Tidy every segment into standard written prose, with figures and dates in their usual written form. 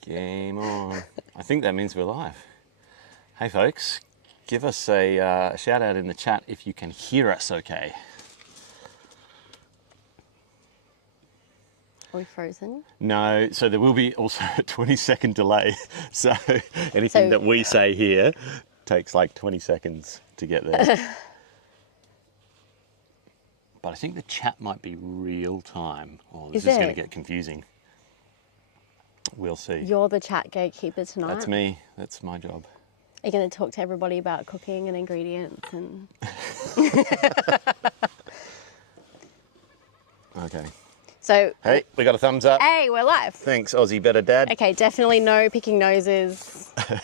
Game on. I think that means we're live. Hey folks, give us a shout out in the chat if you can hear us okay. Are we frozen? No, so there will be also a 20-second delay. So anything that we say here takes like 20 seconds to get there. But I think the chat might be real time. Oh, this is going to get confusing. We'll see. You're the chat gatekeeper tonight. That's me. That's my job. Are you going to talk to everybody about cooking and ingredients and... Okay. So... Hey, we got a thumbs up. Hey, we're live. Thanks, Aussie Better Dad. Okay, definitely no picking noses. Yeah,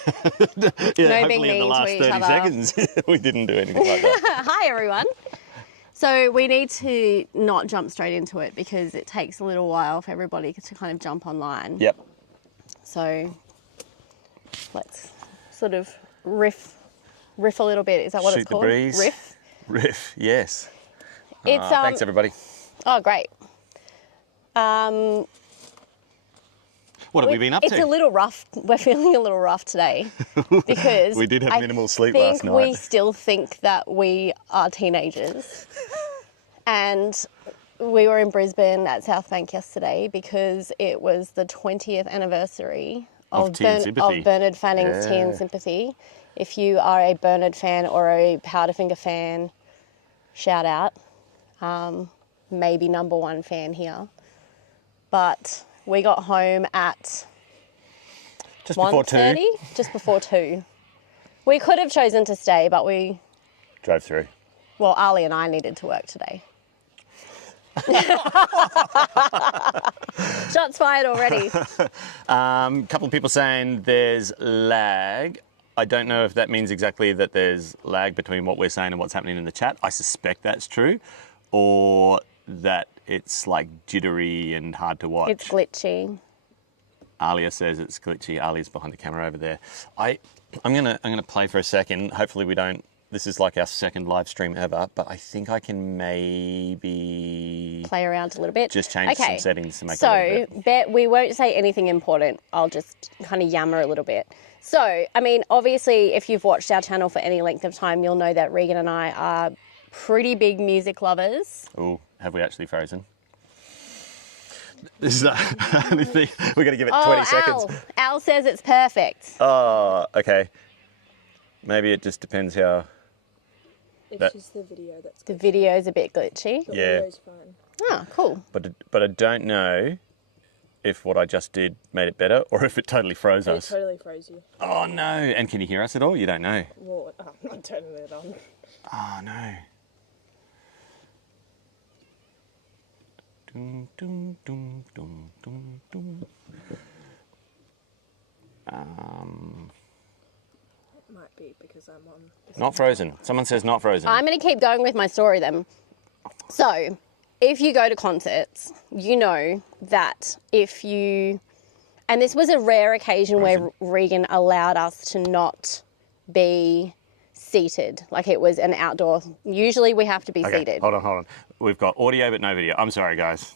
no being mean in the last to each 30 other. seconds we didn't do anything like that. Hi, everyone. So we need to not jump straight into it because it takes a little while for everybody to kind of jump online. Yep. So let's sort of riff a little bit. Is that what Shoot it's called? the breeze. Riff, yes. It's thanks, everybody. Oh, great. What have we been up to? It's a little rough. We're feeling a little rough today because we did have minimal sleep last night. We still think that we are teenagers. And we were in Brisbane at South Bank yesterday because it was the 20th anniversary of Bernard Fanning's Tea and Sympathy. If you are a Bernard fan or a Powderfinger fan, shout out. Maybe number one fan here. But we got home at just before 2. Just before 2. We could have chosen to stay, but we drove through. Well, Ali and I needed to work today. Shots fired already. Couple of people saying there's lag. I don't know if that means exactly that there's lag between what we're saying and what's happening in the chat. I suspect that's true, or that it's like jittery and hard to watch. It's glitchy. Alia says it's glitchy. Alia's behind the camera over there. I'm gonna play for a second. Hopefully we don't. This is like our second live stream ever, but I think I can maybe play around a little bit. Just change some settings to make it a little bit. We won't say anything important. I'll just kind of yammer a little bit. So, I mean, obviously, if you've watched our channel for any length of time, you'll know that Regan and I are pretty big music lovers. Oh, have we actually frozen? This is the only thing. We're going to give it 20 seconds. Al says it's perfect. Oh, okay. Maybe it just depends how... It's just the video that's glitchy. The video's a bit glitchy. The audio's fine. Oh, cool. But I don't know if what I just did made it better or if it totally froze us. It totally froze you. Oh, no. And can you hear us at all? You don't know. Well, I'm not turning it on. Oh, no. Dum, dum, dum, dum, dum, dum. It might be because I'm on... Not frozen. Someone says not frozen. I'm going to keep going with my story then. So, if you go to concerts, you know that if you... And this was a rare occasion where Regan allowed us to not be seated. Like it was an outdoor... Usually we have to be seated. Hold on. We've got audio but no video. I'm sorry, guys.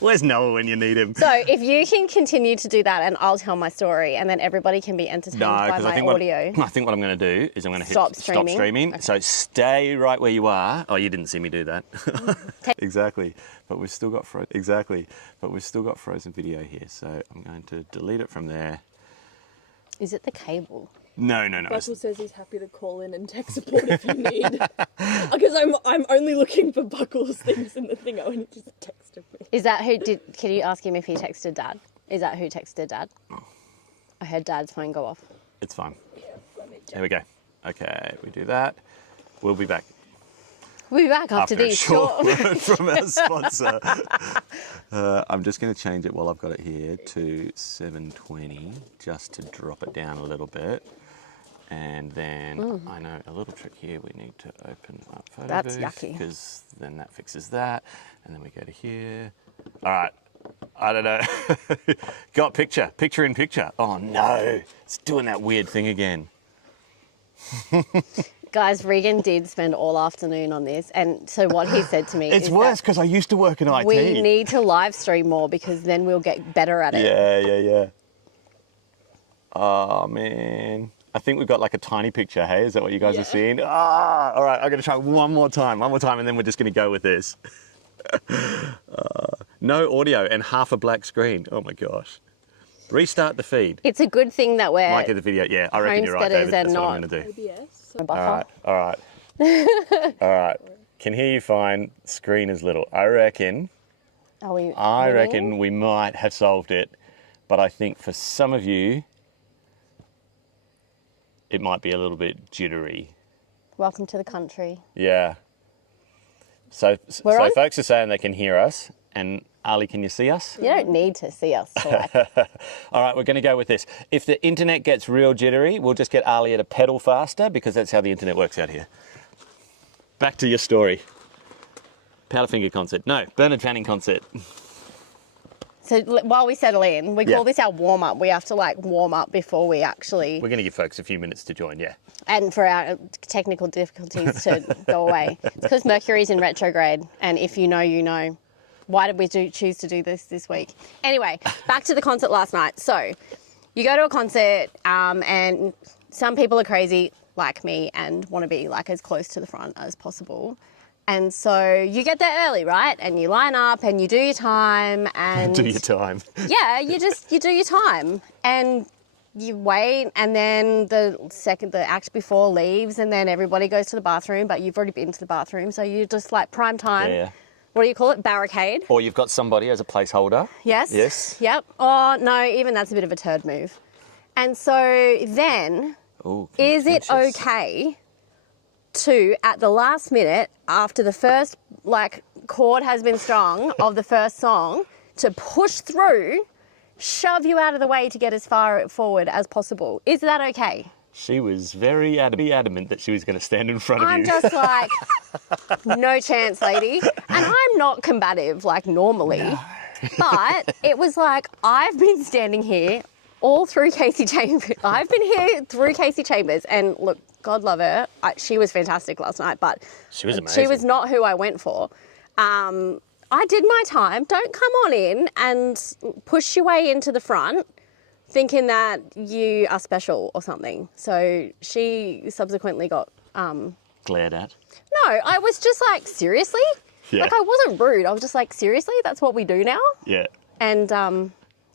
Where's Noah when you need him? So if you can continue to do that and I'll tell my story and then everybody can be entertained by my audio. I think what I'm going to do is I'm going to hit stop streaming. Okay. So stay right where you are. Oh, you didn't see me do that. Exactly. But we've still got frozen video here. So I'm going to delete it from there. Is it the cable? No. Russell says he's happy to call in and tech support if you need. Because I'm only looking for Buckles things in the thing. I only just texted me. Is that who did? Can you ask him if he texted Dad? Is that who texted Dad? I heard Dad's phone go off. It's fine. Yeah, let me check. Here we go. Okay, we do that. We'll be back. We'll be back after these a short word from our sponsor. I'm just going to change it while I've got it here to 720, just to drop it down a little bit. And then I know a little trick here. We need to open up photo That's booth, yucky. because then that fixes that. And then we go to here. All right. I don't know. Got picture in picture. Oh no, it's doing that weird thing again. Guys, Regan did spend all afternoon on this, and so what he said to me It's is worse that because I used to work in IT. we need to live stream more because then we'll get better at it. Yeah. Oh, man. I think we've got like a tiny picture, hey? Is that what you guys are seeing? Ah, all right, I'm going to try one more time, and then we're just going to go with this. No audio and half a black screen. Oh, my gosh. Restart the feed. It's a good thing that we're Might get the video. Yeah, I reckon you're right, David. That's what I'm going to do. ABS. buffer. All right. All right. Can hear you fine. Screen is little. I reckon we might have solved it, but I think for some of you, it might be a little bit jittery. Welcome to the country. Yeah. So folks are saying they can hear us, and Ali, can you see us? You don't need to see us. All right, we're going to go with this. If the internet gets real jittery, we'll just get Ali to pedal faster because that's how the internet works out here. Back to your story. Powderfinger concert. No, Bernard Fanning concert. So while we settle in, we call this our warm-up. We have to warm up before we actually... We're going to give folks a few minutes to join, yeah. And for our technical difficulties to go away. It's because Mercury's in retrograde, and if you know, you know. Why did we choose to do this week? Anyway, back to the concert last night. So you go to a concert and some people are crazy like me and want to be as close to the front as possible. And so you get there early, right? And you line up and you do your time and... Do your time. Yeah, you do your time. And you wait, and then the act before leaves, and then everybody goes to the bathroom, but you've already been to the bathroom, so you just prime time. Yeah. What do you call it? Barricade? Or you've got somebody as a placeholder. Yes. Yes. Yep. Oh, no, even that's a bit of a turd move. And so then, is it okay to, at the last minute, after the first, chord has been strung of the first song, to push through, shove you out of the way to get as far forward as possible? Is that okay? She was very adamant that she was going to stand in front of you. I'm just no chance, lady. And I'm not combative normally. No. But it was I've been standing here all through Casey Chambers. I've been here through Casey Chambers. And look, God love her. She was fantastic last night, but she was amazing. She was not who I went for. I did my time. Don't come on in and push your way into the front thinking that you are special or something. So she subsequently got... glared at? No, I was just seriously? Yeah. I wasn't rude. I was just seriously? That's what we do now? Yeah. And...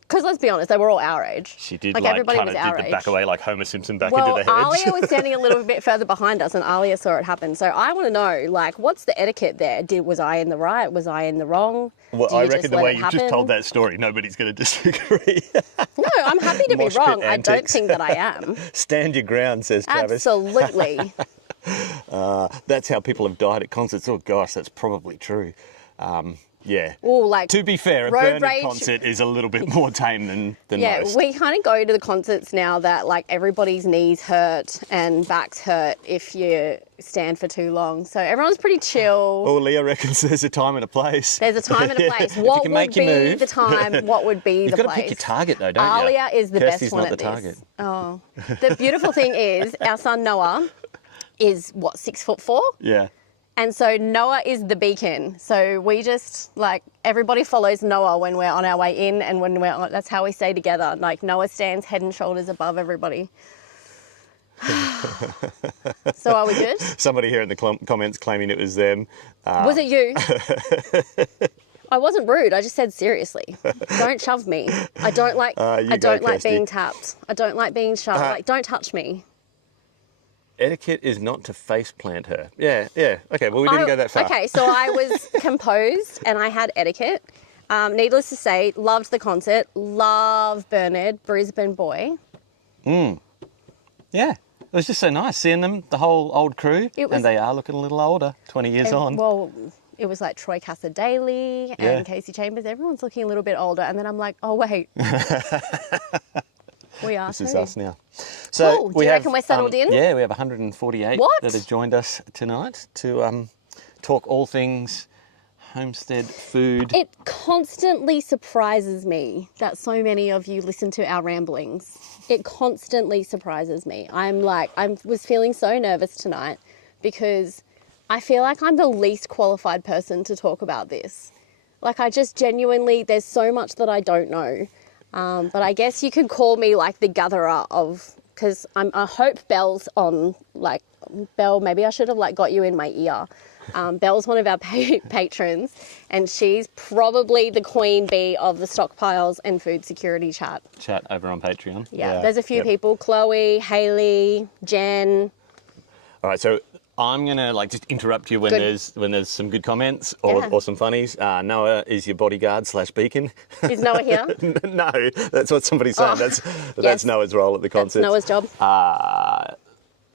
Because let's be honest, they were all our age. She did everybody was our age. Back away like Homer Simpson back into the hedge. Well, Alia was standing a little bit further behind us, and Alia saw it happen. So I want to know, what's the etiquette there? Was I in the right? Was I in the wrong? Well, I reckon the way you just told that story, nobody's going to disagree. No, I'm happy to be wrong. I don't think that I am. Stand your ground, says Travis. Absolutely. That's how people have died at concerts. Oh gosh, that's probably true. Yeah. Ooh, to be fair, a Bernard concert is a little bit more tame than most. Yeah, we kind of go to the concerts now that everybody's knees hurt and backs hurt if you stand for too long. So everyone's pretty chill. Oh, Leah reckons there's a time and a place. There's a time and a place. What would be the time? What would be the place? You've got to pick your target though, don't you? Alia is the Kirsty's best one not at the target. Oh. The beautiful thing is our son Noah is 6'4"? Yeah. And so Noah is the beacon. So we just everybody follows Noah when we're on our way in, and when that's how we stay together. Noah stands head and shoulders above everybody. So are we good? Somebody here in the comments claiming it was them. Was it you? I wasn't rude. I just said seriously. Don't shove me. I don't like being tapped. I don't like being shoved. Don't touch me. Etiquette is not to face plant her. Yeah. Okay, well, we didn't go that far. Okay, so I was composed and I had etiquette. Needless to say, loved the concert. Love Bernard, Brisbane boy. Yeah, it was just so nice seeing them, the whole old crew. And they are looking a little older, 20 years on. Well, it was Troy Cassar-Daley and Casey Chambers. Everyone's looking a little bit older. And then I'm oh, wait. We are. This is us now. So cool. Do you reckon we're settled in? Yeah, we have 148 that have joined us tonight to talk all things homestead food. It constantly surprises me that so many of you listen to our ramblings. It constantly surprises me. I was feeling so nervous tonight because I feel like I'm the least qualified person to talk about this. Like, I just genuinely, there's so much that I don't know. But I guess you could call me like the gatherer of, because I hope Belle's on, like, Belle, maybe I should have like got you in my ear. Belle's one of our patrons, and she's probably the queen bee of the stockpiles and food security chat. Chat over on Patreon. Yeah, there's a few people, Chloe, Hayley, Jen. All right, so I'm gonna like just interrupt you when there's some good comments or some funnies. Noah is your bodyguard / beacon. Is Noah here? No, that's what somebody's saying. That's Noah's role at the concert. That's Noah's job.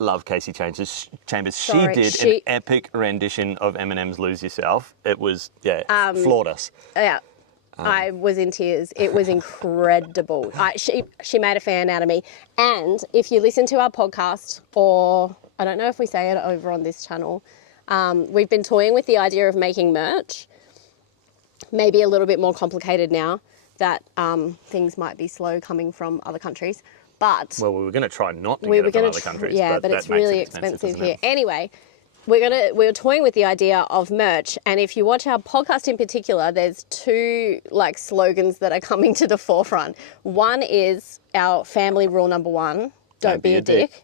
Love Casey Chambers. Sorry, She did an epic rendition of Eminem's "Lose Yourself." It was floored us. Yeah. I was in tears. It was incredible. She made a fan out of me. And if you listen to our podcast, or I don't know if we say it over on this channel, we've been toying with the idea of making merch. Maybe a little bit more complicated now that things might be slow coming from other countries. But well, we were going to try not to get it from other countries. Yeah, but it's really expensive here. Anyway, we're toying with the idea of merch, and if you watch our podcast in particular, there's two like slogans that are coming to the forefront. One is our family rule number 1: don't be a dick.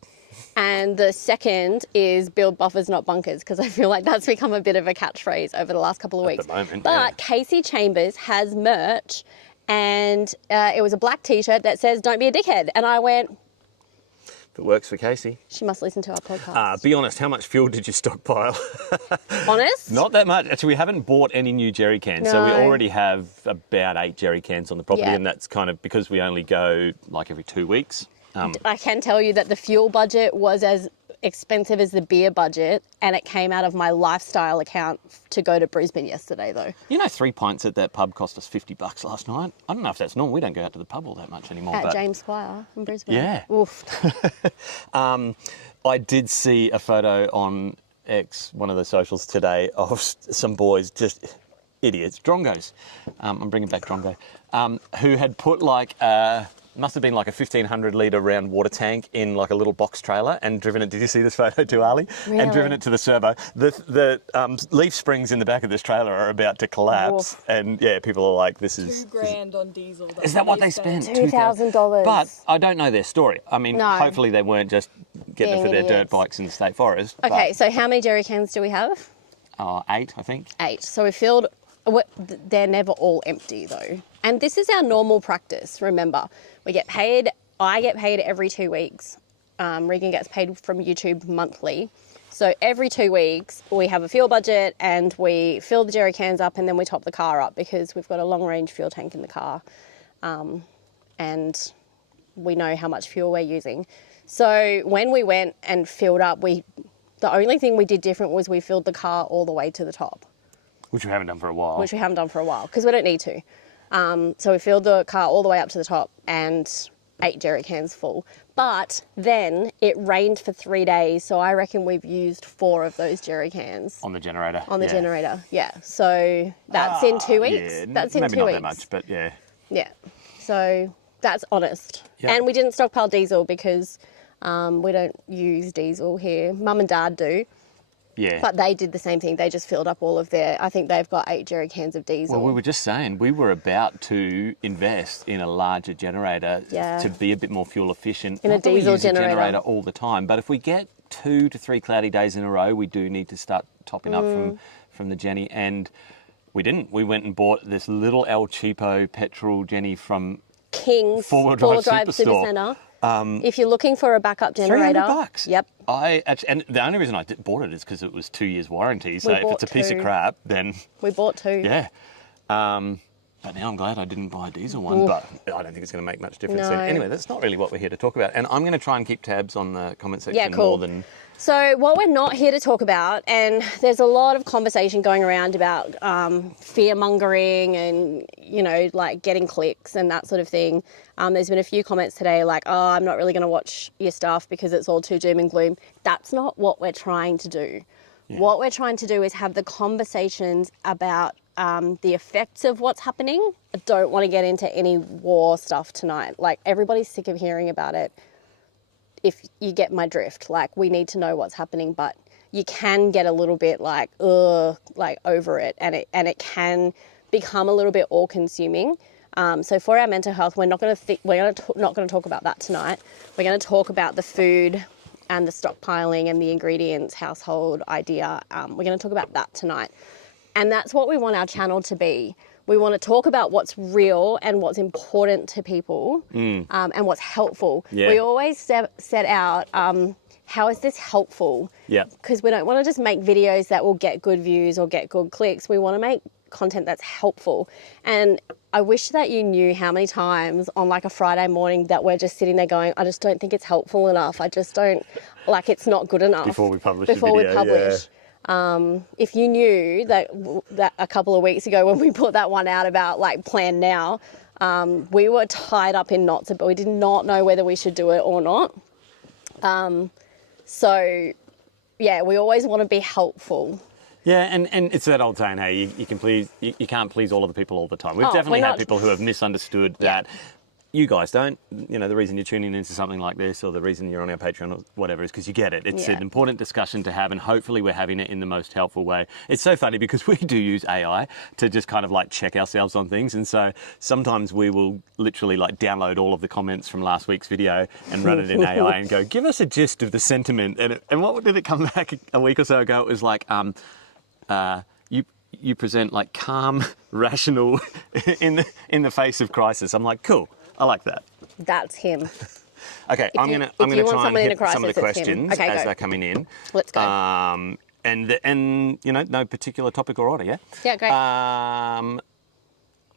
And the second is build buffers, not bunkers, because I feel like that's become a bit of a catchphrase over the last couple of weeks. At the moment, but Casey Chambers has merch, and it was a black t-shirt that says "Don't be a dickhead," and I went, if it works for Casey. she must listen to our podcast. Be honest, how much fuel did you stockpile? Honest? Not that much. Actually, we haven't bought any new jerry cans, so we No. already have about 8 jerry cans on the property, Yeah. and that's kind of because we only go like every 2 weeks. I can tell you that the fuel budget was as expensive as the beer budget, and it came out of my lifestyle account to go to Brisbane yesterday, though. You know, 3 pints at that pub cost us $50 last night. I don't know if that's normal. We don't go out to the pub all that much anymore. At James Squire in Brisbane. Yeah. Oof. I did see a photo on X, one of the socials today, of some boys, just idiots, drongos. I'm bringing back drongo, who had put like must have been like a 1,500 litre round water tank in like a little box trailer and driven it. Did you see this photo too, Ali? Really? And driven it to the servo. The leaf springs in the back of this trailer are about to collapse. Oof. And yeah, people are like, this is... $2,000 on diesel. Is that what they spent? $2,000. But I don't know their story. I mean, No. hopefully they weren't just getting it for their dirt idiots. bikes in the state forest. Okay, so how many jerry cans do we have? 8, I think. 8. So we filled... They're never all empty, though. And this is our normal practice, remember. We get paid... I get paid every 2 weeks. Regan gets paid from YouTube monthly. So every 2 weeks, we have a fuel budget and we fill the jerry cans up and then we top the car up because we've got a long-range fuel tank in the car. And we know how much fuel we're using. So when we went and filled up, the only thing we did different was we filled the car all the way to the top. Which we haven't done for a while. Which we haven't done for a while because we don't need to. So we filled the car all the way up to the top and 8 jerry cans full. But then it rained for 3 days, so I reckon we've used 4 of those jerry cans. On the generator. On the generator, yeah. So that's in 2 weeks. Yeah, that's in maybe 2 not weeks. that much, but yeah. Yeah. So that's honest. Yep. And we didn't stockpile diesel because we don't use diesel here. Mum and Dad do. Yeah. But they did the same thing. They just filled up all of I think they've got 8 jerry cans of diesel. Well, we were just saying, we were about to invest in a larger generator to be a bit more fuel efficient. In a Not that we diesel use generator. all the time, but if we get 2 to 3 cloudy days in a row, we do need to start topping up from the Jenny. And we didn't. We went and bought this little El Cheapo petrol Jenny from King's Four-wheel drive Super Superstore. Centre. If you're looking for a backup generator, $300. Yep. And the only reason I bought it is because it was 2 years warranty. So if bought it's a piece of 2. crap, then We bought 2. yeah. But now I'm glad I didn't buy a diesel one, but I don't think it's going to make much difference. No. Anyway, that's not really what we're here to talk about. And I'm going to try and keep tabs on the comment section cool. more than... So what we're not here to talk about, and there's a lot of conversation going around about fear-mongering and, you know, like getting clicks and that sort of thing. There's been a few comments today like, oh, I'm not really going to watch your stuff because it's all too doom and gloom. That's not what we're trying to do. Yeah. What we're trying to do is have the conversations about the effects of what's happening. I don't want to get into any war stuff tonight. Like, everybody's sick of hearing about it. If you get my drift, like, we need to know what's happening, but you can get a little bit like, ugh, like over it, and it can become a little bit all-consuming. So for our mental health, we're not going to talk about that tonight. We're going to talk about the food and the stockpiling and the ingredients, household idea. We're going to talk about that tonight. And that's what we want our channel to be. We want to talk about what's real and what's important to people, and what's helpful. Yeah. We always set out, how is this helpful? Yeah. Because we don't want to just make videos that will get good views or get good clicks. We want to make content that's helpful. And I wish that you knew how many times on like a Friday morning that we're just sitting there going, I just don't think it's helpful enough. I just don't, like, it's not good enough. Before we publish the video, yeah. If you knew that a couple of weeks ago when we put that one out about like plan now, we were tied up in knots, but we did not know whether we should do it or not. So yeah, we always want to be helpful. Yeah, and it's that old saying, hey, you can't please all of the people all the time. We've definitely had people who have misunderstood that. You guys don't. You know, the reason you're tuning into something like this, or the reason you're on our Patreon or whatever, is because you get it. It's an important discussion to have, and hopefully we're having it in the most helpful way. It's so funny because we do use AI to just kind of like check ourselves on things, and so sometimes we will literally like download all of the comments from last week's video and run it in AI and go, give us a gist of the sentiment. And what did it come back a week or so ago? It was like, you present like calm, rational in the face of crisis. I'm like, cool. I like that. That's him. Okay, I'm gonna try and hit some of the questions as they're coming in. Let's go. And you know, no particular topic or order, yeah? Yeah, great.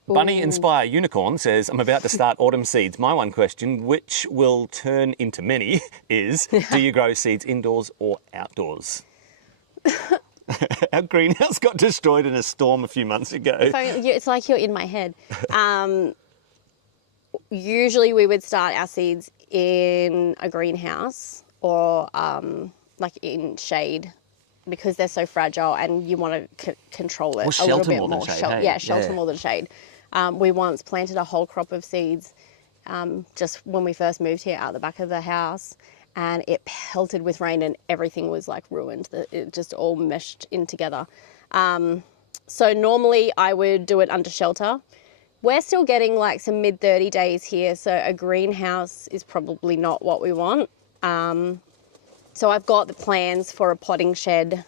Bunny Inspire Unicorn says, I'm about to start autumn seeds. My one question, which will turn into many, is do you grow seeds indoors or outdoors? Our greenhouse got destroyed in a storm a few months ago. It's like you're in my head. Usually we would start our seeds in a greenhouse or like in shade because they're so fragile and you want to control it a little bit more. Shelter more than shade. We once planted a whole crop of seeds just when we first moved here out the back of the house, and it pelted with rain and everything was like ruined. It just all meshed in together. So normally I would do it under shelter. We're still getting like some mid-30 days here, so a greenhouse is probably not what we want. So I've got the plans for a potting shed,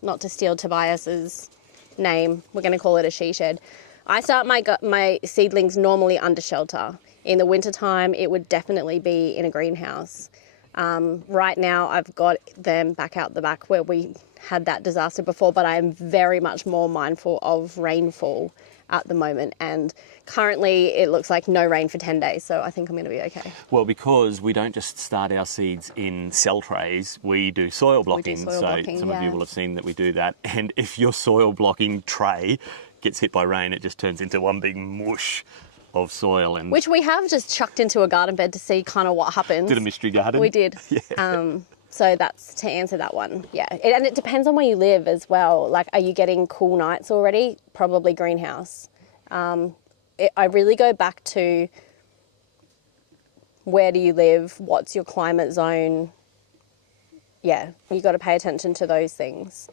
not to steal Tobias's name. We're going to call it a she shed. I start my seedlings normally under shelter. In the wintertime, it would definitely be in a greenhouse. Right now, I've got them back out the back where we had that disaster before, but I'm very much more mindful of rainfall at the moment, and currently it looks like no rain for 10 days, so I think I'm going to be okay. Well, because we don't just start our seeds in cell trays, we do soil blocking. Some of you will have seen that we do that, and if your soil blocking tray gets hit by rain, it just turns into one big mush of soil. And which we have just chucked into a garden bed to see kind of what happens. Did a mystery garden? We did. Yeah. So that's to answer that one. Yeah. And it depends on where you live as well. Like, are you getting cool nights already? Probably greenhouse. I really go back to where do you live? What's your climate zone? Yeah, you got to pay attention to those things.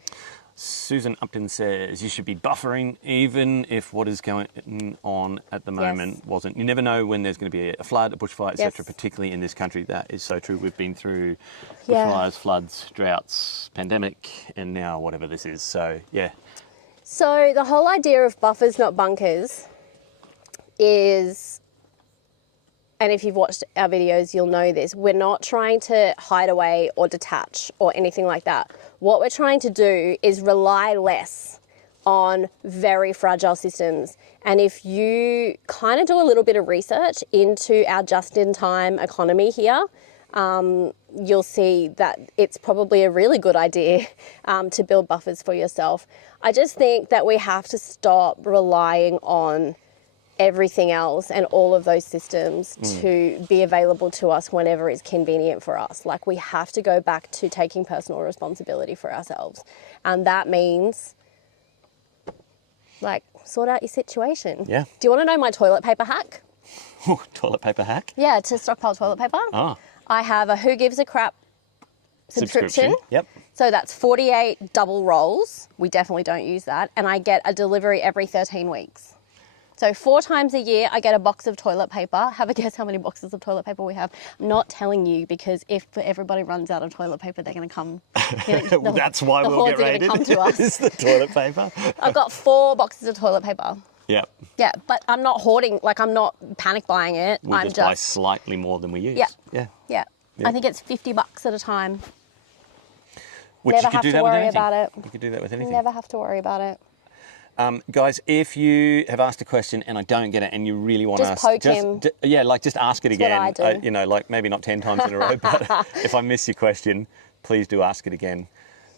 Susan Upton says you should be buffering even if what is going on at the moment wasn't. You never know when there's going to be a flood, a bushfire, etc., particularly in this country. That is so true. We've been through bushfires, floods, droughts, pandemic, and now whatever this is. So, yeah. So the whole idea of buffers, not bunkers, is, and if you've watched our videos, you'll know this, we're not trying to hide away or detach or anything like that. What we're trying to do is rely less on very fragile systems. And if you kind of do a little bit of research into our just-in-time economy here, you'll see that it's probably a really good idea to build buffers for yourself. I just think that we have to stop relying on everything else and all of those systems to be available to us whenever it's convenient for us. Like, we have to go back to taking personal responsibility for ourselves. And that means, like, sort out your situation. Yeah. Do you want to know my toilet paper hack? Toilet paper hack? Yeah, to stockpile toilet paper. Oh. I have a Who Gives a Crap subscription. Yep. So that's 48 double rolls. We definitely don't use that. And I get a delivery every 13 weeks. So 4 times a year, I get a box of toilet paper. Have a guess how many boxes of toilet paper we have. I'm not telling you because if everybody runs out of toilet paper, they're going to come. Well, that's why we'll get raided. Come to us. It's the toilet paper. I've got 4 boxes of toilet paper. Yeah. Yeah, but I'm not hoarding, like I'm not panic buying it. We just buy slightly more than we use. Yeah. Yeah. I think it's $50 at a time. Which Never you could have do to that with worry anything. about it. You could do that with anything. Never have to worry about it. Guys, if you have asked a question and I don't get it and you really want to Just ask... poke him. Just ask it again. what I do. You know, like maybe not 10 times in a row, but if I miss your question, please do ask it again.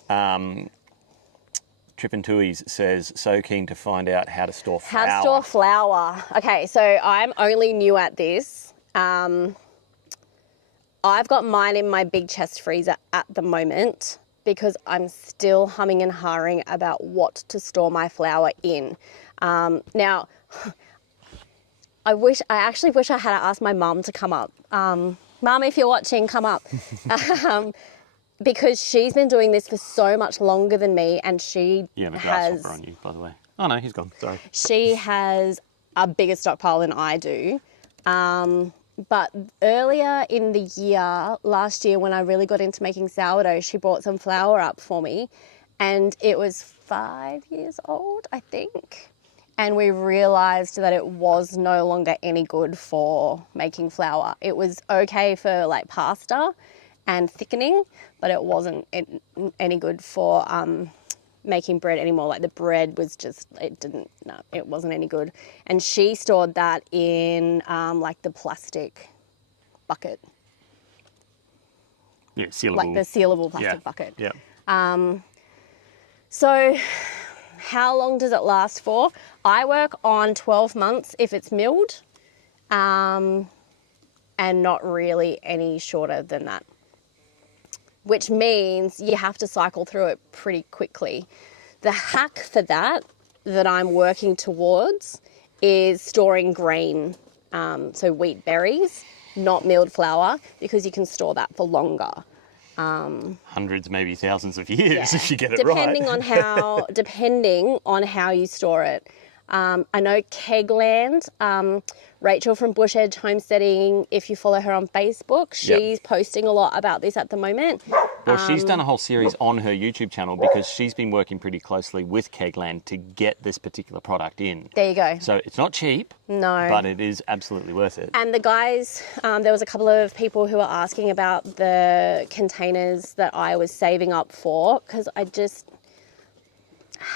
Trippin' Tuies says, so keen to find out how to store flour. How to store flour. Okay, so I'm only new at this. I've got mine in my big chest freezer at the moment because I'm still humming and hawing about what to store my flour in. Now, I actually wish I had asked my mum to come up. Mum, if you're watching, come up. Because she's been doing this for so much longer than me, and she You have a has... grasshopper on you, by the way. Oh, no, he's gone. Sorry. She has a bigger stockpile than I do. But earlier in the year, last year, when I really got into making sourdough, she brought some flour up for me, and it was 5 years old, I think. And we realised that it was no longer any good for making flour. It was okay for like pasta and thickening, but it wasn't any good for making bread anymore. Like the bread was just, it wasn't any good. And she stored that in like the plastic bucket. Yeah, sealable. Like the sealable plastic bucket. Yeah. So how long does it last for? I work on 12 months if it's milled, and not really any shorter than that, which means you have to cycle through it pretty quickly. The hack for that I'm working towards is storing grain, so wheat berries, not milled flour, because you can store that for longer. Hundreds, maybe thousands of years if you get it Depending right. Depending on how you store it. I know Kegland, Rachel from Bush Edge Homesteading, if you follow her on Facebook, she's posting a lot about this at the moment. Well, she's done a whole series on her YouTube channel because she's been working pretty closely with Kegland to get this particular product in. There you go. So it's not cheap, no, but it is absolutely worth it. And the guys, there was a couple of people who were asking about the containers that I was saving up for, because I just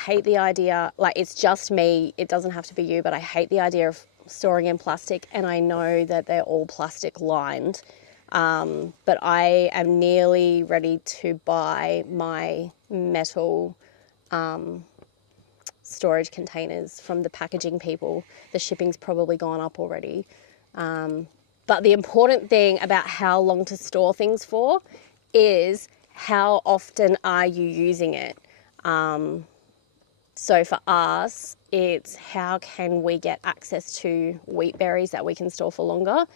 hate the idea, like it's just me, it doesn't have to be you, but I hate the idea of storing in plastic, and I know that they're all plastic lined. But I am nearly ready to buy my metal storage containers from the packaging people. The shipping's probably gone up already. But the important thing about how long to store things for is how often are you using it. So for us, it's how can we get access to wheat berries that we can store for longer.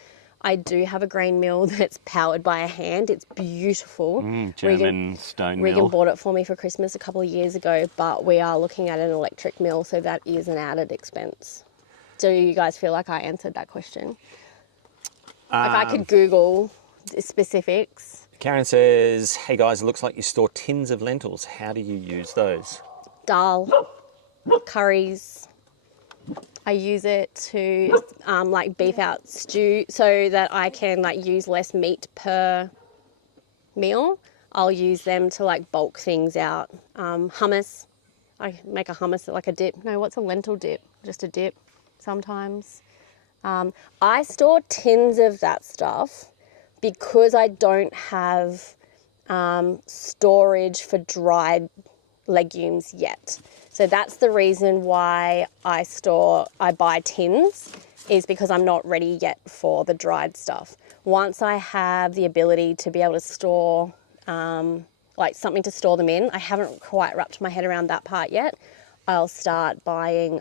I do have a grain mill that's powered by a hand. It's beautiful. German stone Regan mill. bought it for me for Christmas a couple of years ago, but we are looking at an electric mill, so that is an added expense. Do you guys feel like I answered that question? Like I could Google the specifics. Karen says, hey guys, it looks like you store tins of lentils. How do you use those? Dal, curries. I use it to like beef out stew so that I can like use less meat per meal. I'll use them to like bulk things out. Hummus, I make a hummus like a dip. No, what's a lentil dip? Just a dip sometimes. I store tins of that stuff because I don't have storage for dried legumes yet. So that's the reason why I buy tins, is because I'm not ready yet for the dried stuff. Once I have the ability to be able to store, like something to store them in, I haven't quite wrapped my head around that part yet. I'll start buying,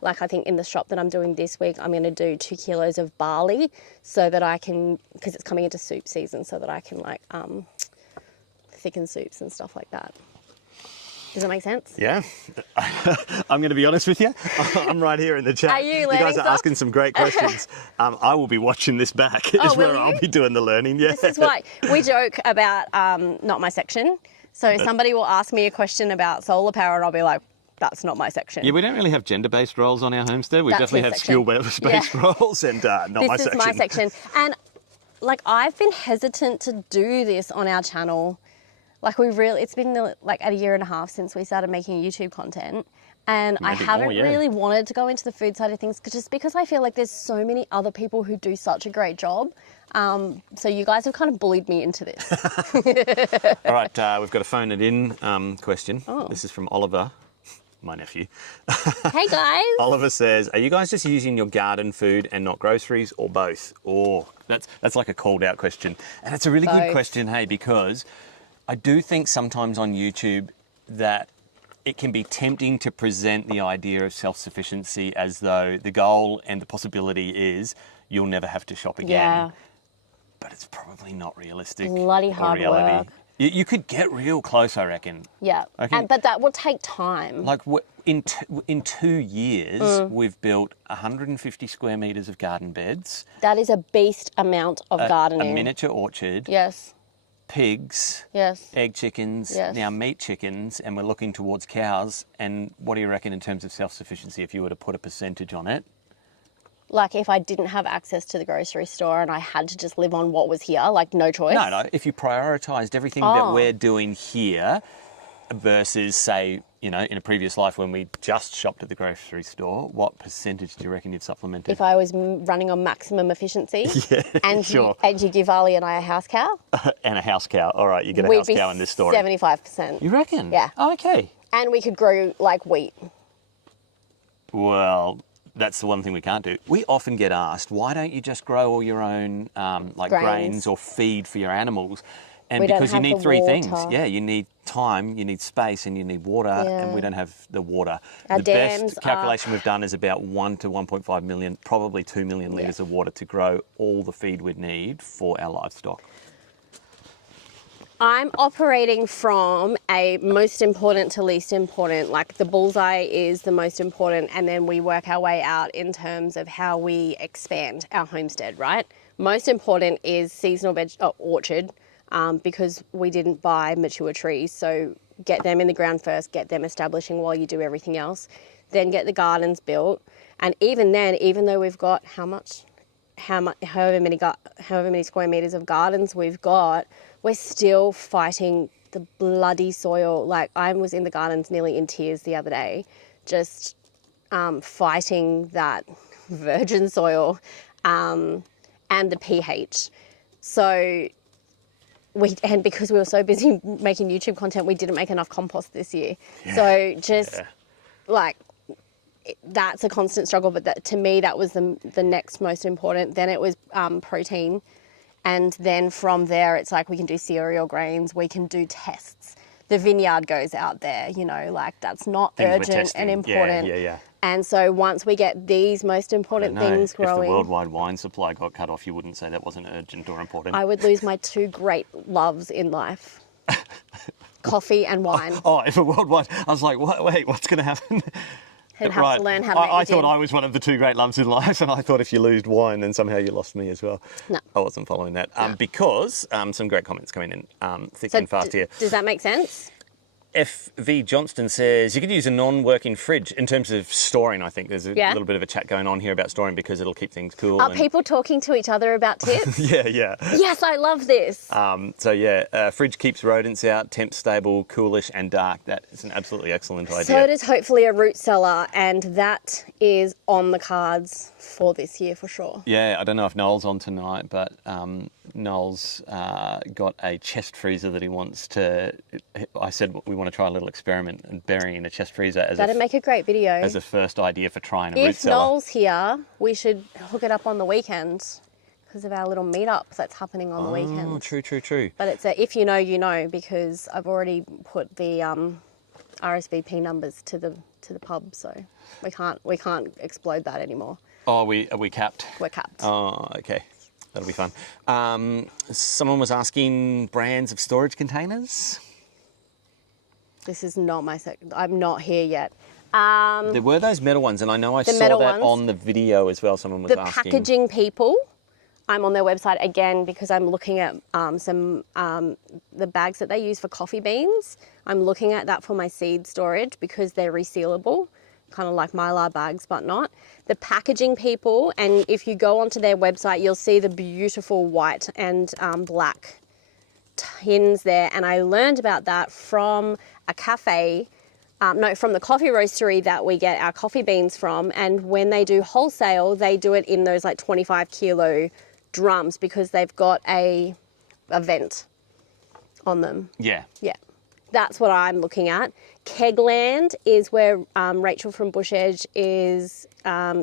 like I think in the shop that I'm doing this week, I'm going to do 2 kilos of barley so that I can, because it's coming into soup season, so that I can like thicken soups and stuff like that. Does that make sense? Yeah. I'm going to be honest with you. I'm right here in the chat. Are you guys learning are stuff? asking some great questions. I will be watching this back. Is will where you? I'll be doing the learning. Yeah. This is why we joke about not my section. So somebody will ask me a question about solar power and I'll be like, that's not my section. Yeah, we don't really have gender-based roles on our homestead. We That's definitely his have section. skill-based roles and not my This is section. my section. And like I've been hesitant to do this on our channel. Like it's been like a year and a half since we started making YouTube content. And I haven't really wanted to go into the food side of things just because I feel like there's so many other people who do such a great job. So you guys have kind of bullied me into this. All right, we've got a phone it in question. Oh. This is from Oliver, my nephew. Hey guys. Oliver says, are you guys just using your garden food and not groceries or both? Oh, that's like a called out question. And it's a really good question, hey, because I do think sometimes on YouTube that it can be tempting to present the idea of self-sufficiency as though the goal and the possibility is you'll never have to shop again. Yeah. But it's probably not realistic. Bloody hard work. You could get real close, I reckon. Yeah, but that will take time. Like in 2 years, we've built 150 square metres of garden beds. That is a beast amount of gardening. A miniature orchard. Yes. Pigs. Yes. Egg chickens. Yes. Now meat chickens, and we're looking towards cows. And what do you reckon in terms of self-sufficiency if you were to put a percentage on it? Like if I didn't have access to the grocery store and I had to just live on what was here, like no choice? No. If you prioritised everything that we're doing here versus, say, in a previous life when we just shopped at the grocery store, what percentage do you reckon you'd supplemented? If I was running on maximum efficiency and, sure. and you give Ali and I a house cow? And a house cow. All right, you get a we'd house be cow in this story. 75%. You reckon? Yeah. Oh, okay. And we could grow like wheat. Well, that's the one thing we can't do. We often get asked, why don't you just grow all your own grains or feed for your animals? And because you need three things. Yeah, you need time, you need space, and you need water, and we don't have the water. Our the best calculation we've done is about 1 to 1.5 million, probably 2 million litres of water to grow all the feed we'd need for our livestock. I'm operating from a most important to least important. Like the bullseye is the most important, and then we work our way out in terms of how we expand our homestead, right? Most important is seasonal orchard, because we didn't buy mature trees. So get them in the ground first, get them establishing while you do everything else. Then get the gardens built. And even then, even though we've got however many square meters of gardens we've got, we're still fighting the bloody soil. Like I was in the gardens nearly in tears the other day, just fighting that virgin soil and the pH. So because we were so busy making YouTube content, we didn't make enough compost this year. Yeah. So that's a constant struggle. But to me, that was the next most important. Then it was protein. And then from there, it's like we can do cereal grains, we can do tests. The vineyard goes out there, that's not urgent and important. Yeah. And so once we get these most important things growing... If the worldwide wine supply got cut off, you wouldn't say that wasn't urgent or important. I would lose my two great loves in life. Coffee and wine. Oh, if a worldwide... I was like, wait, what's going to happen? Who'd have to learn how to make I thought I was one of the two great loves in life, and I thought if you lose wine, then somehow you lost me as well. No. I wasn't following that. Because some great comments coming in thick and fast here. Does that make sense? FV Johnston says, you could use a non-working fridge in terms of storing, I think. There's a little bit of a chat going on here about storing because it'll keep things cool. Are people talking to each other about tips? Yeah. Yes, I love this. Fridge keeps rodents out, temp stable, coolish and dark. That is an absolutely excellent idea. So does hopefully a root cellar, and that is on the cards for this year for sure. Yeah, I don't know if Noel's on tonight, but Noel's got a chest freezer that he wants to... I said we want to try a little experiment and burying a chest freezer as That'd make a great video. As a first idea for trying a root cellar. If Noel's here, we should hook it up on the weekend because of our little meetups that's happening on the weekend. Oh, true. But it's a if you know, you know, because I've already put the RSVP numbers to the pub, so we can't explode that anymore. Oh, are we capped? We're capped. Oh, okay. That'll be fun. Someone was asking brands of storage containers. This is not my I'm not here yet. There were those metal ones, and I know I saw that ones. on the video as well. Someone was The asking. packaging people, I'm on their website again because I'm looking at the bags that they use for coffee beans. I'm looking at that for my seed storage because they're resealable, kind of like Mylar bags, but not. The packaging people, and if you go onto their website, you'll see the beautiful white and black tins there. And I learned about that from a cafe. From the coffee roastery that we get our coffee beans from. And when they do wholesale, they do it in those like 25 kilo drums because they've got a vent on them. Yeah. Yeah. That's what I'm looking at. Kegland is where Rachel from Bush Edge is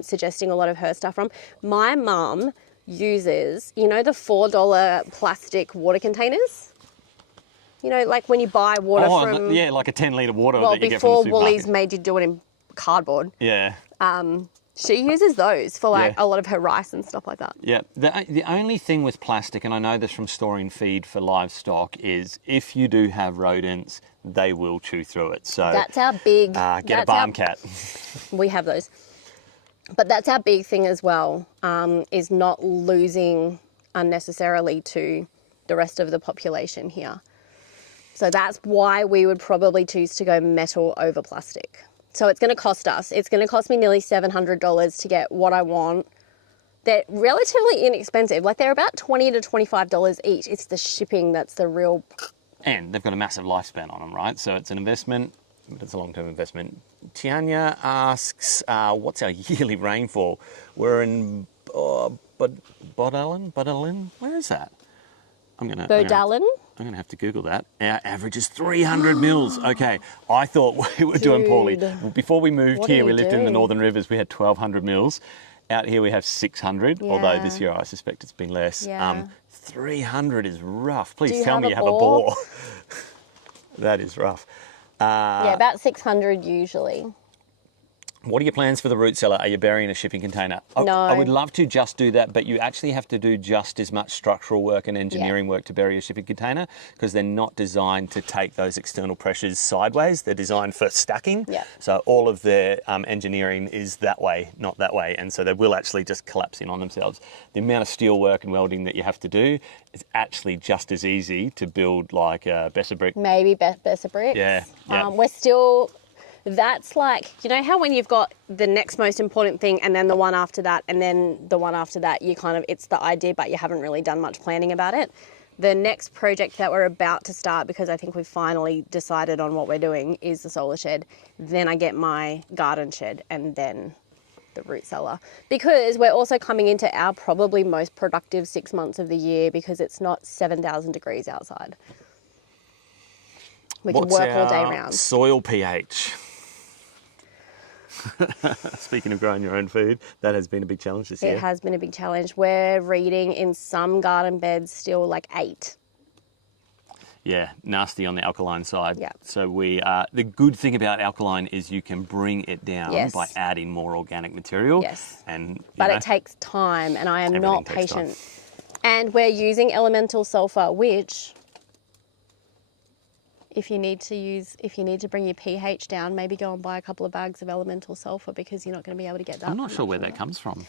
suggesting a lot of her stuff from. My mum uses, the $4 plastic water containers? Like when you buy water from... yeah, like a 10-litre water Well, that you get from the before supermarket. Woolies made you do it in cardboard. Yeah. She uses those for a lot of her rice and stuff like that. Yeah. The only thing with plastic, and I know this from storing feed for livestock, is if you do have rodents, they will chew through it. So That's our big... get a barn cat. We have those. But that's our big thing as well, is not losing unnecessarily to the rest of the population here. So that's why we would probably choose to go metal over plastic. So it's going to cost us. It's going to cost me nearly $700 to get what I want. They're relatively inexpensive. Like they're about $20 to $25 each. It's the shipping that's the real... And they've got a massive lifespan on them, right? So it's an investment, but it's a long-term investment. Tianya asks, what's our yearly rainfall? We're in Bodalin? Where is that? Bodalin? I'm going to have to Google that. Our average is 300 mils. Okay, I thought we were doing poorly. Before we moved What here, are we you lived in the doing? Northern Rivers. We had 1,200 mils. Out here we have 600, although Yeah. this year I suspect it's been less. Yeah. 300 is rough. Please Do you tell have me a you have a bore? bore. That is rough. Yeah, about 600 usually. What are your plans for the root cellar? Are you burying a shipping container? No. I would love to just do that, but you actually have to do just as much structural work and engineering work to bury a shipping container because they're not designed to take those external pressures sideways. They're designed for stacking. Yeah. So all of their engineering is that way, not that way. And so they will actually just collapse in on themselves. The amount of steel work and welding that you have to do is actually just as easy to build like a Besser brick. Maybe Besser bricks. Yeah. We're still... That's like, how when you've got the next most important thing and then the one after that and then the one after that, it's the idea, but you haven't really done much planning about it. The next project that we're about to start, because I think we've finally decided on what we're doing, is the solar shed. Then I get my garden shed and then the root cellar. Because we're also coming into our probably most productive 6 months of the year because it's not 7,000 degrees outside. We can work all day round. Soil pH? Speaking of growing your own food, that has been a big challenge this year. It has been a big challenge. We're reading in some garden beds still like 8. Yeah, nasty on the alkaline side. Yeah. So the good thing about alkaline is you can bring it down Yes. by adding more organic material. Yes. And But it takes time and I am not Everything takes patient. And we're using elemental sulfur, which if you need to bring your pH down, maybe go and buy a couple of bags of elemental sulfur because you're not going to be able to get that. I'm not from sure much where of that it. comes from.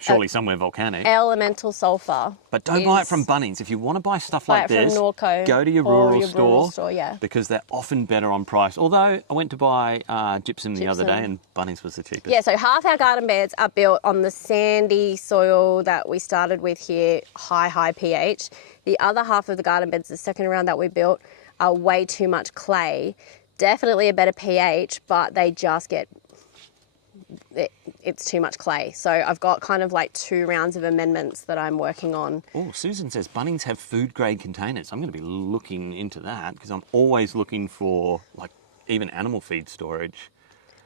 Surely somewhere volcanic. Elemental sulfur. But don't buy it is- from Bunnings. If you want to buy stuff Buy like it from this, Norco go to your or rural your store. rural store, yeah. Because they're often better on price. Although I went to buy gypsum the other day Gypsum. and Bunnings was the cheapest. Yeah, so half our garden beds are built on the sandy soil that we started with here, high pH. The other half of the garden beds, the second round that we built, are way too much clay. Definitely a better pH, but they just it's too much clay. So I've got kind of like 2 rounds of amendments that I'm working on. Oh, Susan says Bunnings have food grade containers. I'm going to be looking into that because I'm always looking for like even animal feed storage.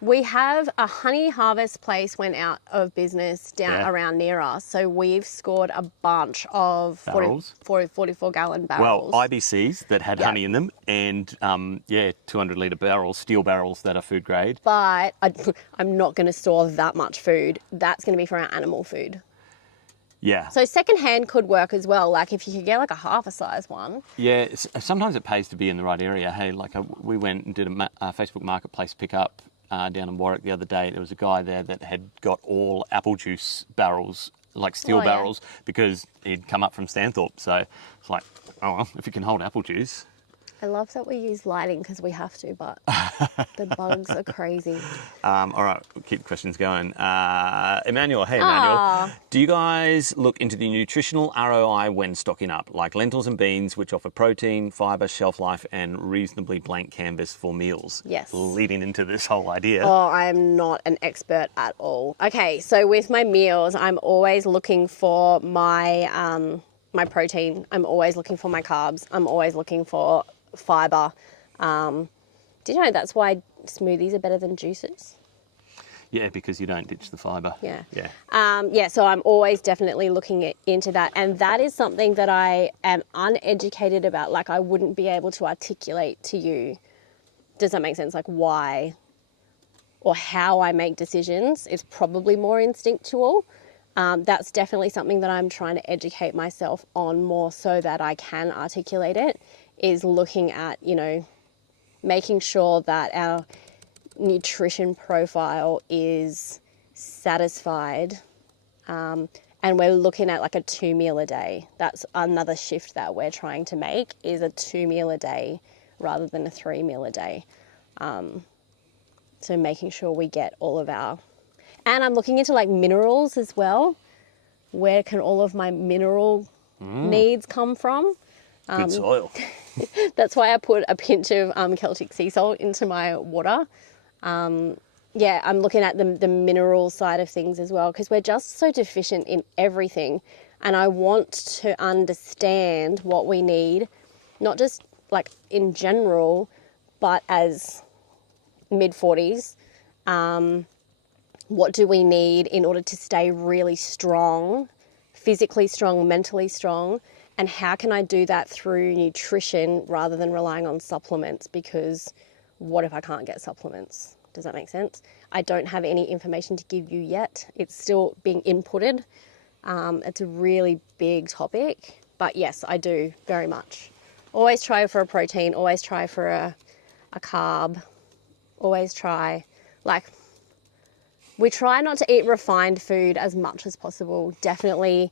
We have a honey harvest place went out of business down Yeah. around near us. So we've scored a bunch of Barrels? 44 gallon barrels. Well, IBCs that had Yeah. honey in them and 200 litre barrels, steel barrels that are food grade. But I'm not going to store that much food. That's going to be for our animal food. Yeah. So secondhand could work as well. Like if you could get like a half a size one. Yeah, sometimes it pays to be in the right area. Hey, like we went and did a Facebook Marketplace pickup down in Warwick the other day. There was a guy there that had got all apple juice barrels, like steel barrels, because he'd come up from Stanthorpe. So it's like, oh, well, if you can hold apple juice. I love that we use lighting because we have to, but the bugs are crazy. All right, we'll keep the questions going. Emmanuel, hey Emmanuel. Do you guys look into the nutritional ROI when stocking up, like lentils and beans, which offer protein, fibre, shelf life, and reasonably blank canvas for meals? Yes. Leading into this whole idea. Oh, I'm not an expert at all. Okay, so with my meals, I'm always looking for my my protein. I'm always looking for my carbs. I'm always looking for fibre. Do you know that's why smoothies are better than juices? Yeah, because you don't ditch the fibre. Yeah. Yeah. So I'm always definitely looking into that. And that is something that I am uneducated about. Like I wouldn't be able to articulate to you. Does that make sense? Like why or how I make decisions is probably more instinctual. That's definitely something that I'm trying to educate myself on more so that I can articulate it, is looking at, you know, making sure that our nutrition profile is satisfied, and we're looking at like a 2 meal a day. That's another shift that we're trying to make, is a 2 meal a day rather than a 3 meal a day. So making sure we get all of our, and I'm looking into like minerals as well. Where can all of my mineral needs come from? Good soil. That's why I put a pinch of Celtic sea salt into my water. Yeah, I'm looking at the mineral side of things as well, because we're just so deficient in everything. And I want to understand what we need, not just like in general, but as mid-40s. What do we need in order to stay really strong, physically strong, mentally strong? And how can I do that through nutrition rather than relying on supplements? Because what if I can't get supplements? Does that make sense? I don't have any information to give you yet. It's still being inputted. It's a really big topic, but yes, I do very much. Always try for a protein, always try for a carb, always try, like, we try not to eat refined food as much as possible. Definitely,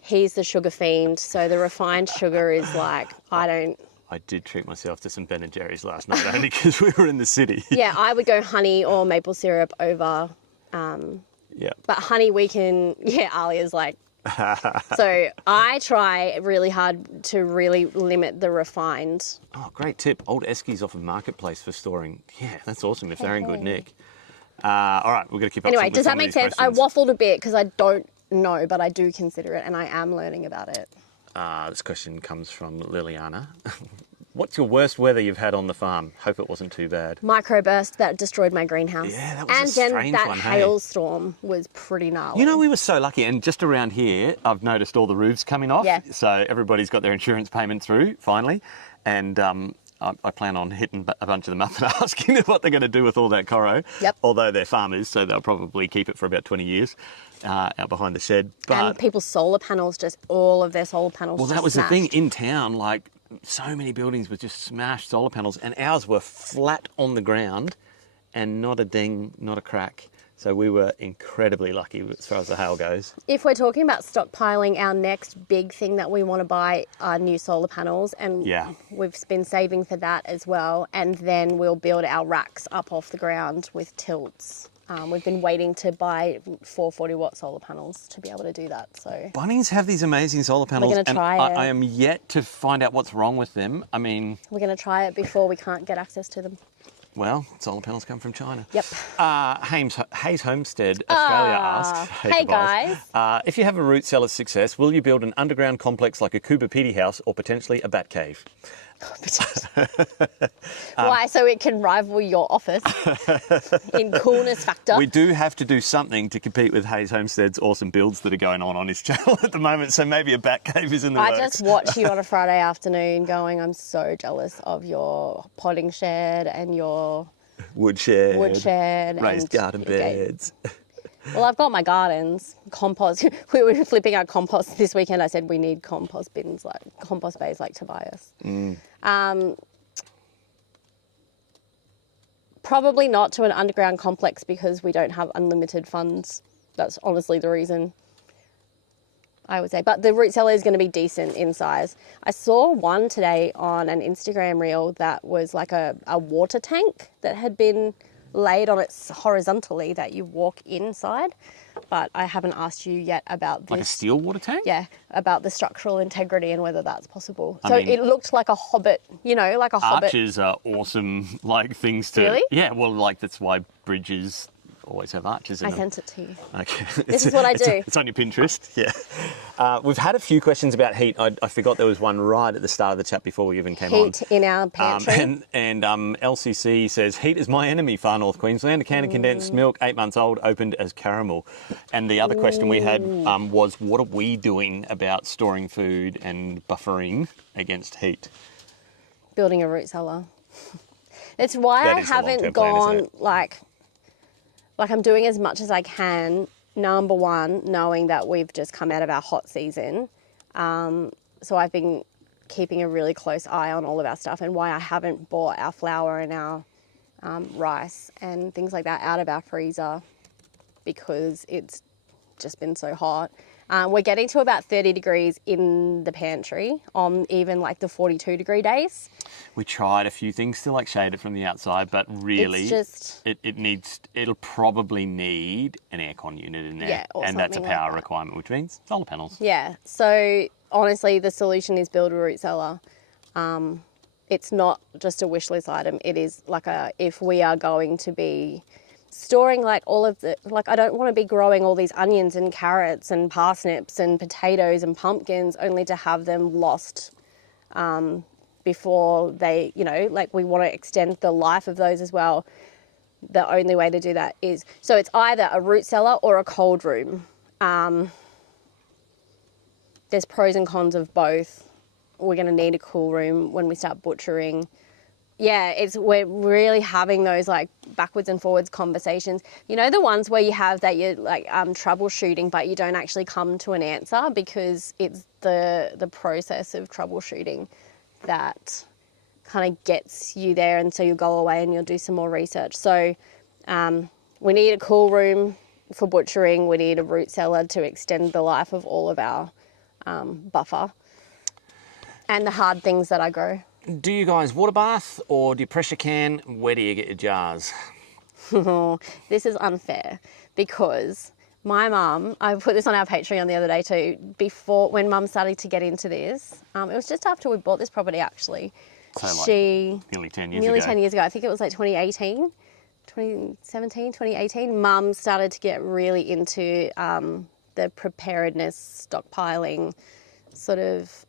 he's the sugar fiend, so the refined sugar is like, I did treat myself to some Ben & Jerry's last night, only because we were in the city. Yeah, I would go honey or maple syrup over. Yeah. But honey, we can, Alia's like. So I try really hard to really limit the refined. Oh, great tip. Old Eskies off of Marketplace for storing. Yeah, that's awesome if they're in good nick. All right, we're going to keep up. Anyway, does that make sense? I waffled a bit because I don't know, but I do consider it, and I am learning about it. This question comes from Liliana. What's your worst weather you've had on the farm? Hope it wasn't too bad. Microburst that destroyed my greenhouse. Yeah, that was a strange one. And then that hailstorm was pretty gnarly. You know, we were so lucky, and just around here, I've noticed all the roofs coming off. Yeah. So everybody's got their insurance payment through, finally. And I plan on hitting a bunch of them up and asking them what they're going to do with all that corro. Yep. Although they're farmers, so they'll probably keep it for about 20 years out behind the shed. But, and people's solar panels, just all of their solar panels. Well, just that was smashed. the thing in town. Like, so many buildings were just smashed solar panels, and ours were flat on the ground, and not a ding, not a crack. So we were incredibly lucky as far as the hail goes. If we're talking about stockpiling, our next big thing that we want to buy are new solar panels, and we've been saving for that as well. And then we'll build our racks up off the ground with tilts. We've been waiting to buy 440-watt solar panels to be able to do that. So Bunnings have these amazing solar panels, we're going to try it. I am yet to find out what's wrong with them. I mean, we're going to try it before we can't get access to them. Well, solar panels come from China. Yep. Hayes Homestead Australia asks, hey guys. if you have a root cellar success, will you build an underground complex like a Kubapiti house or potentially a bat cave? Why? So it can rival your office in coolness factor? We do have to do something to compete with Hayes Homestead's awesome builds that are going on his channel at the moment, so maybe a bat cave is in the works. I just watch you on a Friday afternoon going, I'm so jealous of your potting shed and your woodshed, raised garden beds. Well, I've got my gardens, compost. We were flipping out compost this weekend. I said we need compost bins, like compost bays like Tobias. Probably not to an underground complex because we don't have unlimited funds. That's honestly the reason, I would say. But the root cellar is going to be decent in size. I saw one today on an Instagram reel that was like a water tank that had been laid on its horizontally that you walk inside. But I haven't asked you yet about this. Like a steel water tank? Yeah, about the structural integrity and whether that's possible. I So mean, it looked like a hobbit, you know, like a hobbit. Arches are awesome, like things to... Really? Yeah, well, like that's why bridges always have arches in I them. sent it to you. Okay. This is what I do. It's on your Pinterest, yeah. We've had a few questions about heat. I forgot there was one right at the start of the chat before we even came on. Heat in our pantry. And LCC says, heat is my enemy, far north Queensland. A can of condensed milk, 8 months old, opened as caramel. And the other question we had was, what are we doing about storing food and buffering against heat? Building a root cellar. That's why That I is the long-term haven't plan, isn't gone it? like I'm doing as much as I can. Number one, knowing that we've just come out of our hot season. So I've been keeping a really close eye on all of our stuff, and why I haven't bought our flour and our rice and things like that out of our freezer, because it's just been so hot. We're getting to about 30 degrees in the pantry on even like the 42 degree days. We tried a few things to like shade it from the outside, but really It's just... it'll probably need an aircon unit in there. Yeah, or and that's a something like power that. requirement, which means solar panels. Yeah, so honestly, the solution is build a root cellar. It's not just a wish list item. It is like if we are going to be storing like all of the, like I don't want to be growing all these onions and carrots and parsnips and potatoes and pumpkins only to have them lost before they, you know, like we want to extend the life of those as well. The only way to do that is, so it's either a root cellar or a cold room. There's pros and cons of both. We're going to need a cool room when we start butchering. Yeah, we're really having those like backwards and forwards conversations. You know, the ones where you have that you're like troubleshooting, but you don't actually come to an answer because it's the process of troubleshooting that kind of gets you there, and so you'll go away and you'll do some more research. So we need a cool room for butchering. We need a root cellar to extend the life of all of our buffer and the hard things that I grow. Do you guys water bath or do you pressure can? Where do you get your jars? This is unfair because my mum, I put this on our Patreon the other day too, when mum started to get into this, it was just after we bought this property actually. So like nearly 10 years ago. Nearly 10 years ago. I think it was like 2018, 2017, 2018. Mum started to get really into the preparedness, stockpiling sort of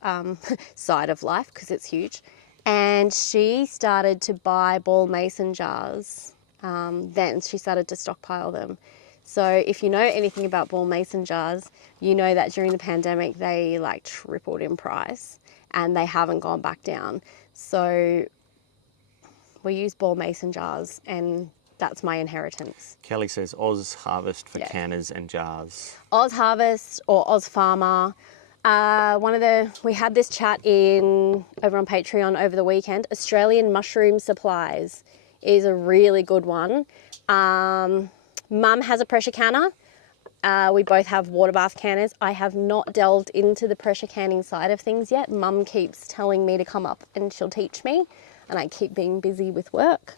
side of life because it's huge. And she started to buy ball mason jars. Then she started to stockpile them. So if you know anything about ball mason jars, you know that during the pandemic they like tripled in price and they haven't gone back down. So we use ball mason jars and that's my inheritance. Kelly says Oz Harvest for canners and jars. Oz Harvest or Oz Farmer. We had this chat over on Patreon over the weekend. Australian Mushroom Supplies is a really good one. Mum has a pressure canner. We both have water bath canners. I have not delved into the pressure canning side of things yet. Mum keeps telling me to come up and she'll teach me, and I keep being busy with work.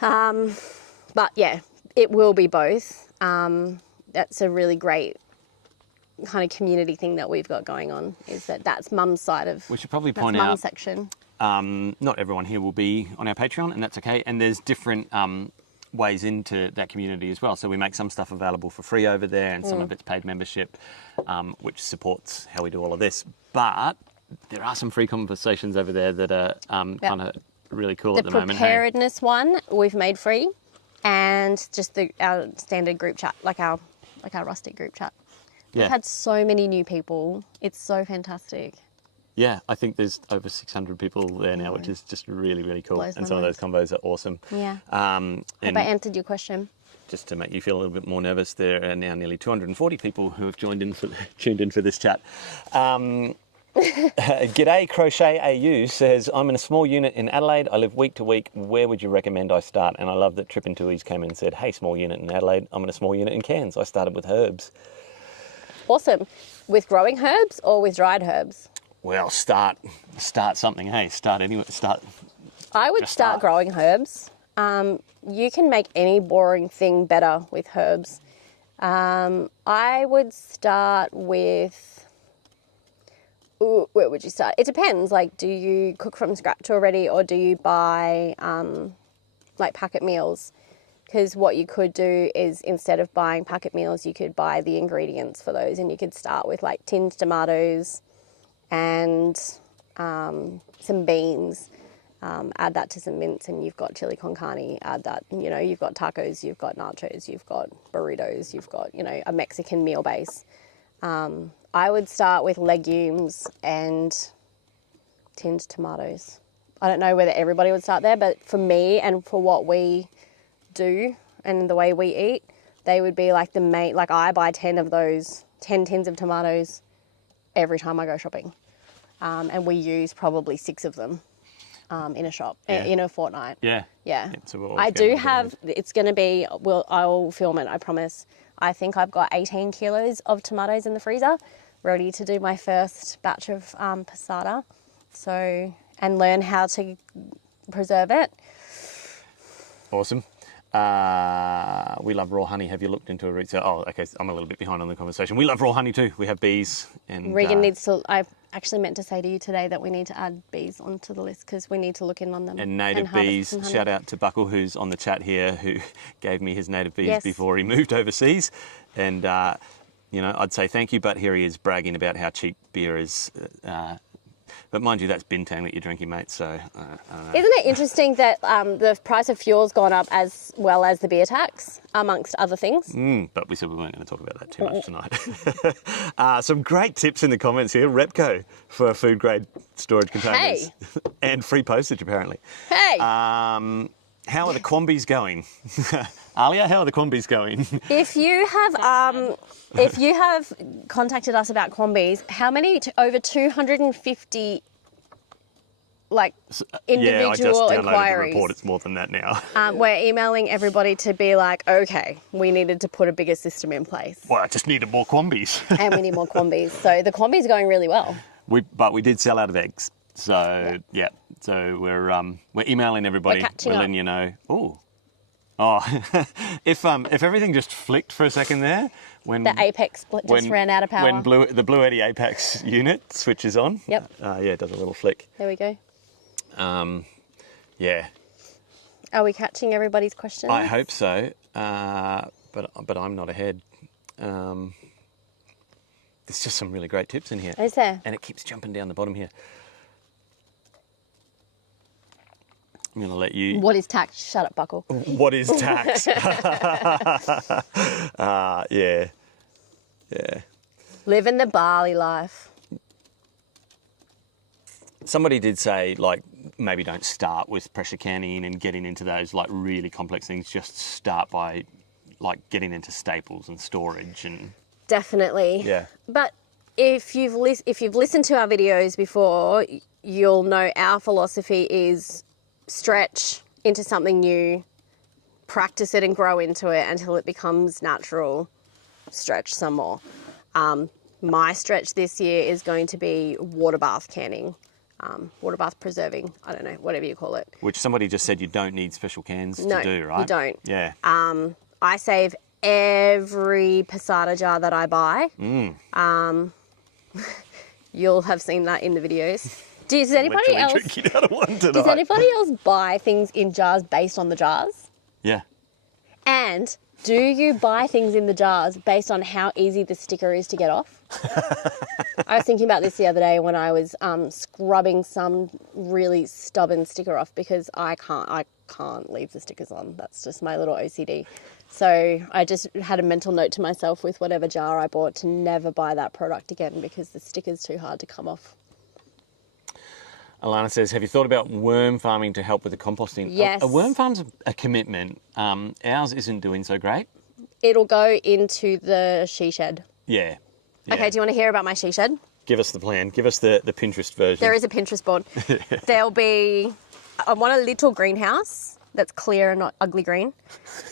But yeah, it will be both. That's a really great kind of community thing that we've got going on, is that's Mum's side of. We should probably that's point Mum's out section. Not everyone here will be on our Patreon, and that's okay. And there's different ways into that community as well. So we make some stuff available for free over there, and some of it's paid membership, which supports how we do all of this. But there are some free conversations over there that are kind of really cool at the moment. The preparedness one we've made free, and just our standard group chat, like our rustic group chat. We've had so many new people. It's so fantastic. Yeah, I think there's over 600 people there now, which is just really, really cool. Blows And my some of those combos are awesome. Yeah. And Hope I answered your question. just to make you feel a little bit more nervous, there are now nearly 240 people who have tuned in for this chat. G'day Crochet AU says, I'm in a small unit in Adelaide. I live week to week. Where would you recommend I start? And I love that Trip Intui's came in and said, hey, small unit in Adelaide. I'm in a small unit in Cairns. I started with herbs. Awesome. With growing herbs or with dried herbs? Well, start something. Hey, start anyway. I would start growing herbs. You can make any boring thing better with herbs. I would start with... Ooh, where would you start? It depends. Like, do you cook from scratch already, or do you buy like packet meals? Because what you could do is, instead of buying packet meals, you could buy the ingredients for those, and you could start with like tinned tomatoes and some beans. Add that to some mince, and you've got chili con carne. Add that, you know, you've got tacos, you've got nachos, you've got burritos, you've got, you know, a Mexican meal base. I would start with legumes and tinned tomatoes. I don't know whether everybody would start there, but for me and for what we do and the way we eat, they would be like the main. Like, I buy 10 of those, 10 tins of tomatoes every time I go shopping. And we use probably 6 of them in a shop, in a fortnight. Yeah. So I do have, it's going to be, I'll film it, I promise. I think I've got 18 kilos of tomatoes in the freezer, ready to do my first batch of passata. So, and learn how to preserve it. Awesome. We love raw honey. Have you looked into a route? Oh, okay. I'm a little bit behind on the conversation. We love raw honey too. We have bees. And Regan needs to. I actually meant to say to you today that we need to add bees onto the list, because we need to look in on them. And native bees. Shout out to Buckle, who's on the chat here, who gave me his native bees before he moved overseas. And you know, I'd say thank you, but here he is bragging about how cheap beer is. But mind you, that's Bintang that you're drinking, mate, so I don't know. Isn't it interesting that the price of fuel's gone up as well as the beer tax, amongst other things? But we said we weren't going to talk about that too much tonight. Some great tips in the comments here. Repco for food-grade storage containers. Hey. And free postage, apparently. Hey! How are the Quambies going? Alia, how are the Quambies going? If you have contacted us about Quambies, how many? Over 250 individual I just downloaded inquiries. the report. It's more than that now. We're emailing everybody to be like, okay, we needed to put a bigger system in place. Well, I just needed more Quambies. And we need more Quambies. So the Quambies are going really well. But we did sell out of eggs. So yeah. So we're emailing everybody. We're letting you know. If everything just flicked for a second there, when the Apex split just ran out of power. When the Blue Eddy Apex unit switches on. Yep. It does a little flick. There we go. Yeah. Are we catching everybody's questions? I hope so. But I'm not ahead. There's just some really great tips in here. Is there? And it keeps jumping down the bottom here. I'm going to let you... What is tax? Shut up, Buckle. What is tax? Yeah. Living the barley life. Somebody did say, like, maybe don't start with pressure canning and getting into those, like, really complex things. Just start by, like, getting into staples and storage and... Definitely. Yeah. But if you've listened to our videos before, you'll know our philosophy is... stretch into something new, practice it and grow into it until it becomes natural, stretch some more. My stretch this year is going to be water bath canning, water bath preserving, I don't know, whatever you call it. Which somebody just said you don't need special cans to do, right? You don't. Yeah. I save every passata jar that I buy. You'll have seen that in the videos. Does anybody else buy things in jars based on the jars? Yeah. And do you buy things in the jars based on how easy the sticker is to get off? I was thinking about this the other day when I was scrubbing some really stubborn sticker off, because I can't leave the stickers on. That's just my little OCD. So I just had a mental note to myself with whatever jar I bought to never buy that product again, because the sticker's too hard to come off. Alana says, have you thought about worm farming to help with the composting? Yes. A worm farm's a commitment. Ours isn't doing so great. It'll go into the she shed. Yeah. Okay, do you want to hear about my she shed? Give us the plan. Give us the Pinterest version. There is a Pinterest board. There'll be, I want a little greenhouse that's clear and not ugly green,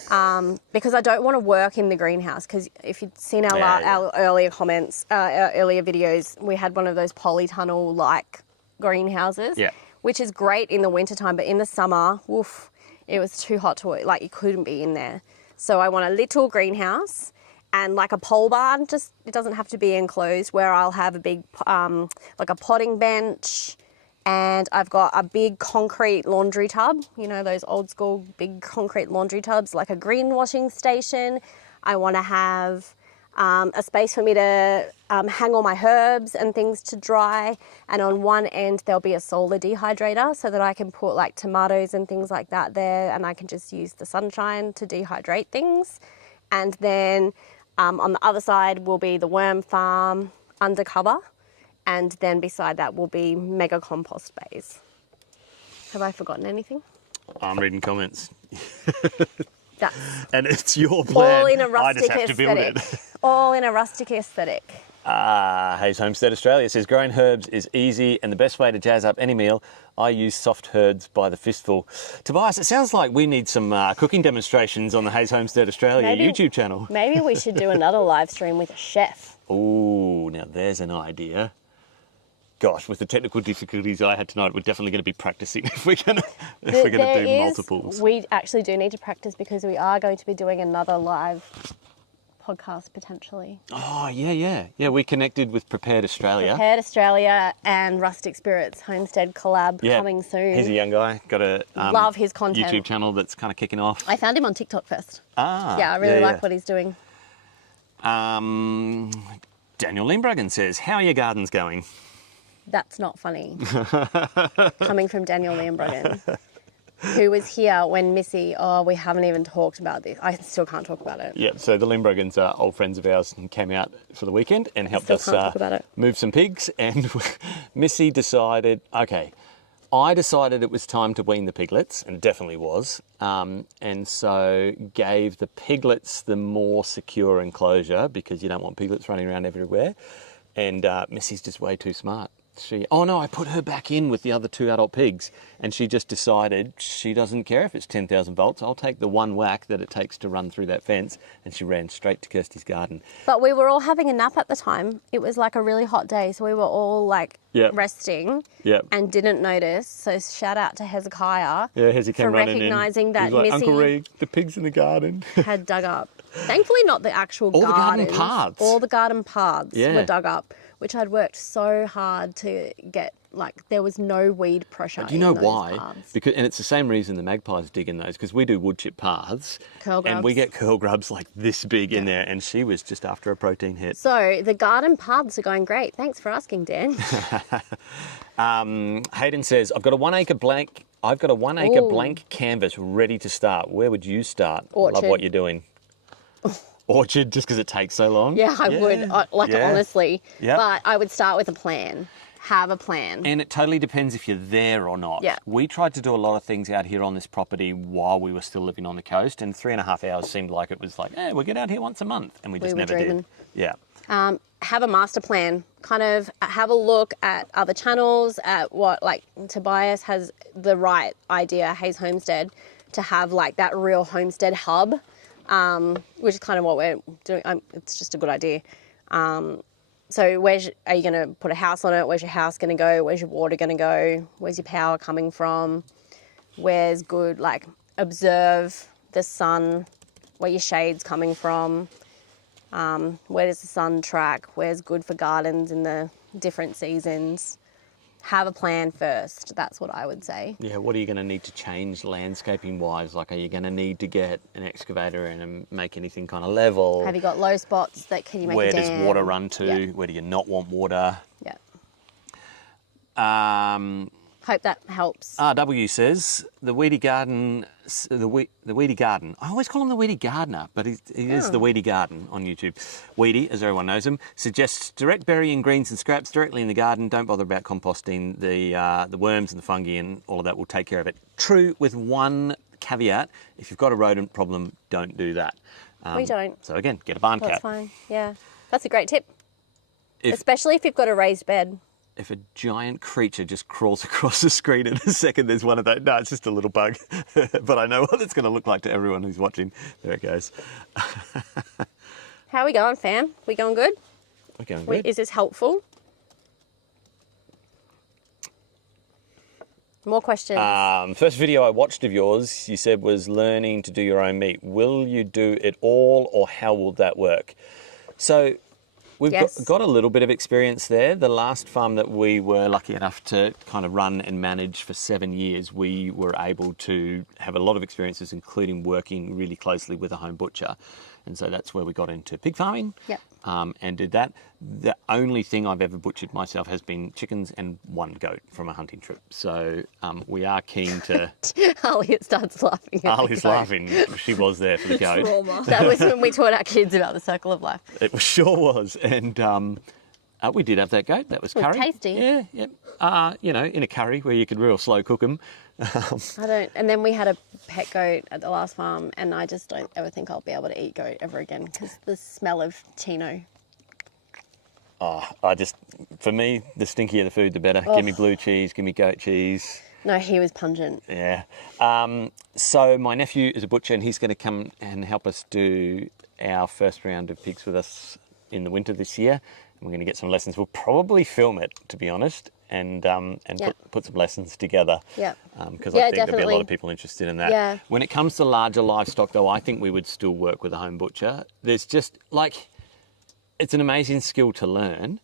because I don't want to work in the greenhouse, because if you'd seen our earlier comments, our earlier videos, we had one of those polytunnel-like greenhouses, which is great in the wintertime, but in the summer, woof, it was too hot to work, like you couldn't be in there. So I want a little greenhouse and like a pole barn, just, it doesn't have to be enclosed, where I'll have a big, like a potting bench, and I've got a big concrete laundry tub, you know, those old school big concrete laundry tubs, like a greenwashing station. I want to have a space for me to hang all my herbs and things to dry. And on one end, there'll be a solar dehydrator so that I can put like tomatoes and things like that there, and I can just use the sunshine to dehydrate things. And then on the other side will be the worm farm undercover. And then beside that will be mega compost bays. Have I forgotten anything? I'm reading comments. That's and it's your plan. all in a I just rustic have to build aesthetic. it. All in a rustic aesthetic. Hayes Homestead Australia says, growing herbs is easy and the best way to jazz up any meal. I use soft herbs by the fistful. Tobias, it sounds like we need some cooking demonstrations on the Hayes Homestead Australia YouTube channel. Maybe we should do another live stream with a chef. Ooh, now there's an idea. Gosh, with the technical difficulties I had tonight, we're definitely going to be practicing if we're going to do multiples. We actually do need to practice, because we are going to be doing another live podcast potentially. Oh, yeah. We connected with Prepared Australia. Prepared Australia and Rustic Spirits Homestead collab coming soon. He's a young guy, got a love his content. YouTube channel that's kind of kicking off. I found him on TikTok first. I really like what he's doing. Daniel Lindbruggen says, how are your gardens going? That's not funny. Coming from Daniel Liambruggen, who was here when Missy, we haven't even talked about this. I still can't talk about it. Yeah, so the Limbruggans are old friends of ours and came out for the weekend and helped us move some pigs. And Missy decided, okay, I decided it was time to wean the piglets, and it definitely was. And so gave the piglets the more secure enclosure, because you don't want piglets running around everywhere. And Missy's just way too smart. I put her back in with the other two adult pigs, and she just decided she doesn't care if it's 10,000 volts. I'll take the one whack that it takes to run through that fence, and she ran straight to Kirsty's garden. But we were all having a nap at the time. It was like a really hot day, so we were all like resting and didn't notice. So shout out to Hezekiah for recognising that like, Missy Uncle Reeg, the pigs in the garden had dug up. Thankfully not the actual all the garden paths. All the garden paths were dug up, which I'd worked so hard to get. Like, there was no weed pressure. Do you know why? Paths. Because, and it's the same reason the magpies dig in those, because we do wood chip paths. Curl grubs. And we get curl grubs like this big in there, and she was just after a protein hit. So the garden paths are going great. Thanks for asking, Dan. Hayden says, I've got a 1 acre blank blank canvas ready to start. Where would you start? Orchard. I love what you're doing. Orchard, just because it takes so long? Yeah, I would. Honestly. Yep. But I would start with a plan. Have a plan. And it totally depends if you're there or not. Yeah. We tried to do a lot of things out here on this property while we were still living on the coast, and 3.5 hours seemed like it was like, we get out here once a month, and we just never did. Yeah. Have a master plan. Kind of have a look at other channels, at what, like, Tobias has the right idea, Hayes Homestead, to have like that real homestead hub, which is kind of what we're doing. It's just a good idea. So are you going to put a house on it? Where's your house going to go? Where's your water going to go? Where's your power coming from? Where's good, like, observe the sun, where your shade's coming from. Where does the sun track? Where's good for gardens in the different seasons? Have a plan first. That's what I would say. Yeah, what are you going to need to change landscaping-wise? Like, are you going to need to get an excavator in and make anything kind of level? Have you got low spots that can you make a dam? Where does water run to? Yeah. Where do you not want water? Yeah. Hope that helps. RW says the weedy garden, the weedy garden. I always call him the weedy gardener, but he is the weedy garden on YouTube. Weedy, as everyone knows him, suggests direct burying greens and scraps directly in the garden. Don't bother about composting. The worms and the fungi and all of that will take care of it. True, with one caveat: if you've got a rodent problem, don't do that. We don't. So again, get a barn cat. That's fine. Yeah, that's a great tip. Especially if you've got a raised bed. If a giant creature just crawls across the screen in a second, there's one of those. No, it's just a little bug. But I know what it's going to look like to everyone who's watching. There it goes. How are we going, fam? We going good? We're going good. Is this helpful? More questions. First video I watched of yours, you said, was learning to do your own meat. Will you do it all, or how will that work? So we've got a little bit of experience there. The last farm that we were lucky enough to kind of run and manage for 7 years, we were able to have a lot of experiences, including working really closely with a home butcher. And so that's where we got into pig farming. Yep. And did that. The only thing I've ever butchered myself has been chickens and one goat from a hunting trip. So we are keen to... Harliet starts laughing. Harley's laughing. She was there for the goat. Trauma. That was when we taught our kids about the circle of life. It sure was. And we did have that goat. That was curry. Tasty. Yeah, yeah. In a curry where you could real slow cook them. And then we had a pet goat at the last farm, and I just don't ever think I'll be able to eat goat ever again because the smell of Tino. For me, the stinkier the food, the better. Oh. Give me blue cheese, give me goat cheese. No, he was pungent. Yeah. So my nephew is a butcher, and he's going to come and help us do our first round of pigs with us in the winter this year. And we're going to get some lessons. We'll probably film it, to be honest, and put some lessons together. Yeah. Because I think definitely. there'll be a lot of people interested in that. Yeah. When it comes to larger livestock, though, I think we would still work with a home butcher. There's just, it's an amazing skill to learn.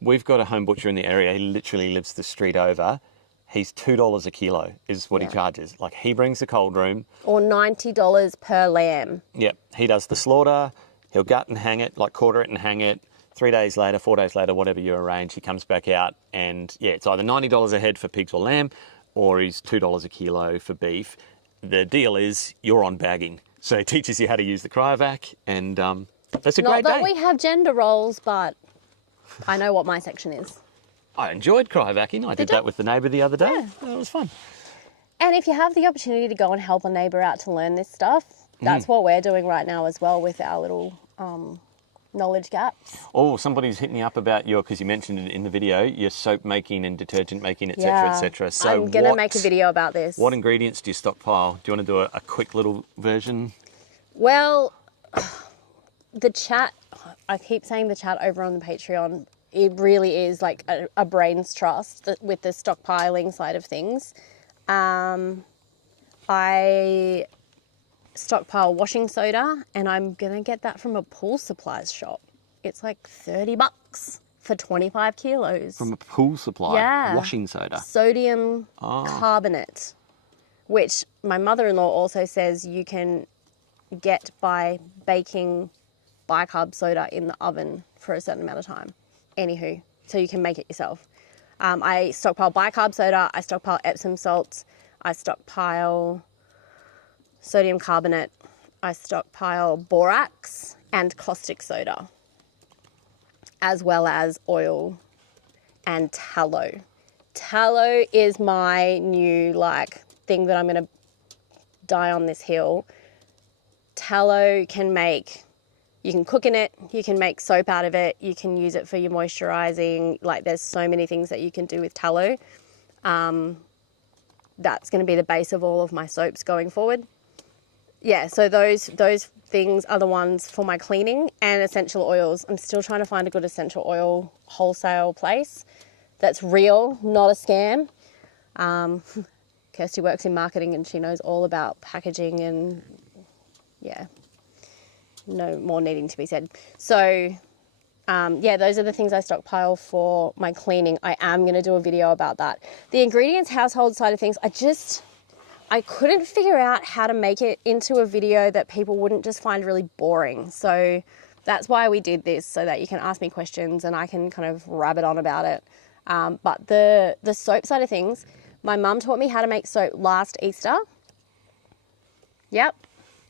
We've got a home butcher in the area. He literally lives the street over. He's $2 a kilo is what he charges. He brings the cold room. Or $90 per lamb. Yep. He does the slaughter. He'll gut and hang it, quarter it and hang it. 3 days later, 4 days later, whatever you arrange, he comes back out and, it's either $90 a head for pigs or lamb, or he's $2 a kilo for beef. The deal is you're on bagging. So he teaches you how to use the cryovac, and that's a great day. Not that we have gender roles, but I know what my section is. I enjoyed cryovacing. I did that with the neighbour the other day. Yeah. It was fun. And if you have the opportunity to go and help a neighbour out to learn this stuff, that's what we're doing right now as well with our little knowledge gaps. Oh, somebody's hitting you up about because you mentioned it in the video, your soap making and detergent making, etc., etc. So I'm going to make a video about this. What ingredients do you stockpile? Do you want to do a quick little version? Well, the chat, I keep saying the chat over on the Patreon, it really is like a brain's trust with the stockpiling side of things. I stockpile washing soda, and I'm gonna get that from a pool supplies shop. It's like $30 for 25 kilos. From a pool supply? Yeah. Washing soda? Sodium carbonate, which my mother-in-law also says you can get by baking bicarb soda in the oven for a certain amount of time. Anywho, so you can make it yourself. I stockpile bicarb soda, I stockpile Epsom salts, I stockpile sodium carbonate, I stockpile borax and caustic soda, as well as oil and tallow. Tallow is my new thing that I'm going to die on this hill. Tallow you can cook in it, you can make soap out of it, you can use it for your moisturizing. There's so many things that you can do with tallow. That's going to be the base of all of my soaps going forward. Yeah, so those things are the ones for my cleaning, and essential oils. I'm still trying to find a good essential oil wholesale place that's real, not a scam. Kirsty works in marketing and she knows all about packaging, and no more needing to be said. So those are the things I stockpile for my cleaning. I am going to do a video about that. The ingredients household side of things, I couldn't figure out how to make it into a video that people wouldn't just find really boring. So that's why we did this, so that you can ask me questions and I can kind of rabbit on about it. But the soap side of things, My mum taught me how to make soap last Easter. Yep.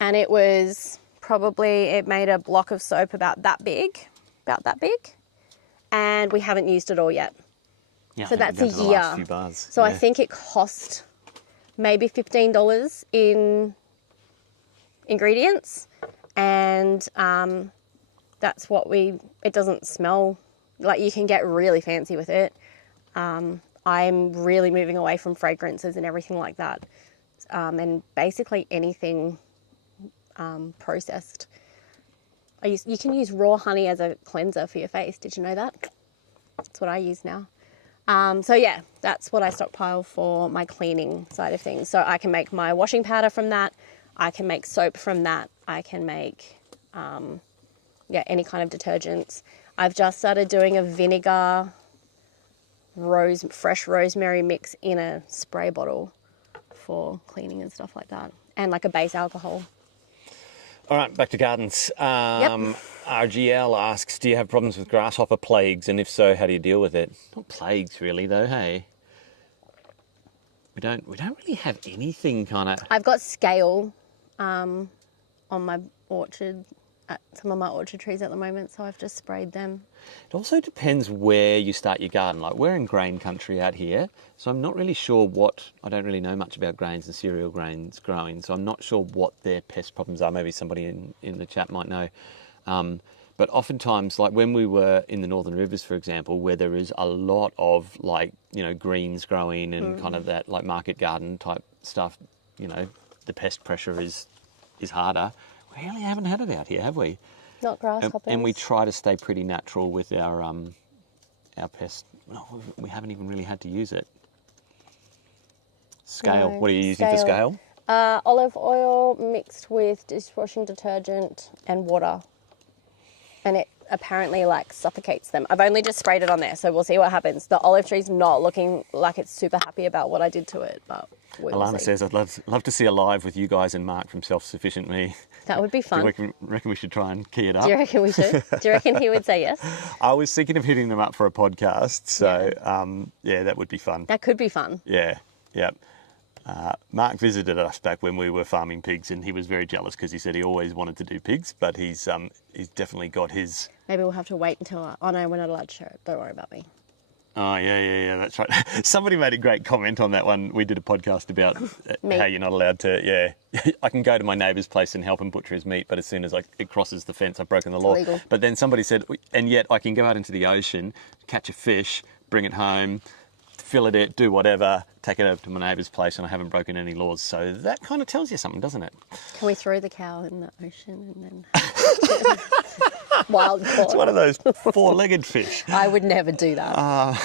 And it was probably, it made a block of soap about that big. And we haven't used it all yet. Yeah, So I think that's we're a down to the last year. few bars. So I think it cost maybe $15 in ingredients. And that's what it doesn't smell, like you can get really fancy with it. I'm really moving away from fragrances and everything like that. And basically anything processed. You can use raw honey as a cleanser for your face. Did you know that? That's what I use now. So yeah, that's what I stockpile for my cleaning side of things. So I can make my washing powder from that. I can make soap from that. I can make, any kind of detergents. I've just started doing a vinegar fresh rosemary mix in a spray bottle for cleaning and stuff like that. And like a base alcohol. All right, back to gardens. RGL asks, do you have problems with grasshopper plagues? And if so, how do you deal with it? Not plagues really though, hey? We don't really have anything kind of... I've got scale on my orchard, at some of my orchard trees at the moment, so I've just sprayed them. It also depends where you start your garden. Like we're in grain country out here, so I'm not really sure I don't really know much about grains and cereal grains growing, so I'm not sure what their pest problems are. Maybe somebody in the chat might know. But oftentimes, like when we were in the Northern Rivers, for example, where there is a lot of greens growing and kind of that like market garden type stuff, the pest pressure is harder. We really haven't had it out here, have we? Not grasshoppers. And we try to stay pretty natural with our pest. No, we haven't even really had to use it. Scale. No, What are you using for scale? Olive oil mixed with dishwashing detergent and water. And it apparently suffocates them. I've only just sprayed it on there, so we'll see what happens. The olive tree's not looking like it's super happy about what I did to it, but Alana says, I'd love to see a live with you guys and Mark from Self-sufficiency. That would be fun. Do you reckon we should try and key it up? Do you reckon we should? Do you reckon he would say yes? I was thinking of hitting them up for a podcast, so that would be fun. That could be fun. Yeah. Mark visited us back when we were farming pigs, and he was very jealous because he said he always wanted to do pigs, but he's definitely got his... Maybe we'll have to wait until... Oh no, we're not allowed to share it. Don't worry about me. Oh, yeah, that's right. Somebody made a great comment on that one. We did a podcast about how you're not allowed to, I can go to my neighbour's place and help him butcher his meat, but as soon as it crosses the fence, I've broken the law. Illegal. But then somebody said, and yet I can go out into the ocean, catch a fish, bring it home, fillet it, do whatever, take it over to my neighbour's place, and I haven't broken any laws. So that kind of tells you something, doesn't it? Can we throw the cow in the ocean and then... Wild caught. It's one of those four-legged fish. I would never do that.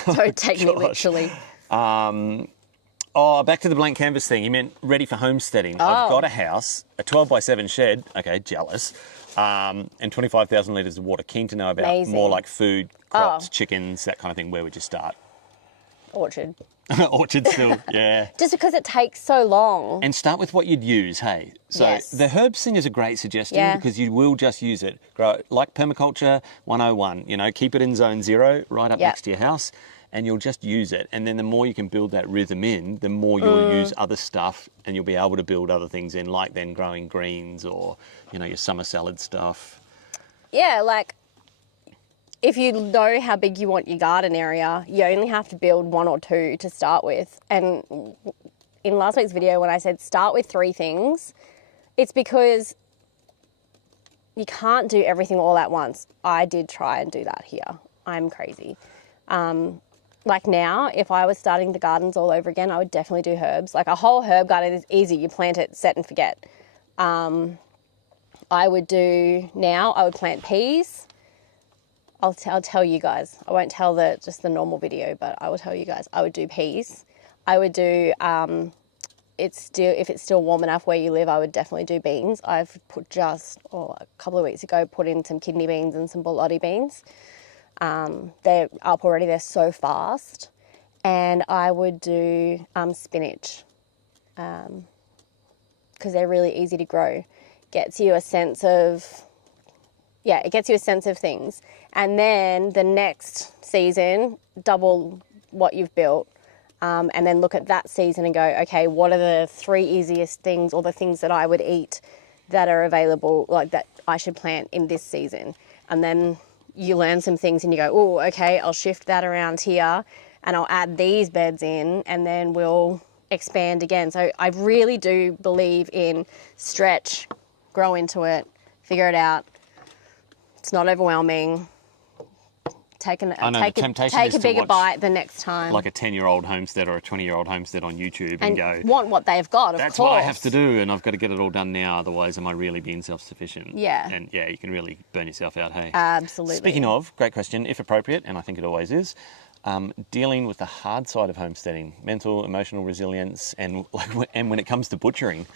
Don't take me literally. Back to the blank canvas thing. You meant ready for homesteading. I've got a house, a 12x7 shed. Okay, jealous. And 25,000 litres of water. Keen to know about more like food, crops, chickens, that kind of thing. Where would you start? Orchard. Orchard still, yeah. Just because it takes so long. And start with what you'd use, hey? So the herbs thing is a great suggestion because you will just use it. Grow like permaculture 101, keep it in zone 0 right up next to your house and you'll just use it. And then the more you can build that rhythm in, the more you'll use other stuff and you'll be able to build other things in, like then growing greens or, your summer salad stuff. Yeah, if you know how big you want your garden area, you only have to build 1 or 2 to start with. And in last week's video, when I said start with 3 things, it's because you can't do everything all at once. I did try and do that here. I'm crazy. Now, if I was starting the gardens all over again, I would definitely do herbs. A whole herb garden is easy. You plant it, set and forget. I would plant peas. I'll tell you guys. I won't tell just the normal video, but I will tell you guys. I would do peas. I would do, if it's still warm enough where you live, I would definitely do beans. I've a couple of weeks ago, put in some kidney beans and some borlotti beans. They're up already. They're so fast. And I would do spinach because they're really easy to grow. Gets you a sense of things. And then the next season, double what you've built. and then look at that season and go, okay, what are the 3 easiest things or the things that I would eat that are available, like that I should plant in this season? And then you learn some things and you go, oh, okay, I'll shift that around here and I'll add these beds in, and then we'll expand again. So I really do believe in stretch, grow into it, figure it out. It's not overwhelming. Take a bigger bite the next time. Like a 10-year-old homestead or a 20-year-old homestead on YouTube and go, want what they've got, of course. That's what I have to do, and I've got to get it all done now, otherwise am I really being self-sufficient? Yeah. And yeah, you can really burn yourself out, hey? Absolutely. Speaking of, great question, if appropriate, and I think it always is, dealing with the hard side of homesteading, mental, emotional resilience, and when it comes to butchering,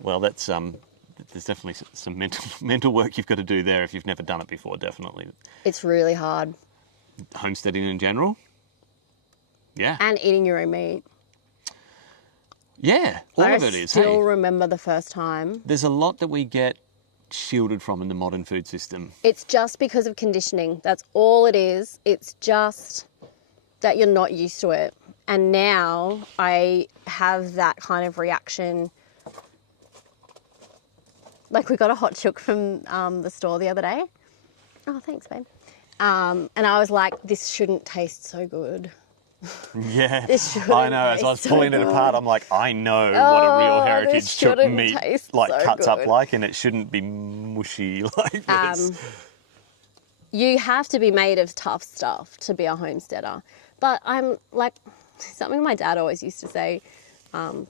well, that's there's definitely some mental work you've got to do there if you've never done it before, definitely. It's really hard. Homesteading in general? Yeah. And eating your own meat. Yeah, all of it is. I still remember the first time. There's a lot that we get shielded from in the modern food system. It's just because of conditioning. That's all it is. It's just that you're not used to it. And now I have that kind of reaction. Like, we got a hot chook from the store the other day. Oh, thanks, babe. And I was like, this shouldn't taste so good. Yeah, I know. As I was pulling it apart, I'm like, I know what a real heritage chook meat cuts up like, and it shouldn't be mushy like this. You have to be made of tough stuff to be a homesteader. But I'm like, something my dad always used to say,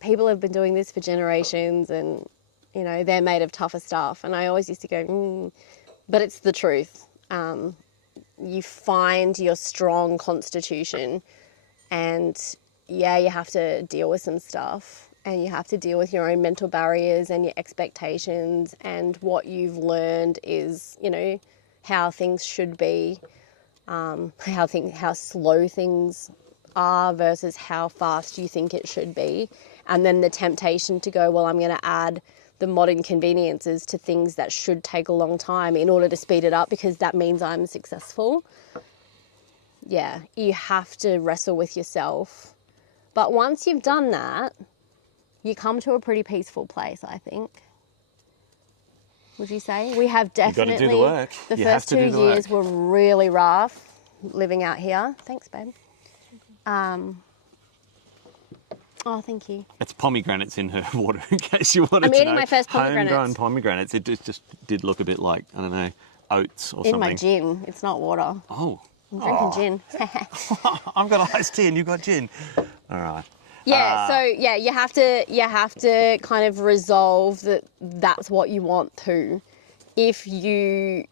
people have been doing this for generations and, you know, they're made of tougher stuff. And I always used to go, but it's the truth. You find your strong constitution and, yeah, you have to deal with some stuff and you have to deal with your own mental barriers and your expectations, and what you've learned is, you know, how things should be, how slow things are versus how fast you think it should be. And then the temptation to go, well, I'm going to add the modern conveniences to things that should take a long time in order to speed it up because that means I'm successful. Yeah, you have to wrestle with yourself. But once you've done that, you come to a pretty peaceful place, I think. Would you say? We have definitely... You've got to do the work. The first 2 years were really rough living out here. Thanks, babe. Oh, thank you. It's pomegranates in her water, in case you wanted to know. I'm eating my first pomegranates. Homegrown pomegranates. It just did look a bit like, I don't know, oats or something. In my gin. It's not water. Oh. I'm drinking gin. I've got iced tea and you've got gin. All right. Yeah, so yeah, you have to kind of resolve that that's what you want to. If you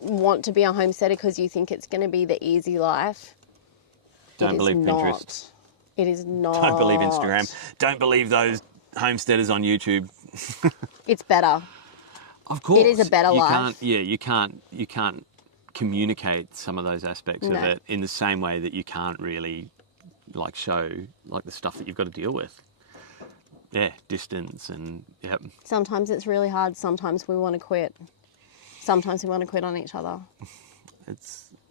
want to be a homesteader because you think it's going to be the easy life, don't believe Pinterest. It is not. Don't believe Instagram. Don't believe those homesteaders on YouTube. It's better. Of course. It is a better life. You can't communicate some of those aspects of it in the same way that you can't really like show like the stuff that you've got to deal with. Yeah, distance and yep. Sometimes it's really hard. Sometimes we want to quit. Sometimes we want to quit on each other.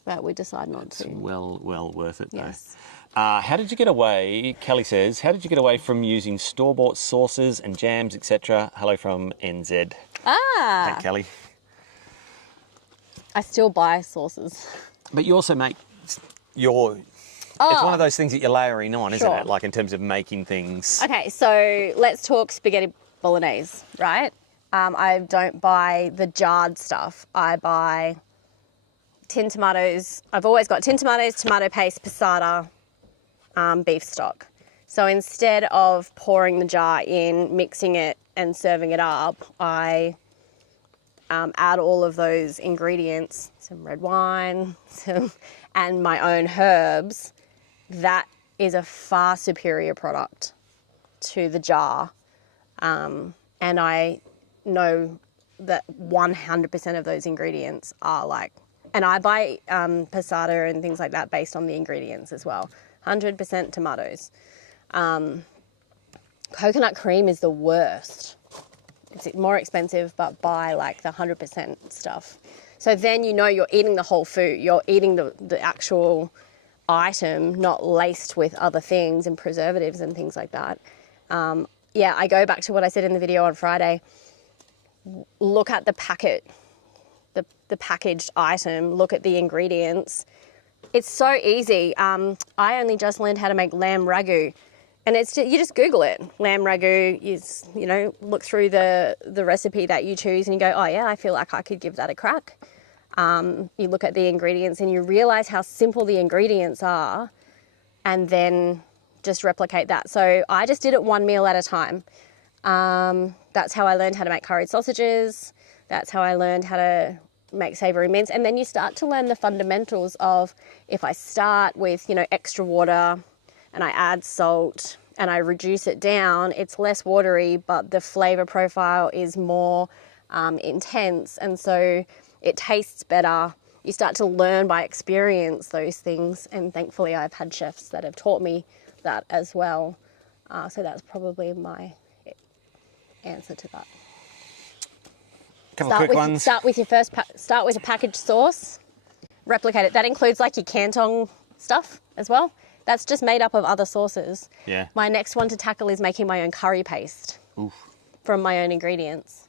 But we decide not to. It's well worth it though. Yes. How did you get away, Kelly says, how did you get away from using store-bought sauces and jams, etc.? Hello from NZ. Hey, Kelly. I still buy sauces. But you also make your... It's one of those things that you're layering on, isn't it? Like in terms of making things. Okay, so let's talk spaghetti bolognese, right? I don't buy the jarred stuff. I buy tin tomatoes. I've always got tin tomatoes, tomato paste, passata, beef stock. So instead of pouring the jar in, mixing it and serving it up, I add all of those ingredients, some red wine, and my own herbs. That is a far superior product to the jar. And I know that 100% of those ingredients are like, and I buy passata and things like that based on the ingredients as well. 100% tomatoes. Coconut cream is the worst. It's more expensive, but buy like the 100% stuff. So then you know you're eating the whole food. You're eating the actual item, not laced with other things and preservatives and things like that. Yeah, I go back to what I said in the video on Friday. Look at the packet, the packaged item, look at the ingredients. It's so easy. I only just learned how to make lamb ragu. And you just Google it. Lamb ragu is, look through the recipe that you choose and you go, oh yeah, I feel like I could give that a crack. You look at the ingredients and you realise how simple the ingredients are, and then just replicate that. So I just did it one meal at a time. That's how I learned how to make curried sausages. That's how I learned how to make savoury mince. And then you start to learn the fundamentals of, if I start with, extra water and I add salt and I reduce it down, it's less watery, but the flavour profile is more intense. And so it tastes better. You start to learn by experience those things. And thankfully I've had chefs that have taught me that as well. So that's probably my answer to that. Couple of quick ones. Start with a packaged sauce. Replicate it. That includes like your Canton stuff as well. That's just made up of other sauces. Yeah. My next one to tackle is making my own curry paste. Oof. From my own ingredients.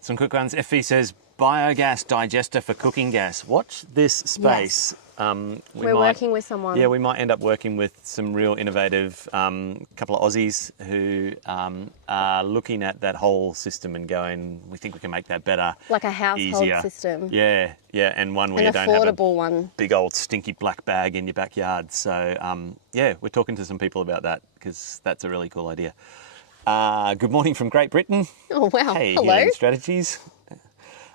Some quick ones. Effie says, biogas digester for cooking gas. Watch this space. Yes. We're working with someone. Yeah, we might end up working with some real innovative couple of Aussies who are looking at that whole system and going, we think we can make that better. Like a household easier. System. Yeah, and one where you don't have a big old stinky black bag in your backyard. So, yeah, we're talking to some people about that because that's a really cool idea. Good morning from Great Britain. Oh, wow. Hey, hello. Healing Strategies.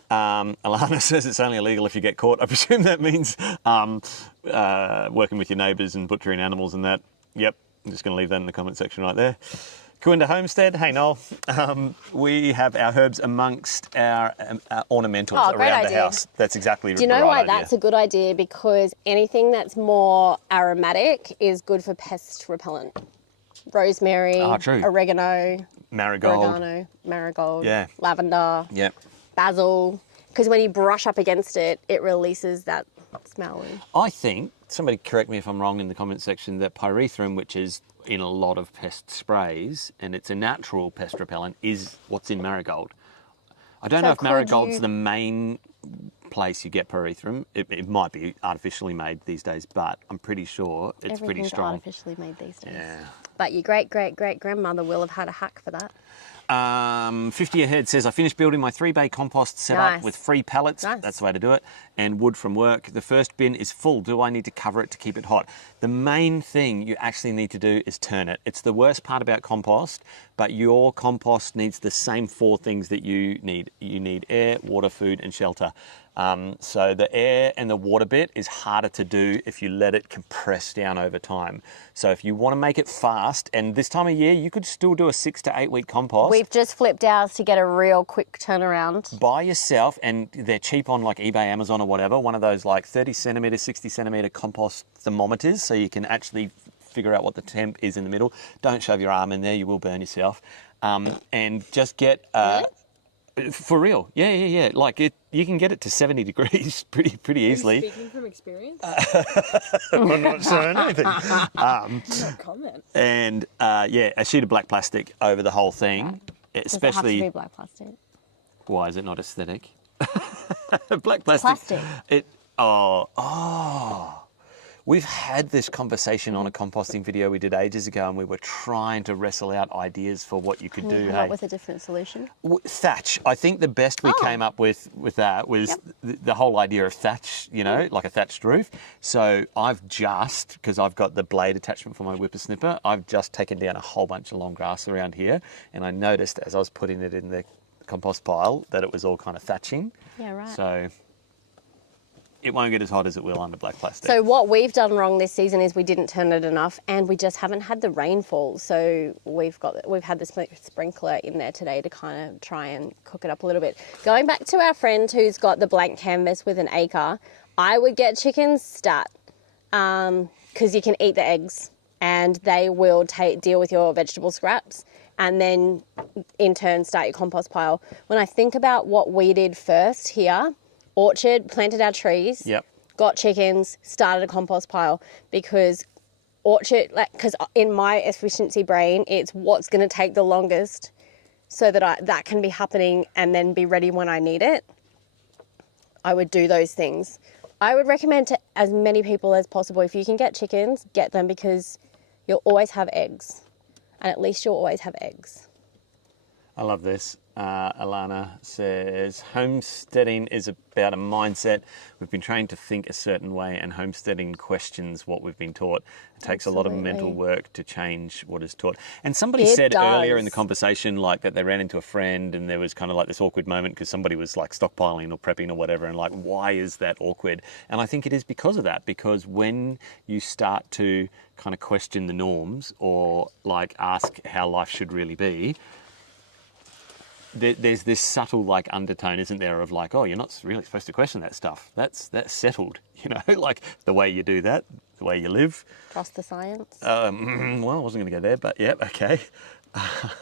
Alana says it's only illegal if you get caught. I presume that means working with your neighbours and butchering animals and that. Yep, I'm just going to leave that in the comment section right there. Coinda Homestead, hey Noel. We have our herbs amongst our ornamentals around the house. That's exactly right. Do you know why that's a good idea? Because anything that's more aromatic is good for pest repellent. Rosemary, oregano, marigold, yeah. lavender. Yep. Basil, because when you brush up against it, it releases that smell. I think, somebody correct me if I'm wrong in the comment section, that pyrethrum, which is in a lot of pest sprays, and it's a natural pest repellent, is what's in marigold. I don't know if marigold's the main place you get pyrethrum. It might be artificially made these days, but I'm pretty sure it's pretty strong. Artificially made these days. Yeah. But your great-great-great-grandmother will have had a hack for that. 50 Ahead says, I finished building my 3-bay compost setup with free pallets. Nice. That's the way to do it. And wood from work. The first bin is full. Do I need to cover it to keep it hot? The main thing you actually need to do is turn it. It's the worst part about compost, but your compost needs the same 4 things that you need. You need air, water, food, and shelter. So the air and the water bit is harder to do if you let it compress down over time. So if you want to make it fast, and this time of year, you could still do a 6 to 8 week compost. We've just flipped ours to get a real quick turnaround. By yourself, and they're cheap on like eBay, Amazon or whatever, one of those like 30 centimetre, 60 centimetre compost thermometers, so you can actually figure out what the temp is in the middle. Don't shove your arm in there, you will burn yourself. And just get... For real, yeah. Like you can get it to 70 degrees pretty easily. Are you speaking from experience? I'm not saying anything. No comment. And a sheet of black plastic over the whole thing, especially. Does it have to be black plastic? Why is it not aesthetic? Black plastic. We've had this conversation on a composting video we did ages ago, and we were trying to wrestle out ideas for what you could do. Come up with a different solution? Thatch. I think the best we came up with that was the whole idea of thatch, like a thatched roof. So I've just, because I've got the blade attachment for my whippersnipper, I've just taken down a whole bunch of long grass around here, and I noticed as I was putting it in the compost pile that it was all kind of thatching. Yeah, right. So it won't get as hot as it will under black plastic. So what we've done wrong this season is we didn't turn it enough, and we just haven't had the rainfall. So we've had the sprinkler in there today to kind of try and cook it up a little bit. Going back to our friend who's got the blank canvas with an acre, I would get chickens stat, because you can eat the eggs and they will deal with your vegetable scraps, and then in turn start your compost pile. When I think about what we did first here, orchard, planted our trees. Yep. got chickens, started a compost pile, because because in my efficiency brain, it's what's going to take the longest so that that can be happening and then be ready when I need it. I would do those things. I would recommend to as many people as possible, if you can get chickens, get them, because you'll always have eggs. And at least you'll always have eggs. I love this. Alana says, homesteading is about a mindset. We've been trained to think a certain way, and homesteading questions what we've been taught. It takes a lot of mental work to change what is taught. And somebody said earlier in the conversation, like, that they ran into a friend and there was kind of like this awkward moment because somebody was like stockpiling or prepping or whatever, and like, why is that awkward? And I think it is because of that, because when you start to kind of question the norms or like ask how life should really be, there's this subtle like undertone, isn't there, of like, oh, you're not really supposed to question that stuff. That's settled, you know, like the way you do that, the way you live. Trust the science. Well, I wasn't going to go there, but yeah, okay.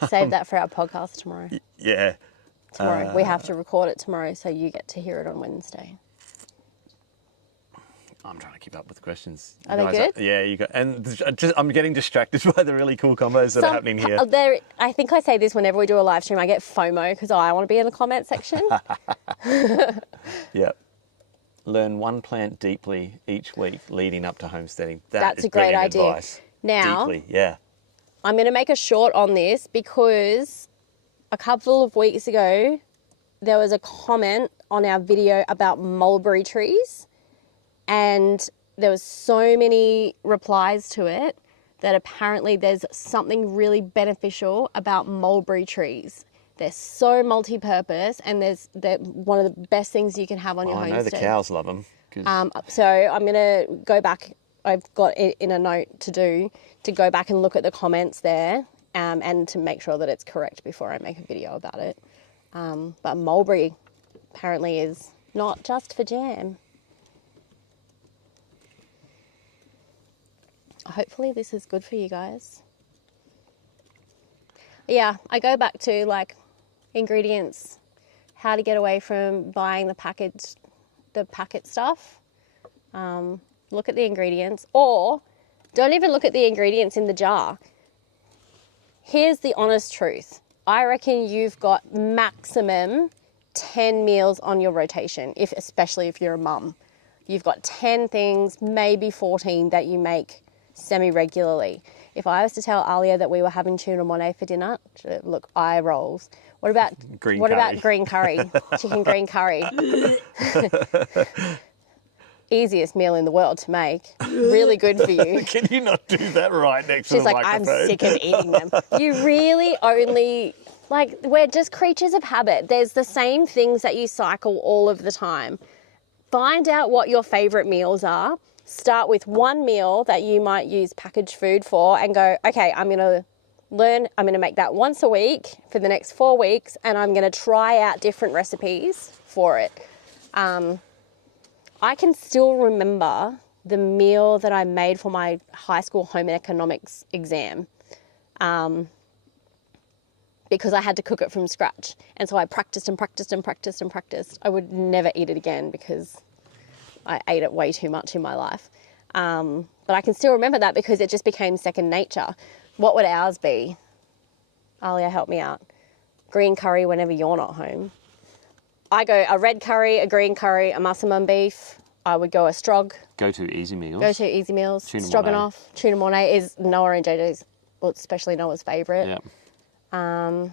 Save that for our podcast tomorrow. Yeah. Tomorrow. We have to record it tomorrow, so you get to hear it on Wednesday. I'm trying to keep up with the questions. Are they good? Yeah, you got, and I'm getting distracted by the really cool combos that are happening here. I think I say this whenever we do a live stream. I get FOMO because I want to be in the comment section. Yeah. Learn one plant deeply each week leading up to homesteading. That's a great idea. Advice. Now, deeply, yeah. I'm going to make a short on this because a couple of weeks ago, there was a comment on our video about mulberry trees. And there was so many replies to it that apparently there's something really beneficial about mulberry trees. They're so multi-purpose, and they're one of the best things you can have on your homestead. I know the cows love them. So I'm going to go back. I've got it in a note to go back and look at the comments there, and to make sure that it's correct before I make a video about it. But mulberry apparently is not just for jam. Hopefully this is good for you guys. Yeah, I go back to like ingredients, how to get away from buying the packet stuff. Look at the ingredients, or don't even look at the ingredients in the jar. Here's the honest truth. I reckon you've got maximum 10 meals on your rotation, especially if you're a mum. You've got 10 things, maybe 14 that you make semi-regularly. If I was to tell Alia that we were having tuna monet for dinner, look, eye rolls. What about green curry? Chicken green curry. Easiest meal in the world to make. Really good for you. Can you not do that right next to the microphone? She's like, I'm sick of eating them. You really only, like, we're just creatures of habit. There's the same things that you cycle all of the time. Find out what your favourite meals are. Start with one meal that you might use packaged food for and go, okay, I'm going to make that once a week for the next 4 weeks, and I'm going to try out different recipes for it. I can still remember the meal that I made for my high school home economics exam, because I had to cook it from scratch. And so I practiced and practiced and practiced and practiced. I would never eat it again because I ate it way too much in my life. But I can still remember that because it just became second nature. What would ours be? Alia, help me out. Green curry whenever you're not home. I go a red curry, a green curry, a massaman beef. I would go a strog. Go to easy meals. Tuna stroganoff. Tuna mornay is Noah and JJ's, well, especially Noah's favourite. Yeah.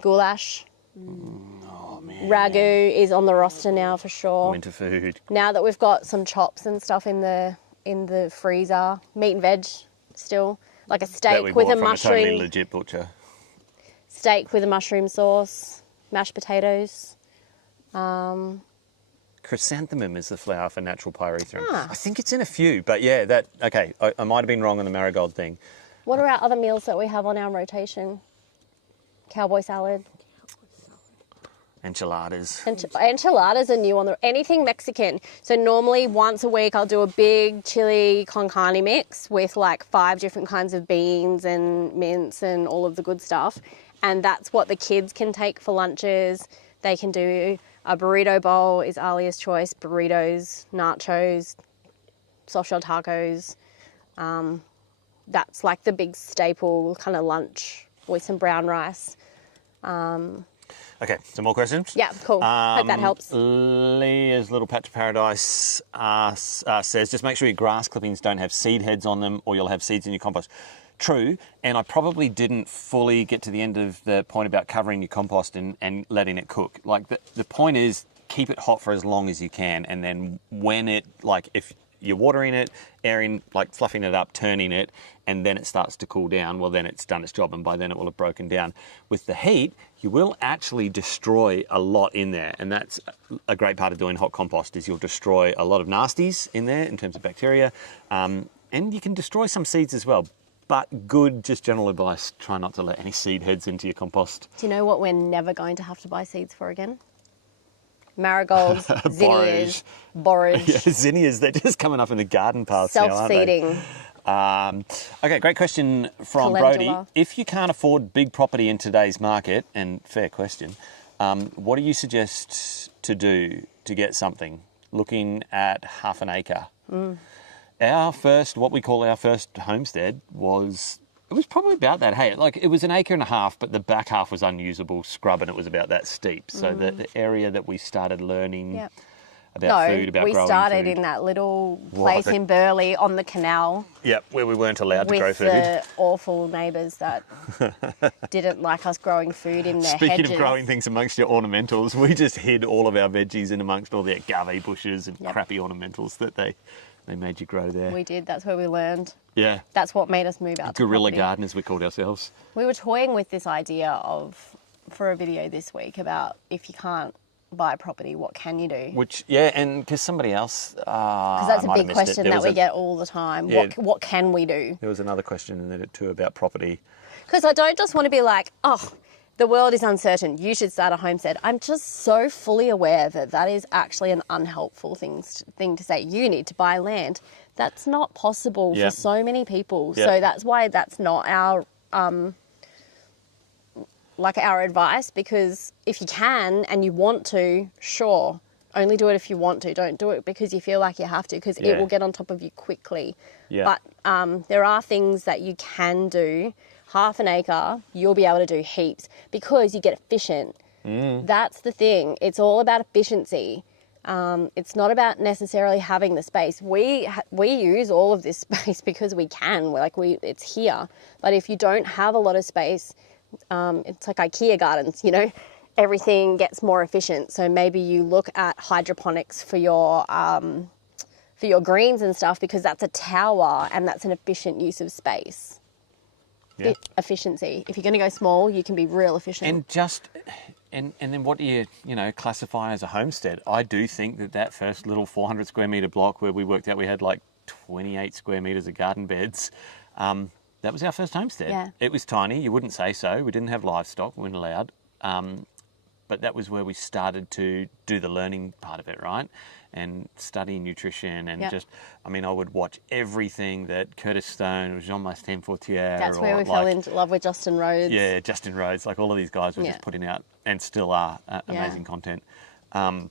Goulash. Oh, man. Ragu is on the roster now for sure. Winter food. Now that we've got some chops and stuff in the freezer, meat and veg still, like a steak with a mushroom. A totally legit butcher. Steak with a mushroom sauce, mashed potatoes. Chrysanthemum is the flower for natural pyrethrum. I think it's in a few, but yeah, I might have been wrong on the marigold thing. What are our other meals that we have on our rotation? Cowboy salad. Enchiladas. Enchiladas are new on anything Mexican. So normally once a week I'll do a big chili con carne mix with like 5 different kinds of beans and mince and all of the good stuff. And that's what the kids can take for lunches. They can do A burrito bowl is Alia's choice. Burritos, nachos, soft shell tacos. That's like the big staple kind of lunch with some brown rice. Okay, some more questions? Yeah, cool. Hope that helps. Leah's Little Patch of Paradise says, just make sure your grass clippings don't have seed heads on them or you'll have seeds in your compost. True, and I probably didn't fully get to the end of the point about covering your compost and letting it cook. Like the point is, keep it hot for as long as you can, and then when it, like if you're watering it, airing, like fluffing it up, turning it, and then it starts to cool down, well then it's done its job, and by then it will have broken down. With the heat, you will actually destroy a lot in there, and that's a great part of doing hot compost, is you'll destroy a lot of nasties in there in terms of bacteria, and you can destroy some seeds as well. But good, just general advice, try not to let any seed heads into your compost. Do you know what we're never going to have to buy seeds for again? Marigolds, zinnias, borage. Yeah, zinnias, they're just coming up in the garden paths now, aren't they? Self-seeding. Okay, great question from Calendula. Brody. If you can't afford big property in today's market, and fair question, what do you suggest to do to get something? Looking at half an acre. Our first, what we call our first homestead, it was probably about that. Hey, like it was an acre and a half, but the back half was unusable scrub, and it was about that steep. So the area that we started learning about food, about growing we started food. in that little place in Burleigh on the canal. Yep, where we weren't allowed to grow with food. the awful neighbours that didn't like us growing food in their Speaking hedges. of growing things amongst your ornamentals, we just hid all of our veggies in amongst all the agave bushes and crappy ornamentals that they made you grow there. We did. That's where we learned. Yeah. That's what made us move out. Guerrilla to gardeners, we called ourselves. We were toying with this idea for a video this week about if you can't buy property, what can you do? Which, yeah, and because somebody else... Because that's a big question that we get all the time. Yeah. What can we do? There was another question in there too about property. Because I don't just want to be like, oh, the world is uncertain, you should start a homestead. I'm just so fully aware that that is actually an unhelpful thing to say. You need to buy land. That's not possible for so many people. Yep. So that's why that's not our our advice, because if you can and you want to, sure, only do it if you want to. Don't do it because you feel like you have to, because it will get on top of you quickly. Yeah. But there are things that you can do. Half an acre, you'll be able to do heaps because you get efficient. That's the thing. It's all about efficiency. It's not about necessarily having the space. We use all of this space because we can. It's here. But if you don't have a lot of space, it's like IKEA gardens. You know, everything gets more efficient. So maybe you look at hydroponics for your greens and stuff, because that's a tower and that's an efficient use of space. Yeah. Efficiency. If you're going to go small, you can be real efficient. And then what do you classify as a homestead? I do think that first little 400 square metre block where we worked out we had like 28 square metres of garden beds, that was our first homestead. Yeah. It was tiny, you wouldn't say so. We didn't have livestock, we weren't allowed. But that was where we started to do the learning part of it, right? And study nutrition and I would watch everything that Curtis Stone or Jean-Baptiste Fortier. That's where we fell into love with Justin Rhodes. Yeah, Justin Rhodes. Like all of these guys were just putting out, and still are, amazing content. So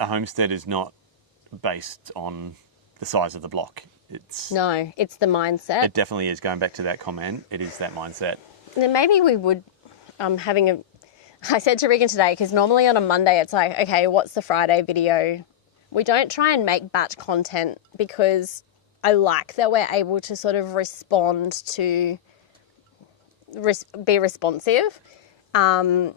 a homestead is not based on the size of the block. It's the mindset. It definitely is. Going back to that comment, it is that mindset. Then maybe we would I said to Regan today, because normally on a Monday it's like, okay, what's the Friday video? We don't try and make batch content because I like that we're able to sort of respond to, be responsive. What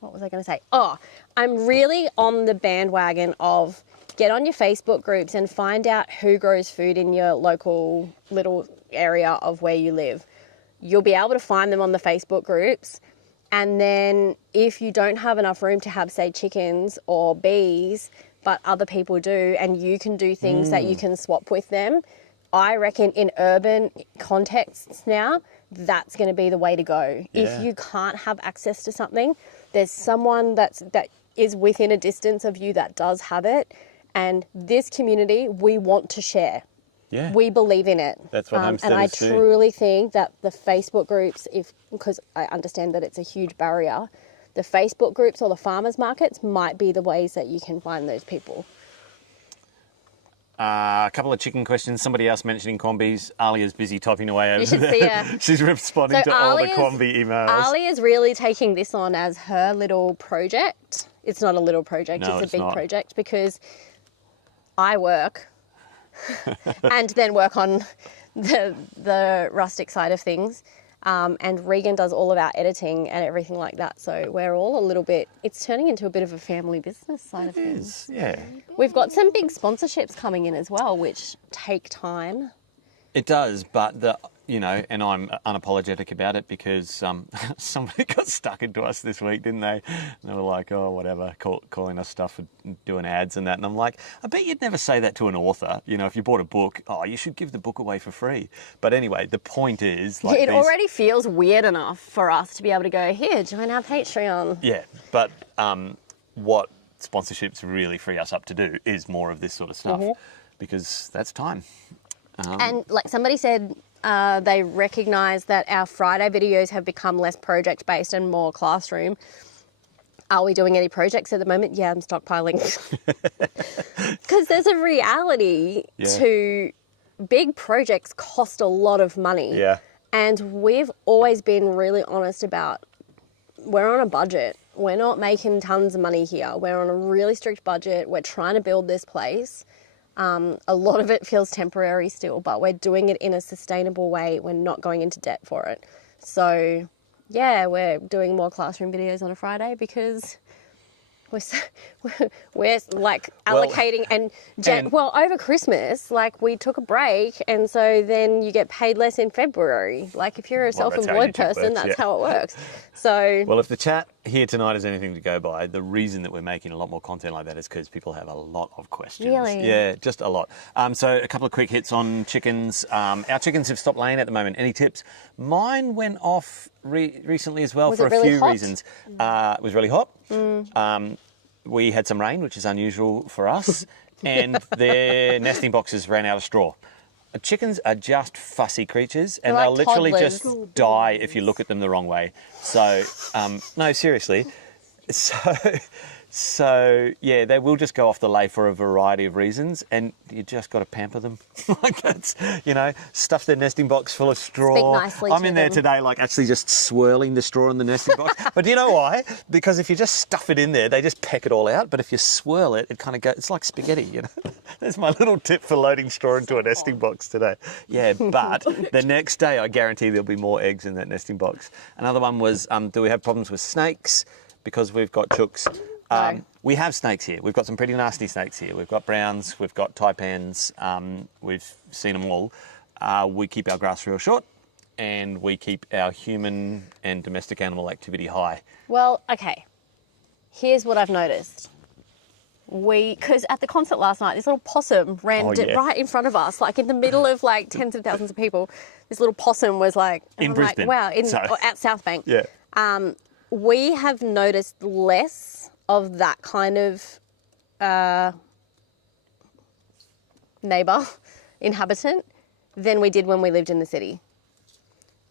was I going to say? Oh, I'm really on the bandwagon of get on your Facebook groups and find out who grows food in your local little area of where you live. You'll be able to find them on the Facebook groups. And then if you don't have enough room to have, say, chickens or bees, but other people do, and you can do things that you can swap with them, I reckon in urban contexts now, that's going to be the way to go. Yeah. If you can't have access to something, there's someone that is within a distance of you that does have it. And this community, we want to share. Yeah. We believe in it. That's what homesteaders And I do. truly think that the Facebook groups, because I understand that it's a huge barrier, the Facebook groups or the farmers markets might be the ways that you can find those people. A couple of chicken questions. Somebody else mentioning Quambies. Alia's busy typing away over You should there. see her. She's responding to all the Quambi emails. Ali is really taking this on as her little project. It's not a little project, No, it's a big not. project, because I work and then work on the rustic side of things. And Regan does all of our editing and everything like that. So we're all a little bit, it's turning into a bit of a family business side of things. Yeah. We've got some big sponsorships coming in as well, which take time. It does, but and I'm unapologetic about it because somebody got stuck into us this week, didn't they? And they were like, oh, whatever, calling us stuff for doing ads and that. And I'm like, I bet you'd never say that to an author. If you bought a book, oh, you should give the book away for free. But anyway, the point is, like, It already feels weird enough for us to be able to go, here, join our Patreon. Yeah, but what sponsorships really free us up to do is more of this sort of stuff, because that's time. And like somebody said, they recognise that our Friday videos have become less project-based and more classroom. Are we doing any projects at the moment? Yeah, I'm stockpiling. Because there's a reality to big projects cost a lot of money. Yeah. And we've always been really honest about, we're on a budget. We're not making tons of money here. We're on a really strict budget. We're trying to build this place. A lot of it feels temporary still, but we're doing it in a sustainable way. We're not going into debt for it. So, yeah, we're doing more classroom videos on a Friday because we're like allocating over Christmas, like we took a break, and so then you get paid less in February. Like if you're a self-employed person, that's how it works. So, well, if the chat here tonight is anything to go by, the reason that we're making a lot more content like that is because people have a lot of questions. Really? Yeah, just a lot. So a couple of quick hits on chickens. Our chickens have stopped laying at the moment. Any tips? Mine went off recently as well for a few reasons. It was really hot. We had some rain, which is unusual for us, and their nesting boxes ran out of straw. Chickens are just fussy creatures, and they'll literally just die if you look at them the wrong way. So, no, seriously. So yeah, they will just go off the lay for a variety of reasons, and you just got to pamper them. Like that's, stuff their nesting box full of straw. Speak nicely I'm in there today, like actually just swirling the straw in the nesting box. But do you know why? Because if you just stuff it in there, they just peck it all out. But if you swirl it, it kind of goes, it's like spaghetti, That's my little tip for loading straw into a nesting box today. Yeah, but the next day, I guarantee there'll be more eggs in that nesting box. Another one was, do we have problems with snakes? Because we've got chooks. We have snakes here. We've got some pretty nasty snakes here. We've got browns, we've got taipans, we've seen them all. We keep our grass real short, and we keep our human and domestic animal activity high. well, okay. Here's what I've noticed. Because at the concert last night, this little possum ran right in front of us, like in the middle of like tens of thousands of people. This little possum was like... In Brisbane. Like, wow, at South Bank. Yeah. We have noticed less of that kind of neighbour, inhabitant, than we did when we lived in the city.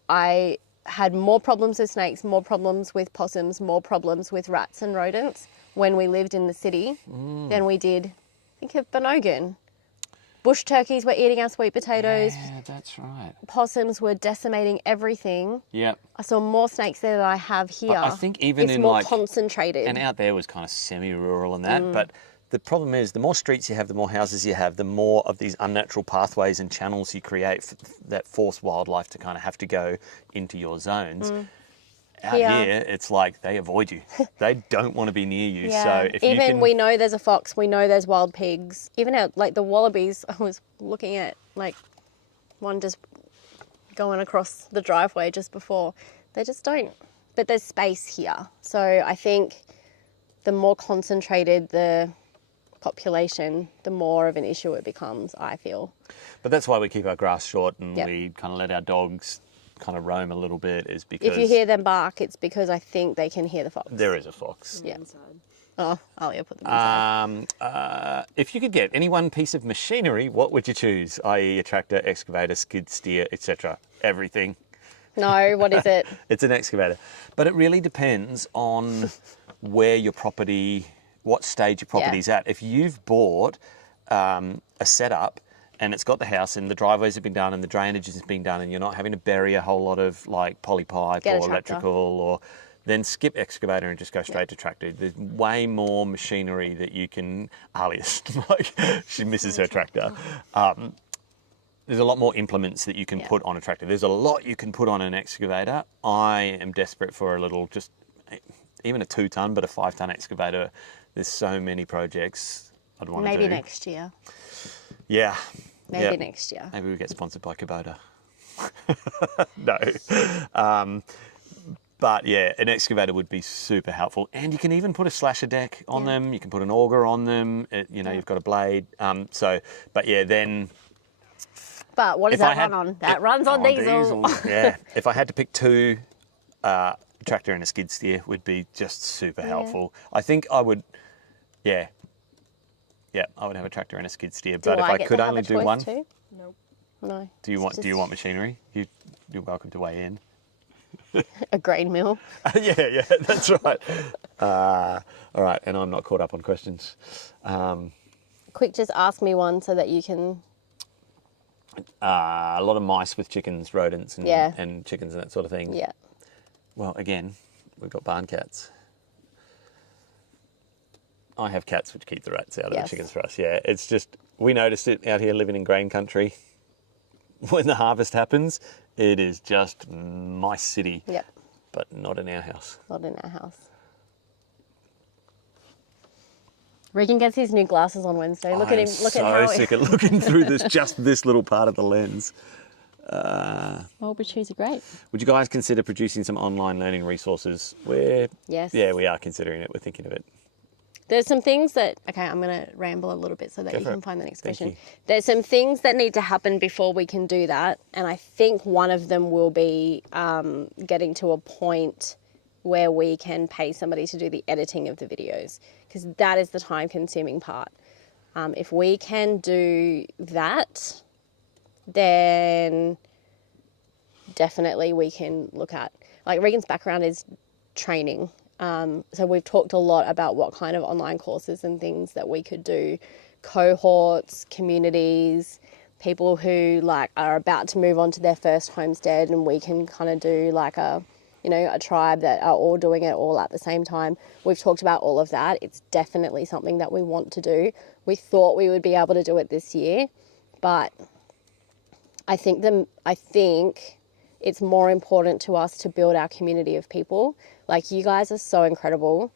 I had more problems with snakes, more problems with possums, more problems with rats and rodents when we lived in the city than we did, think of Bonogan. Bush turkeys were eating our sweet potatoes. Yeah, that's right. Possums were decimating everything. Yeah. I saw more snakes there than I have here. I think even it's in more concentrated. And out there was kind of semi-rural and that, but the problem is the more streets you have, the more houses you have, the more of these unnatural pathways and channels you create that force wildlife to kind of have to go into your zones. Out here, it's like they avoid you. They don't want to be near you. Yeah. So if even you can... we know there's a fox, we know there's wild pigs. Even like the wallabies, I was looking at like one just going across the driveway just before. They just don't. But there's space here. So I think the more concentrated the population, the more of an issue it becomes, I feel. But that's why we keep our grass short and we kind of let our dogs kind of roam a little bit, is because... If you hear them bark, it's because I think they can hear the fox. There is a fox. Yeah. Oh, Alia put them inside. If you could get any one piece of machinery, what would you choose? I.e. a tractor, excavator, skid steer, etc. Everything. No, what is it? It's an excavator. But it really depends on where your property, what stage your property's at. If you've bought a setup and it's got the house and the driveways have been done and the drainage has been done and you're not having to bury a whole lot of like poly pipe Get a or tractor. electrical, or then skip excavator and just go straight to tractor. There's way more machinery that you can, Alice, like she misses her tractor. There's a lot more implements that you can put on a tractor. There's a lot you can put on an excavator. I am desperate for a little, just even a 2-ton, but a 5-ton excavator. There's so many projects I'd want to do. Maybe next year. Yeah. Maybe next year. Maybe we get sponsored by Kubota. No. But yeah, an excavator would be super helpful. And you can even put a slasher deck on them. You can put an auger on them. You've got a blade. But yeah, then... But what does that run on? That runs on diesel. Yeah. If I had to pick 2, tractor and a skid steer would be just super helpful. I think I would, I would have a tractor and a skid steer. But if I could only do one, Nope. no. Do you want machinery? You're welcome to weigh in. A grain mill? Yeah, that's right. All right, and I'm not caught up on questions. Quick, just ask me one so that you can... A lot of mice with chickens, rodents, and chickens and that sort of thing. Yeah. Well, again, we've got barn cats. I have cats which keep the rats out of the chickens for us. Yeah, it's just, we noticed it out here living in grain country. When the harvest happens, it is just mice city. Yep. But not in our house. Not in our house. Regan gets his new glasses on Wednesday. Look at him. Look at how... I'm so sick of looking through this little part of the lens. Mulberry trees are great. Would you guys consider producing some online learning resources? Yes. Yeah, we are considering it. We're thinking of it. There's some things that... Okay, I'm going to ramble a little bit so that you can find the next question. you. There's some things that need to happen before we can do that. And I think one of them will be getting to a point where we can pay somebody to do the editing of the videos, because that is the time-consuming part. If we can do that, then definitely we can look at... Like, Regan's background is training. So we've talked a lot about what kind of online courses and things that we could do. Cohorts, communities, people who like are about to move on to their first homestead, and we can kind of do like a tribe that are all doing it all at the same time. We've talked about all of that. It's definitely something that we want to do. We thought we would be able to do it this year, but I think it's more important to us to build our community of people. Like, you guys are so incredible,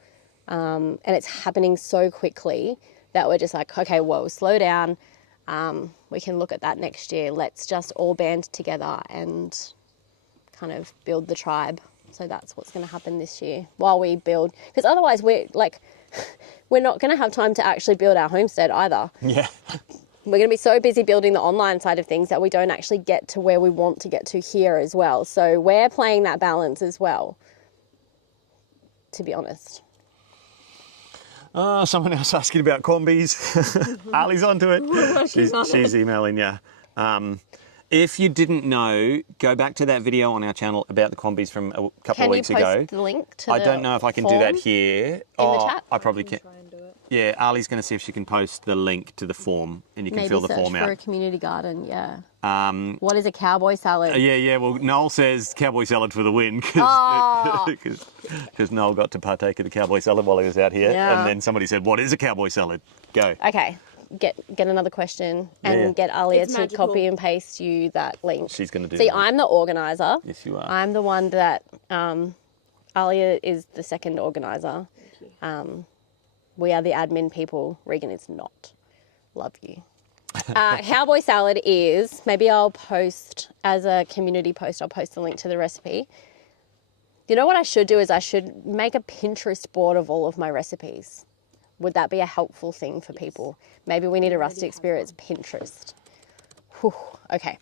and it's happening so quickly that we're just like, okay, whoa, slow down. We can look at that next year. Let's just all band together and kind of build the tribe. So that's what's going to happen this year while we build, because otherwise we're not going to have time to actually build our homestead either. Yeah. We're going to be so busy building the online side of things that we don't actually get to where we want to get to here as well. So we're playing that balance as well, to be honest. Someone else asking about combies. Ali's onto it. She's emailing you. If you didn't know, go back to that video on our channel about the combies from a couple of weeks ago. Can you post the link to I don't know if I can do that here. In the chat? I probably can. Try and do it. Yeah, Ali's going to see if she can post the link to the form, and you can fill the form Maybe search for a out. community garden, yeah. What is a cowboy salad? Yeah. Well, Noel says cowboy salad for the win because Noel got to partake of the cowboy salad while he was out here, Yeah. and then somebody said, "What is a cowboy salad?" Go. Okay, get another question and get Alia It's to magical. copy and paste you that link. She's going to do See, that. I'm the organizer. Yes, you are. I'm the one that Alia is the second organizer. We are the admin people. Regan is not. Love you. Cowboy salad is, maybe I'll post as a community post, I'll post the link to the recipe. You know what I should do is I should make a Pinterest board of all of my recipes. Would that be a helpful thing for people? Maybe we need a Rustic Spirits Pinterest. Whew, okay.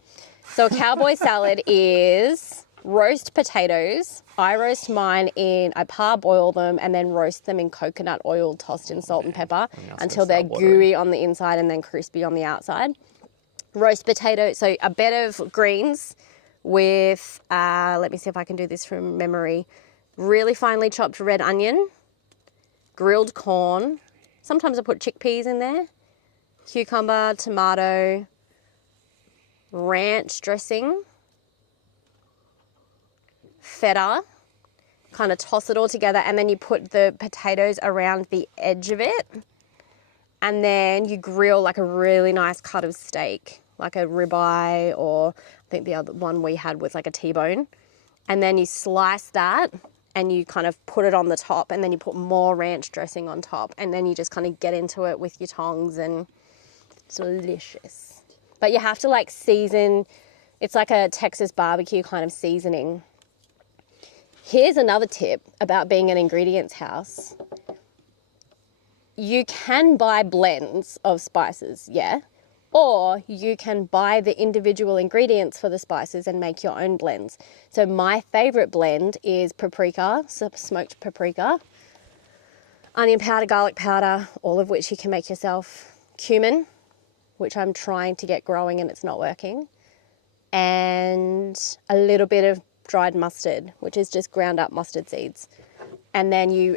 So a cowboy salad is roast potatoes. I roast mine I parboil them and then roast them in coconut oil tossed in salt and pepper until they're gooey on the inside and then crispy on the outside. Roast potatoes, so a bed of greens with, let me see if I can do this from memory, really finely chopped red onion, grilled corn. Sometimes I put chickpeas in there, cucumber, tomato, ranch dressing, feta, kind of toss it all together, and then you put the potatoes around the edge of it, and then you grill like a really nice cut of steak, like a ribeye, or I think the other one we had was like a T-bone, and then you slice that and you kind of put it on the top, and then you put more ranch dressing on top, and then you just kind of get into it with your tongs, and it's delicious. But you have to like season, it's like a Texas barbecue kind of seasoning. Here's another tip about being an ingredients house. You can buy blends of spices, yeah? Or you can buy the individual ingredients for the spices and make your own blends. So my favorite blend is paprika, so smoked paprika, onion powder, garlic powder, all of which you can make yourself, cumin, which I'm trying to get growing and it's not working, and a little bit of dried mustard, which is just ground up mustard seeds. And then you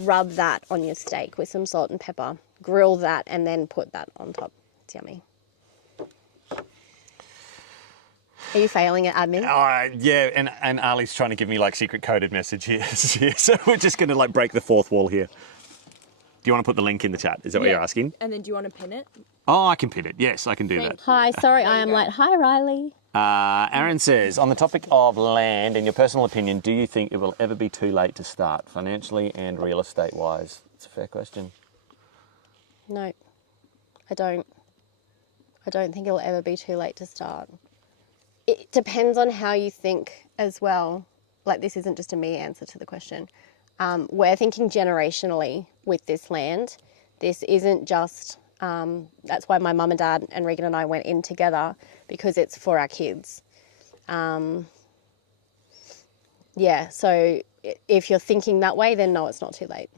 rub that on your steak with some salt and pepper, grill that, and then put that on top. It's yummy. Are you failing at admin? Yeah, and Ali's trying to give me like secret coded message here. So we're just going to like break the fourth wall here. Do you want to put the link in the chat? Is that what you're asking? And then do you want to pin it? Oh, I can pin it. Yes, I can do that. Hi, sorry I am late. Hi, Riley. Aaron says, on the topic of land, in your personal opinion, do you think it will ever be too late to start, financially and real estate-wise? It's a fair question. No, I don't. I don't think it'll ever be too late to start. It depends on how you think as well. Like, this isn't just a me answer to the question. We're thinking generationally with this land. This isn't just, that's why my mum and dad and Regan and I went in together, because it's for our kids. Yeah, so if you're thinking that way, then no, it's not too late.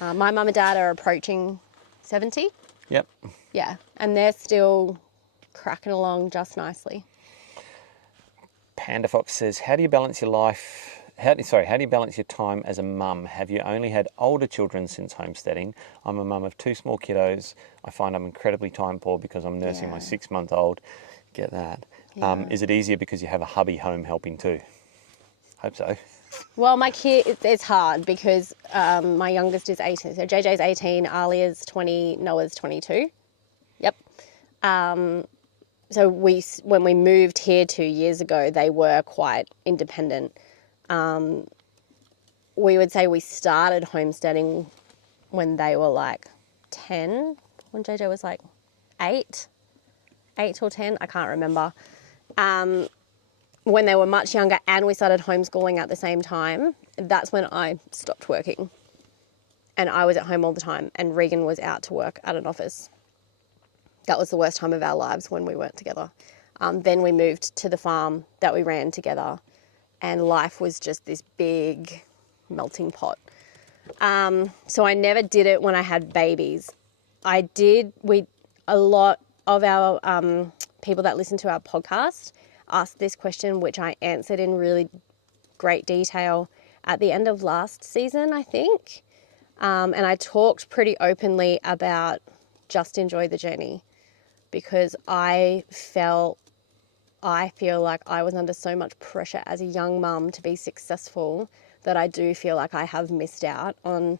My mum and dad are approaching 70. Yep. Yeah, and they're still cracking along just nicely. Panda Fox says, how do you balance your life? How do you balance your time as a mum? Have you only had older children since homesteading? I'm a mum of 2 small kiddos. I find I'm incredibly time poor because I'm nursing my 6-month-old. Get that. Yeah. Is it easier because you have a hubby home helping too? Hope so. Well, my kid, it's hard because my youngest is 18. So JJ's 18, Alia's 20, Noah's 22. Yep. So when we moved here 2 years ago, they were quite independent. We would say we started homesteading when they were like 10, when JJ was like 8 or 10, I can't remember. When they were much younger and we started homeschooling at the same time, that's when I stopped working. And I was at home all the time and Regan was out to work at an office. That was the worst time of our lives when we weren't together. Then we moved to the farm that we ran together and life was just this big melting pot. So I never did it when I had babies. A lot of our people that listen to our podcast asked this question, which I answered in really great detail at the end of last season, I think. And I talked pretty openly about just enjoy the journey, because I feel like I was under so much pressure as a young mum to be successful that I do feel like I have missed out on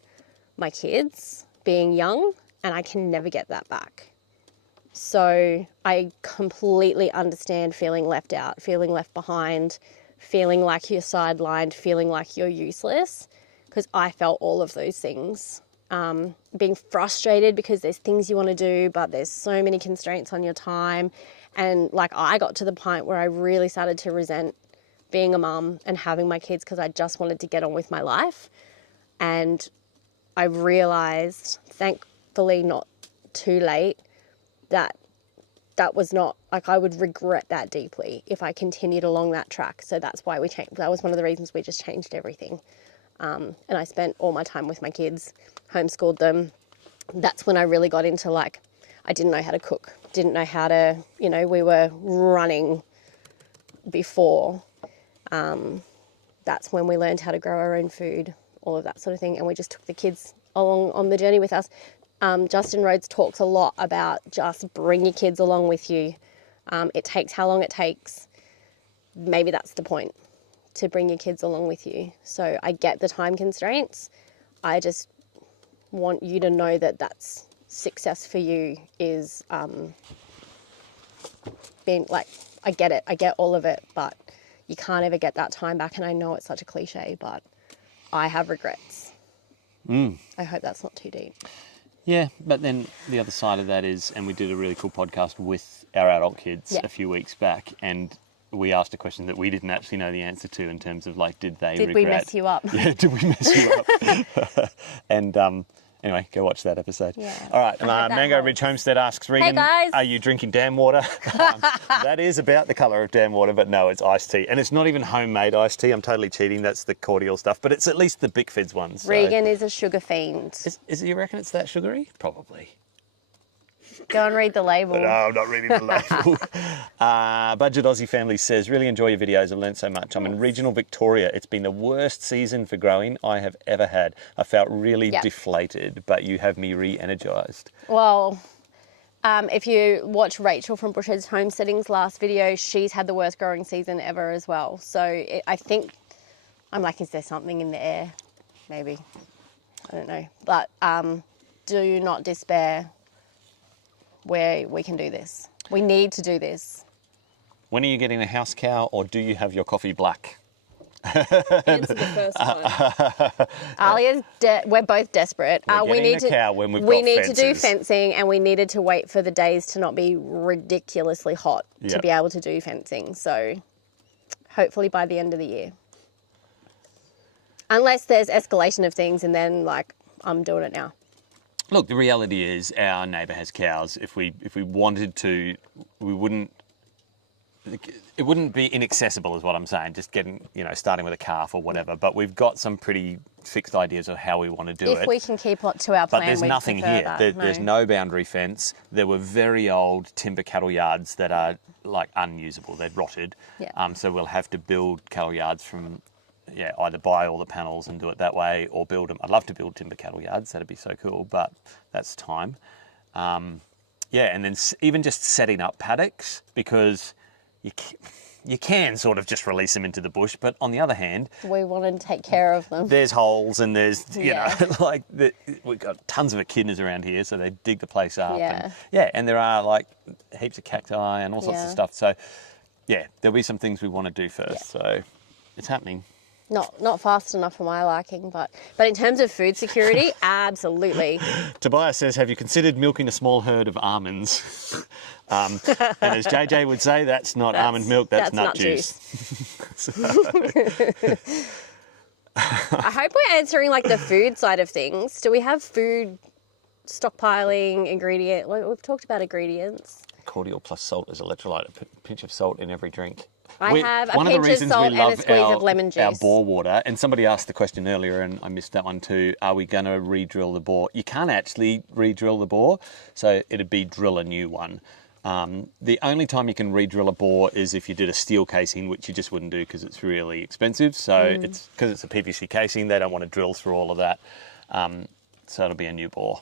my kids being young, and I can never get that back. So I completely understand feeling left out, feeling left behind, feeling like you're sidelined, feeling like you're useless, because I felt all of those things. Being frustrated because there's things you want to do, but there's so many constraints on your time. And like I got to the point where I really started to resent being a mum and having my kids because I just wanted to get on with my life. And I realised, thankfully not too late, that was not, like I would regret that deeply if I continued along that track. So that's why we changed. That was one of the reasons we just changed everything. And I spent all my time with my kids, homeschooled them. That's when I really got into like, I didn't know how to cook, didn't know how to, we were running before, that's when we learned how to grow our own food, all of that sort of thing. And we just took the kids along on the journey with us. Justin Rhodes talks a lot about just bring your kids along with you. It takes how long it takes. Maybe that's the point, to bring your kids along with you. So I get the time constraints. I just want you to know that that's success for you is being like, I get it. I get all of it, but you can't ever get that time back. And I know it's such a cliche, but I have regrets. I hope that's not too deep. Yeah, but then the other side of that is, and we did a really cool podcast with our adult kids a few weeks back, and we asked a question that we didn't actually know the answer to in terms of like, did regret? We mess you up? Yeah, did we mess you up? And anyway, go watch that episode. Yeah. All right, Mango Ridge Homestead asks, Regan, guys. are you drinking dam water? That is about the colour of dam water, but no, it's iced tea. And it's not even homemade iced tea. I'm totally cheating. That's the cordial stuff, but it's at least the Bic Feds ones. So. Regan is a sugar fiend. Is it, you reckon it's that sugary? Probably. Go and read the label. No, I'm not reading the label. Budget Aussie Family says, really enjoy your videos. I've learned so much. I'm in regional Victoria. It's been the worst season for growing I have ever had. I felt really deflated, but you have me re-energised. Well, if you watch Rachel from Bushhead's Homesteading's last video, she's had the worst growing season ever as well. So I think, I'm like, is there something in the air? Maybe. I don't know. But do not despair. We can do this. We need to do this. When are you getting a house cow, or do you have your coffee black? Answer the first one. Alia's we're both desperate. We need a cow when we've got we need fences. to do fencing, and we needed to wait for the days to not be ridiculously hot to be able to do fencing. So hopefully by the end of the year. Unless there's escalation of things, and then like I'm doing it now. Look, the reality is our neighbour has cows. If we wanted to, we wouldn't. It wouldn't be inaccessible, is what I'm saying. Just getting, starting with a calf or whatever. But we've got some pretty fixed ideas of how we want to do it. If we can keep to our plan, but there's nothing here. There's no boundary fence. There were very old timber cattle yards that are like unusable. They're rotted. Yeah. So we'll have to build cattle yards from. Yeah, either buy all the panels and do it that way, or build them. I'd love to build timber cattle yards. That'd be so cool, but that's time. And then even just setting up paddocks, because you can sort of just release them into the bush, but on the other hand, we want to take care of them. There's holes, and there's we've got tons of echidnas around here, so they dig the place up. And there are like heaps of cacti and all sorts of stuff. So there'll be some things we want to do first. So it's happening. Not fast enough for my liking, but in terms of food security, absolutely. Tobias says, have you considered milking a small herd of almonds? And as JJ would say, that's not almond milk, that's nut juice. I hope we're answering like the food side of things. Do we have food stockpiling, ingredient? We've talked about ingredients. Cordial plus salt is electrolyte, a pinch of salt in every drink. I have a pinch of salt and a squeeze of lemon juice. Our bore water, and somebody asked the question earlier, and I missed that one too, are we going to re-drill the bore? You can't actually re-drill the bore, so it'd be drill a new one. The only time you can re-drill a bore is if you did a steel casing, which you just wouldn't do because it's really expensive. So it's because it's a PVC casing, they don't want to drill through all of that. So it'll be a new bore.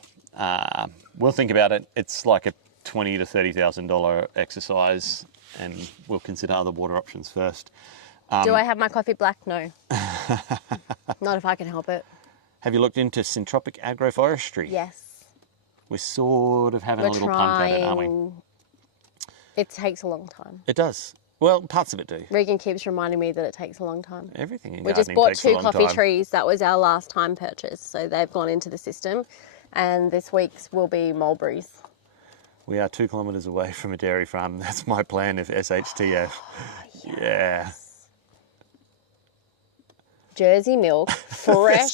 We'll think about it. It's like a $20,000 to $30,000 exercise, and we'll consider other water options first. Do I have my coffee black? No. Not if I can help it. Have you looked into syntropic agroforestry? Yes. We're sort of having a little punt at it, aren't we? It takes a long time. It does. Well, parts of it do. Regan keeps reminding me that it takes a long time. Everything in we gardening just bought takes a 2 long coffee time. trees. That was our last time purchase. So they've gone into the system. And this week's will be mulberries. We are 2 kilometres away from a dairy farm. That's my plan if SHTF. Yes. Yeah. Jersey milk, fresh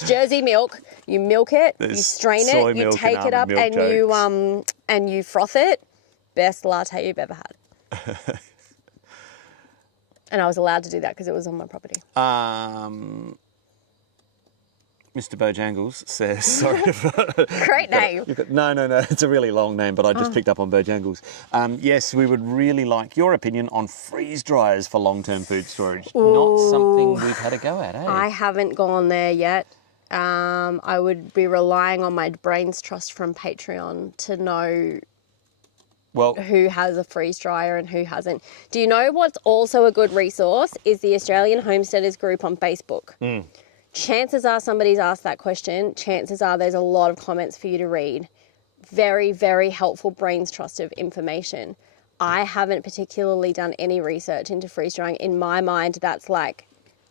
Jersey milk. You milk it, you strain it, you take it up, and you froth it. Best latte you've ever had. And I was allowed to do that because it was on my property. Mr. Bojangles says, sorry. Great name. No, it's a really long name, but I just picked up on Bojangles. Yes, we would really like your opinion on freeze dryers for long-term food storage. Not something we've had a go at, eh? I haven't gone there yet. I would be relying on my brains trust from Patreon to know who has a freeze dryer and who hasn't. Do you know what's also a good resource is the Australian Homesteaders group on Facebook. Chances are somebody's asked that question. Chances are there's a lot of comments for you to read. Very, very helpful brains trust of information. I haven't particularly done any research into freeze drying. In my mind, that's like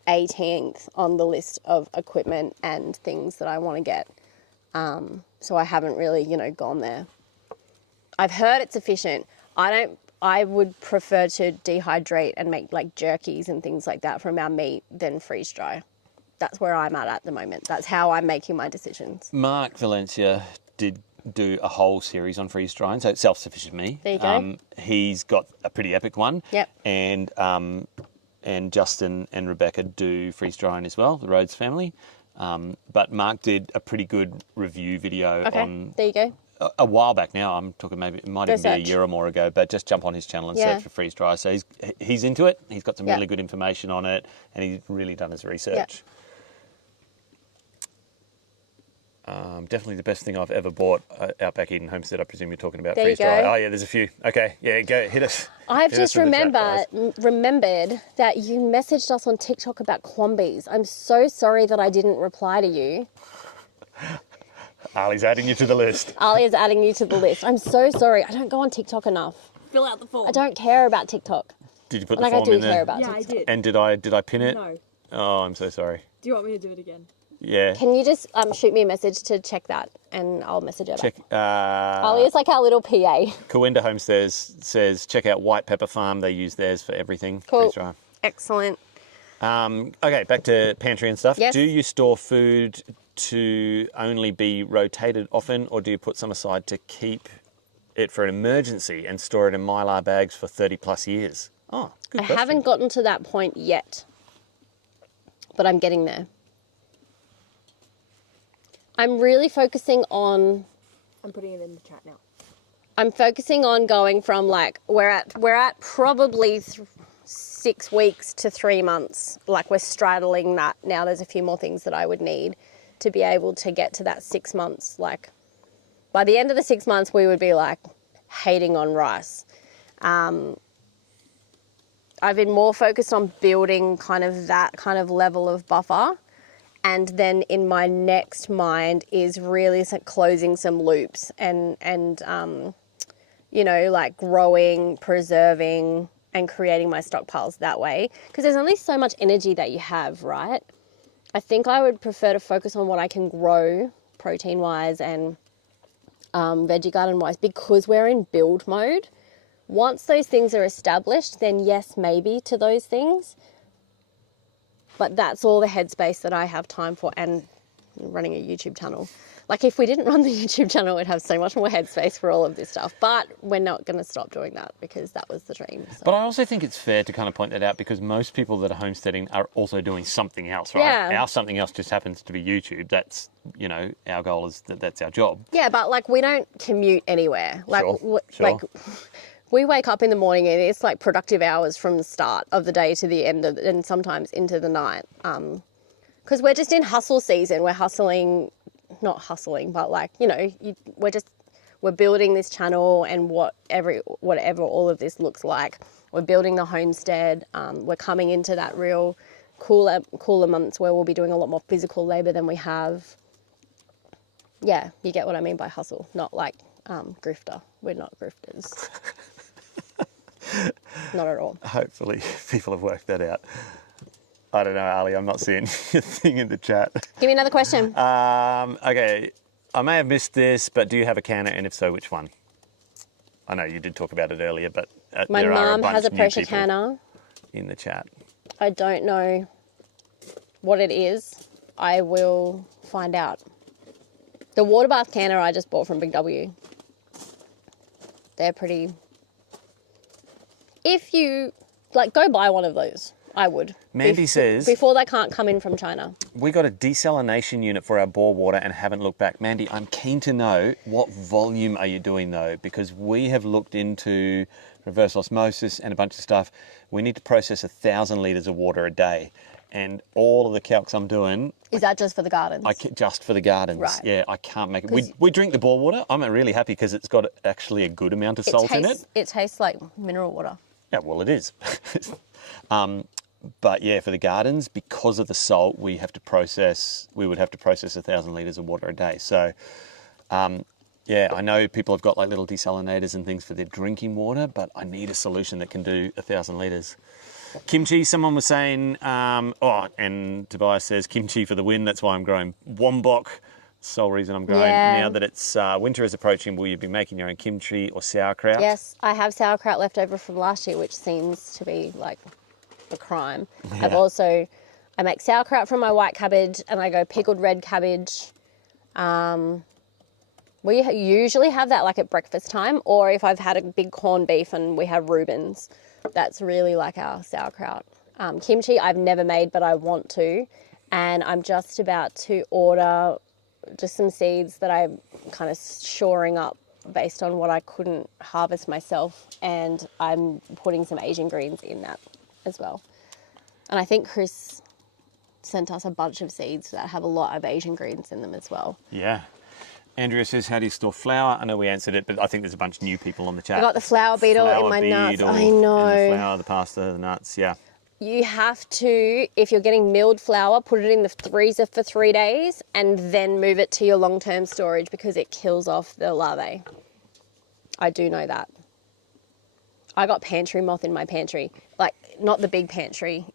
18th on the list of equipment and things that I want to get. So I haven't really, gone there. I've heard it's efficient. I would prefer to dehydrate and make like jerkies and things like that from our meat than freeze dry. That's where I'm at the moment. That's how I'm making my decisions. Mark Valencia did do a whole series on freeze drying, so it's Self-sufficiency. There you go. He's got a pretty epic one. Yep. And Justin and Rebecca do freeze drying as well, the Rhodes family. But Mark did a pretty good review video on... There you go. A while back now. I'm talking maybe it might even be a year or more ago, but just jump on his channel and search for freeze dry. So he's into it. He's got some really good information on it, and he's really done his research. Definitely the best thing I've ever bought Outback Eden Homestead. I presume you're talking about freeze dry. Oh yeah, there's a few. Okay, yeah, go hit us. I've just remembered that you messaged us on TikTok about Quambies. I'm so sorry that I didn't reply to you. Ali's adding you to the list. Ali is adding you to the list. I'm so sorry. I don't go on TikTok enough. Fill out the form. I don't care about TikTok. Did you put the form in there? I do care about TikTok. TikTok. I did. And did I pin it? No. Oh, I'm so sorry. Do you want me to do it again? Yeah. Can you just shoot me a message to check that, and I'll message her back. Ali is like our little PA. Kawenda Homestead says, check out White Pepper Farm. They use theirs for everything. Cool. Freeze dry. Excellent. Okay, back to pantry and stuff. Yes. Do you store food to only be rotated often, or do you put some aside to keep it for an emergency and store it in Mylar bags for 30 plus years? Oh, good question. I haven't gotten to that point yet, but I'm getting there. I'm really focusing on... I'm putting it in the chat now. I'm focusing on going from like, we're at probably 6 weeks to 3 months. Like we're straddling that. Now there's a few more things that I would need to be able to get to that 6 months. Like by the end of the 6 months, we would be like hating on rice. I've been more focused on building kind of that kind of level of buffer. And then in my next mind is really closing some loops and like growing, preserving, and creating my stockpiles that way. Because there's only so much energy that you have, right? I think I would prefer to focus on what I can grow protein-wise and veggie garden-wise, because we're in build mode. Once those things are established, then yes, maybe to those things. But that's all the headspace that I have time for, and running a YouTube channel. Like if we didn't run the YouTube channel, we'd have so much more headspace for all of this stuff. But we're not going to stop doing that because that was the dream. So. But I also think it's fair to kind of point that out, because most people that are homesteading are also doing something else, right? Yeah. Our something else just happens to be YouTube. That's, our goal is that's our job. Yeah, but like we don't commute anywhere. Like, Sure. like we wake up in the morning and it's like productive hours from the start of the day to the end of and sometimes into the night. Because we're just in hustle season. We're hustling, not hustling, but like, we're building this channel and whatever all of this looks like. We're building the homestead. We're coming into that real cooler months where we'll be doing a lot more physical labor than we have. Yeah, you get what I mean by hustle, not like grifter. We're not grifters. Not at all. Hopefully people have worked that out. I don't know, Ali, I'm not seeing anything in the chat. Give me another question. Okay, I may have missed this, but do you have a canner, and if so, which one? I know you did talk about it earlier, but My there are mum bunch has a new pressure people canner. in the chat. I don't know what it is. I will find out. The water bath canner I just bought from Big W. They're pretty... If you, go buy one of those. I would. Mandy says... Before they can't come in from China. We got a desalination unit for our bore water and haven't looked back. Mandy, I'm keen to know what volume are you doing though? Because we have looked into reverse osmosis and a bunch of stuff. We need to process 1,000 litres of water a day. And all of the calcs I'm doing... Is that just for the gardens? Just for the gardens. Right. Yeah, I can't make it. We drink the bore water. I'm really happy because it's got actually a good amount of salt in it. It tastes like mineral water. Yeah, well, it is. But yeah, for the gardens, because of the salt, we would have to process 1,000 litres of water a day. So, yeah, I know people have got like little desalinators and things for their drinking water, but I need a solution that can do 1,000 litres. Kimchi, someone was saying, and Tobias says, kimchi for the win. That's why I'm growing wombok. Sole reason I'm growing. Yeah. Now that it's winter is approaching, will you be making your own kimchi or sauerkraut? Yes, I have sauerkraut left over from last year, which seems to be like a crime. Yeah. I make sauerkraut from my white cabbage, and I go pickled red cabbage. We usually have that like at breakfast time, or if I've had a big corned beef and we have Reubens, that's really like our sauerkraut. Kimchi I've never made, but I want to, and I'm just about to order just some seeds that I'm kind of shoring up based on what I couldn't harvest myself, and I'm putting some Asian greens in that as well. And I think Chris sent us a bunch of seeds that have a lot of Asian greens in them as well. Yeah. Andrea says, how do you store flour? I know we answered it, but I think there's a bunch of new people on the chat. I got the flour beetle in my nuts. I know. And the flour, the pasta, the nuts, yeah. You have to, if you're getting milled flour, put it in the freezer for 3 days and then move it to your long-term storage because it kills off the larvae. I do know that. I got pantry moth in my pantry. Like, not the big pantry,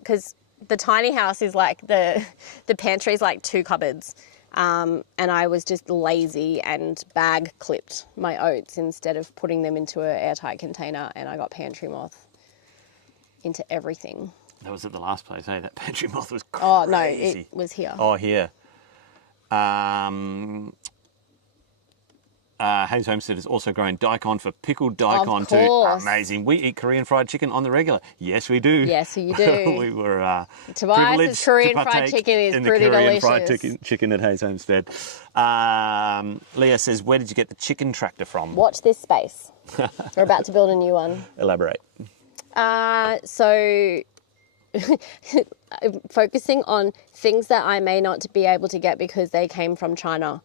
because the tiny house is like, the pantry's like 2 cupboards. And I was just lazy and bag clipped my oats instead of putting them into an airtight container, and I got pantry moth into everything. That was at the last place, hey? That pantry moth was crazy. Oh, no, it was here. Oh, here. Hayes Homestead is also growing daikon for pickled daikon too. Amazing. We eat Korean fried chicken on the regular. Yes, we do. Yes, you do. We were Tobias's Korean fried chicken is pretty delicious. Korean fried chicken at Hayes Homestead. Leah says, where did you get the chicken tractor from? Watch this space. We're about to build a new one. Elaborate. So focusing on things that I may not be able to get because they came from China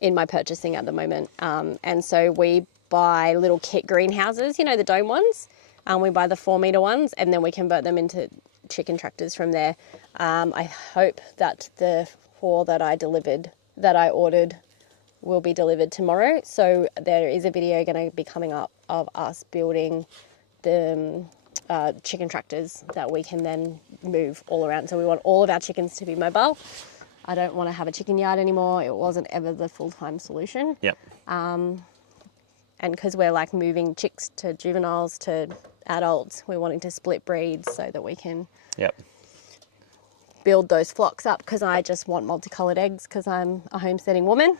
in my purchasing at the moment. And so we buy little kit greenhouses, you know, the dome ones. We buy the 4-metre ones, and then we convert them into chicken tractors from there. I hope that the 4 that I ordered will be delivered tomorrow. So there is a video going to be coming up of us building the chicken tractors that we can then move all around. So we want all of our chickens to be mobile. I don't want to have a chicken yard anymore. It wasn't ever the full-time solution. Yep. And because we're like moving chicks to juveniles to adults, we're wanting to split breeds so that we can build those flocks up, because I just want multicolored eggs because I'm a homesteading woman.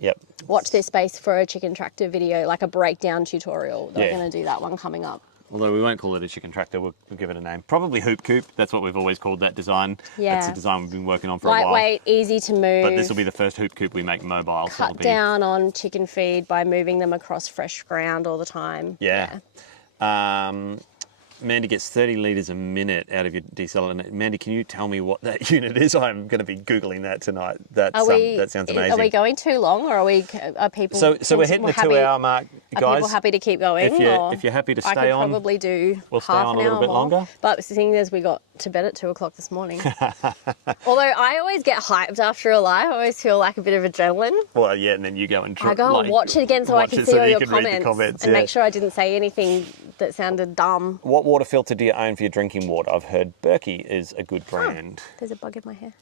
Yep. Watch this space for a chicken tractor video, like a breakdown tutorial. We're going to do that one coming up. Although we won't call it a chicken tractor, we'll give it a name. Probably hoop coop. That's what we've always called that design. Yeah. That's a design we've been working on for a while. Lightweight, easy to move. But this will be the first hoop coop we make mobile. Cut down on chicken feed by moving them across fresh ground all the time. Yeah. Mandy gets 30 litres a minute out of your desalinator. Mandy, can you tell me what that unit is? I'm going to be Googling that tonight. That sounds amazing. Are we going too long, or are people... So we're hitting the 2-hour mark, guys. Are people happy to keep going? If you're happy to stay on... I could probably do we'll stay half on an a little hour bit more. longer. But seeing as we got to bed at 2 o'clock this morning. Although I always get hyped after a live. I always feel like a bit of adrenaline. Well, yeah, and then you go and... I go and watch it again so I can see all your comments and make sure I didn't say anything that sounded dumb. What water filter do you own for your drinking water? I've heard Berkey is a good brand. There's a bug in my hair.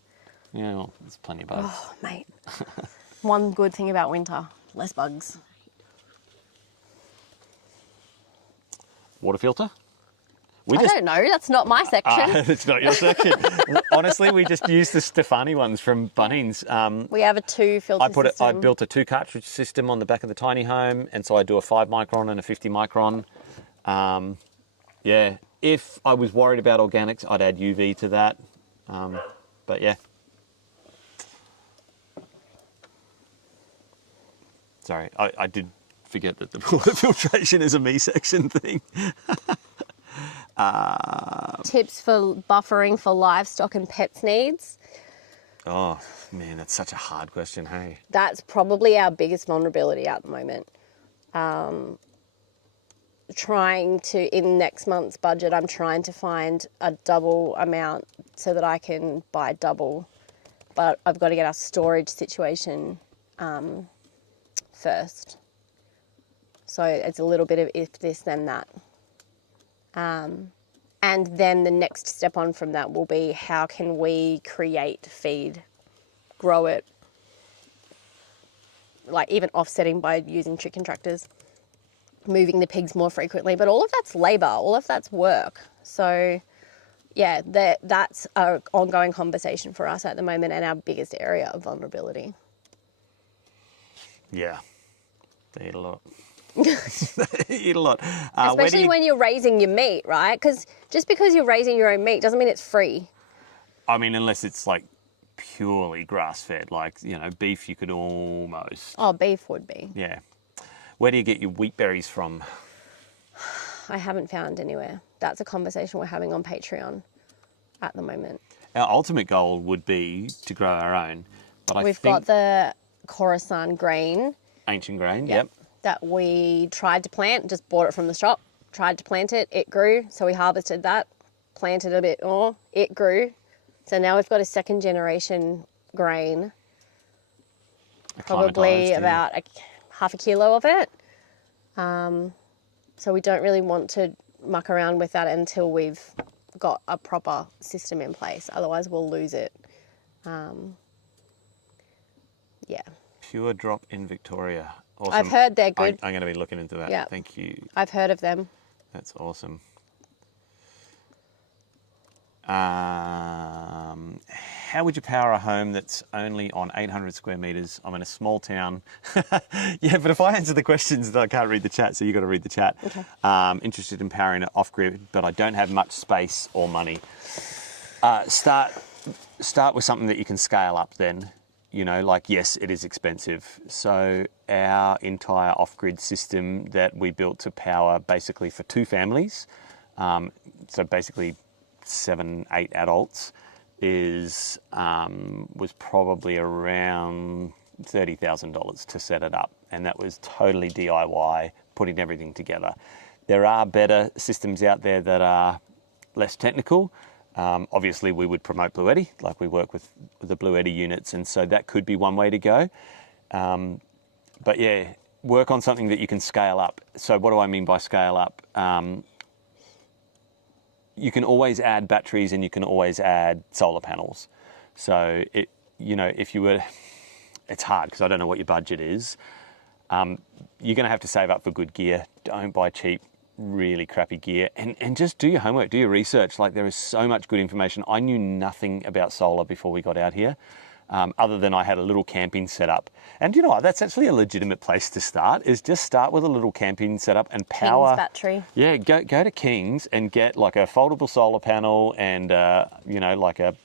Yeah, well, there's plenty of bugs. Oh, mate. One good thing about winter, less bugs. Water filter? I don't know. That's not my section. It's not your section. Honestly, we just use the Stefani ones from Bunnings. We have a 2-filter system. I built a 2-cartridge system on the back of the tiny home, and so I do a 5 micron and a 50 micron. Yeah, If I was worried about organics, I'd add UV to that. But yeah. Sorry, I did forget that the filtration is a me section thing. Tips for buffering for livestock and pets needs. Oh, man, that's such a hard question, hey? That's probably our biggest vulnerability at the moment. Trying to, in next month's budget, I'm trying to find a double amount so that I can buy double. But I've got to get our storage situation first. So it's a little bit of if this, then that. And then the next step on from that will be how can we create feed, grow it, like even offsetting by using chicken tractors, moving the pigs more frequently. But all of that's labour, all of that's work. So yeah, that's an ongoing conversation for us at the moment and our biggest area of vulnerability. Yeah, they eat a lot. They eat a lot. Especially when you're raising your meat, right? Because just because you're raising your own meat doesn't mean it's free. I mean, unless it's like purely grass-fed, like, you know, beef you could almost... Oh, beef would be. Yeah. Where do you get your wheat berries from? I haven't found anywhere. That's a conversation we're having on Patreon at the moment. Our ultimate goal would be to grow our own, but We've got the Khorasan grain. Ancient grain, yep. That we tried to plant, just bought it from the shop, tried to plant it, it grew, so we harvested that, planted a bit more, it grew. So now we've got a second generation grain, probably about half a kilo of it. So we don't really want to muck around with that until we've got a proper system in place, otherwise we'll lose it. Yeah. Pure Drop in Victoria. Awesome. I've heard they're good. I'm going to be looking into that. Yeah. Thank you. I've heard of them. That's awesome. How would you power a home that's only on 800 square metres? I'm in a small town. Yeah, but if I answer the questions, I can't read the chat, so you've got to read the chat. Okay. Interested in powering it off-grid, but I don't have much space or money. Start with something that you can scale up then. You know, like, yes, it is expensive. So our entire off-grid system that we built to power basically for 2 families, so basically 7, 8 adults, was probably around $30,000 to set it up. And that was totally DIY, putting everything together. There are better systems out there that are less technical. Obviously, we would promote Bluetti, like we work with the Bluetti units, and so that could be one way to go. But yeah, work on something that you can scale up. So what do I mean by scale up? You can always add batteries and you can always add solar panels. So, if you were, it's hard because I don't know what your budget is. You're going to have to save up for good gear. Don't buy cheap, really crappy gear, and just do your homework, do your research. Like, there is so much good information. I knew nothing about solar before we got out here, other than I had a little camping setup. And you know what, that's actually a legitimate place to start, is just start with a little camping setup and power. King's battery. Yeah, go to King's and get like a foldable solar panel and, like an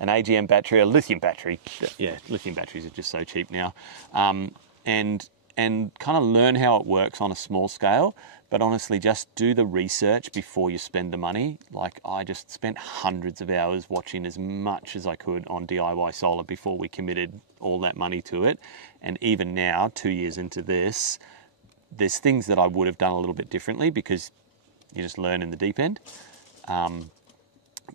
AGM battery, a lithium battery. Yeah, lithium batteries are just so cheap now. And kind of learn how it works on a small scale. But honestly, just do the research before you spend the money. Like, I just spent hundreds of hours watching as much as I could on DIY solar before we committed all that money to it. And even now, 2 years into this, there's things that I would have done a little bit differently because you just learn in the deep end.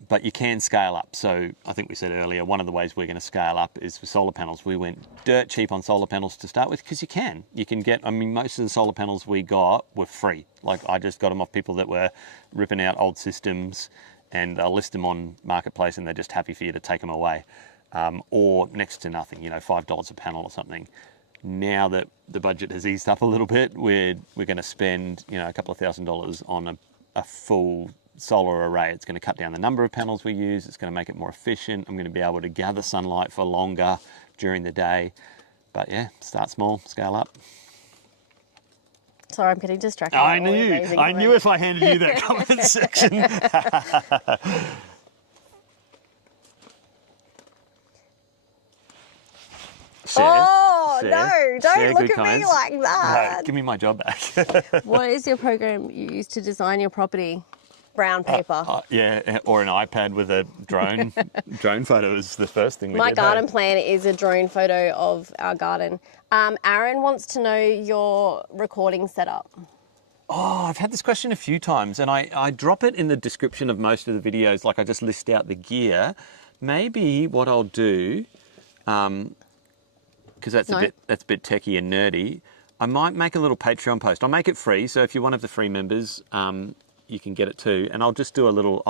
But you can scale up. So I think we said earlier, one of the ways we're going to scale up is for solar panels. We went dirt cheap on solar panels to start with because you can get, most of the solar panels we got were free. Like, I just got them off people that were ripping out old systems, and they'll list them on Marketplace and they're just happy for you to take them away. Or next to nothing, $5 a panel or something. Now that the budget has eased up a little bit, we're going to spend, a couple of $1,000s on a full solar array. It's going to cut down the number of panels we use. It's going to make it more efficient. I'm going to be able to gather sunlight for longer during the day. But yeah, start small, scale up. Sorry, I'm getting distracted. I knew if I handed you that comment section. Don't look at me like that. No, give me my job back. What is your program you use to design your property? Brown paper. Yeah, or an iPad with a drone. Drone photo is the first thing we My did. garden plan is a drone photo of our garden. Aaron wants to know your recording setup. Oh, I've had this question a few times, and I drop it in the description of most of the videos. Like I just list out the gear. Maybe what I'll do, because that's a bit techie and nerdy, I might make a little Patreon post. I'll make it free, so if you're one of the free members, you can get it too. And I'll just do a little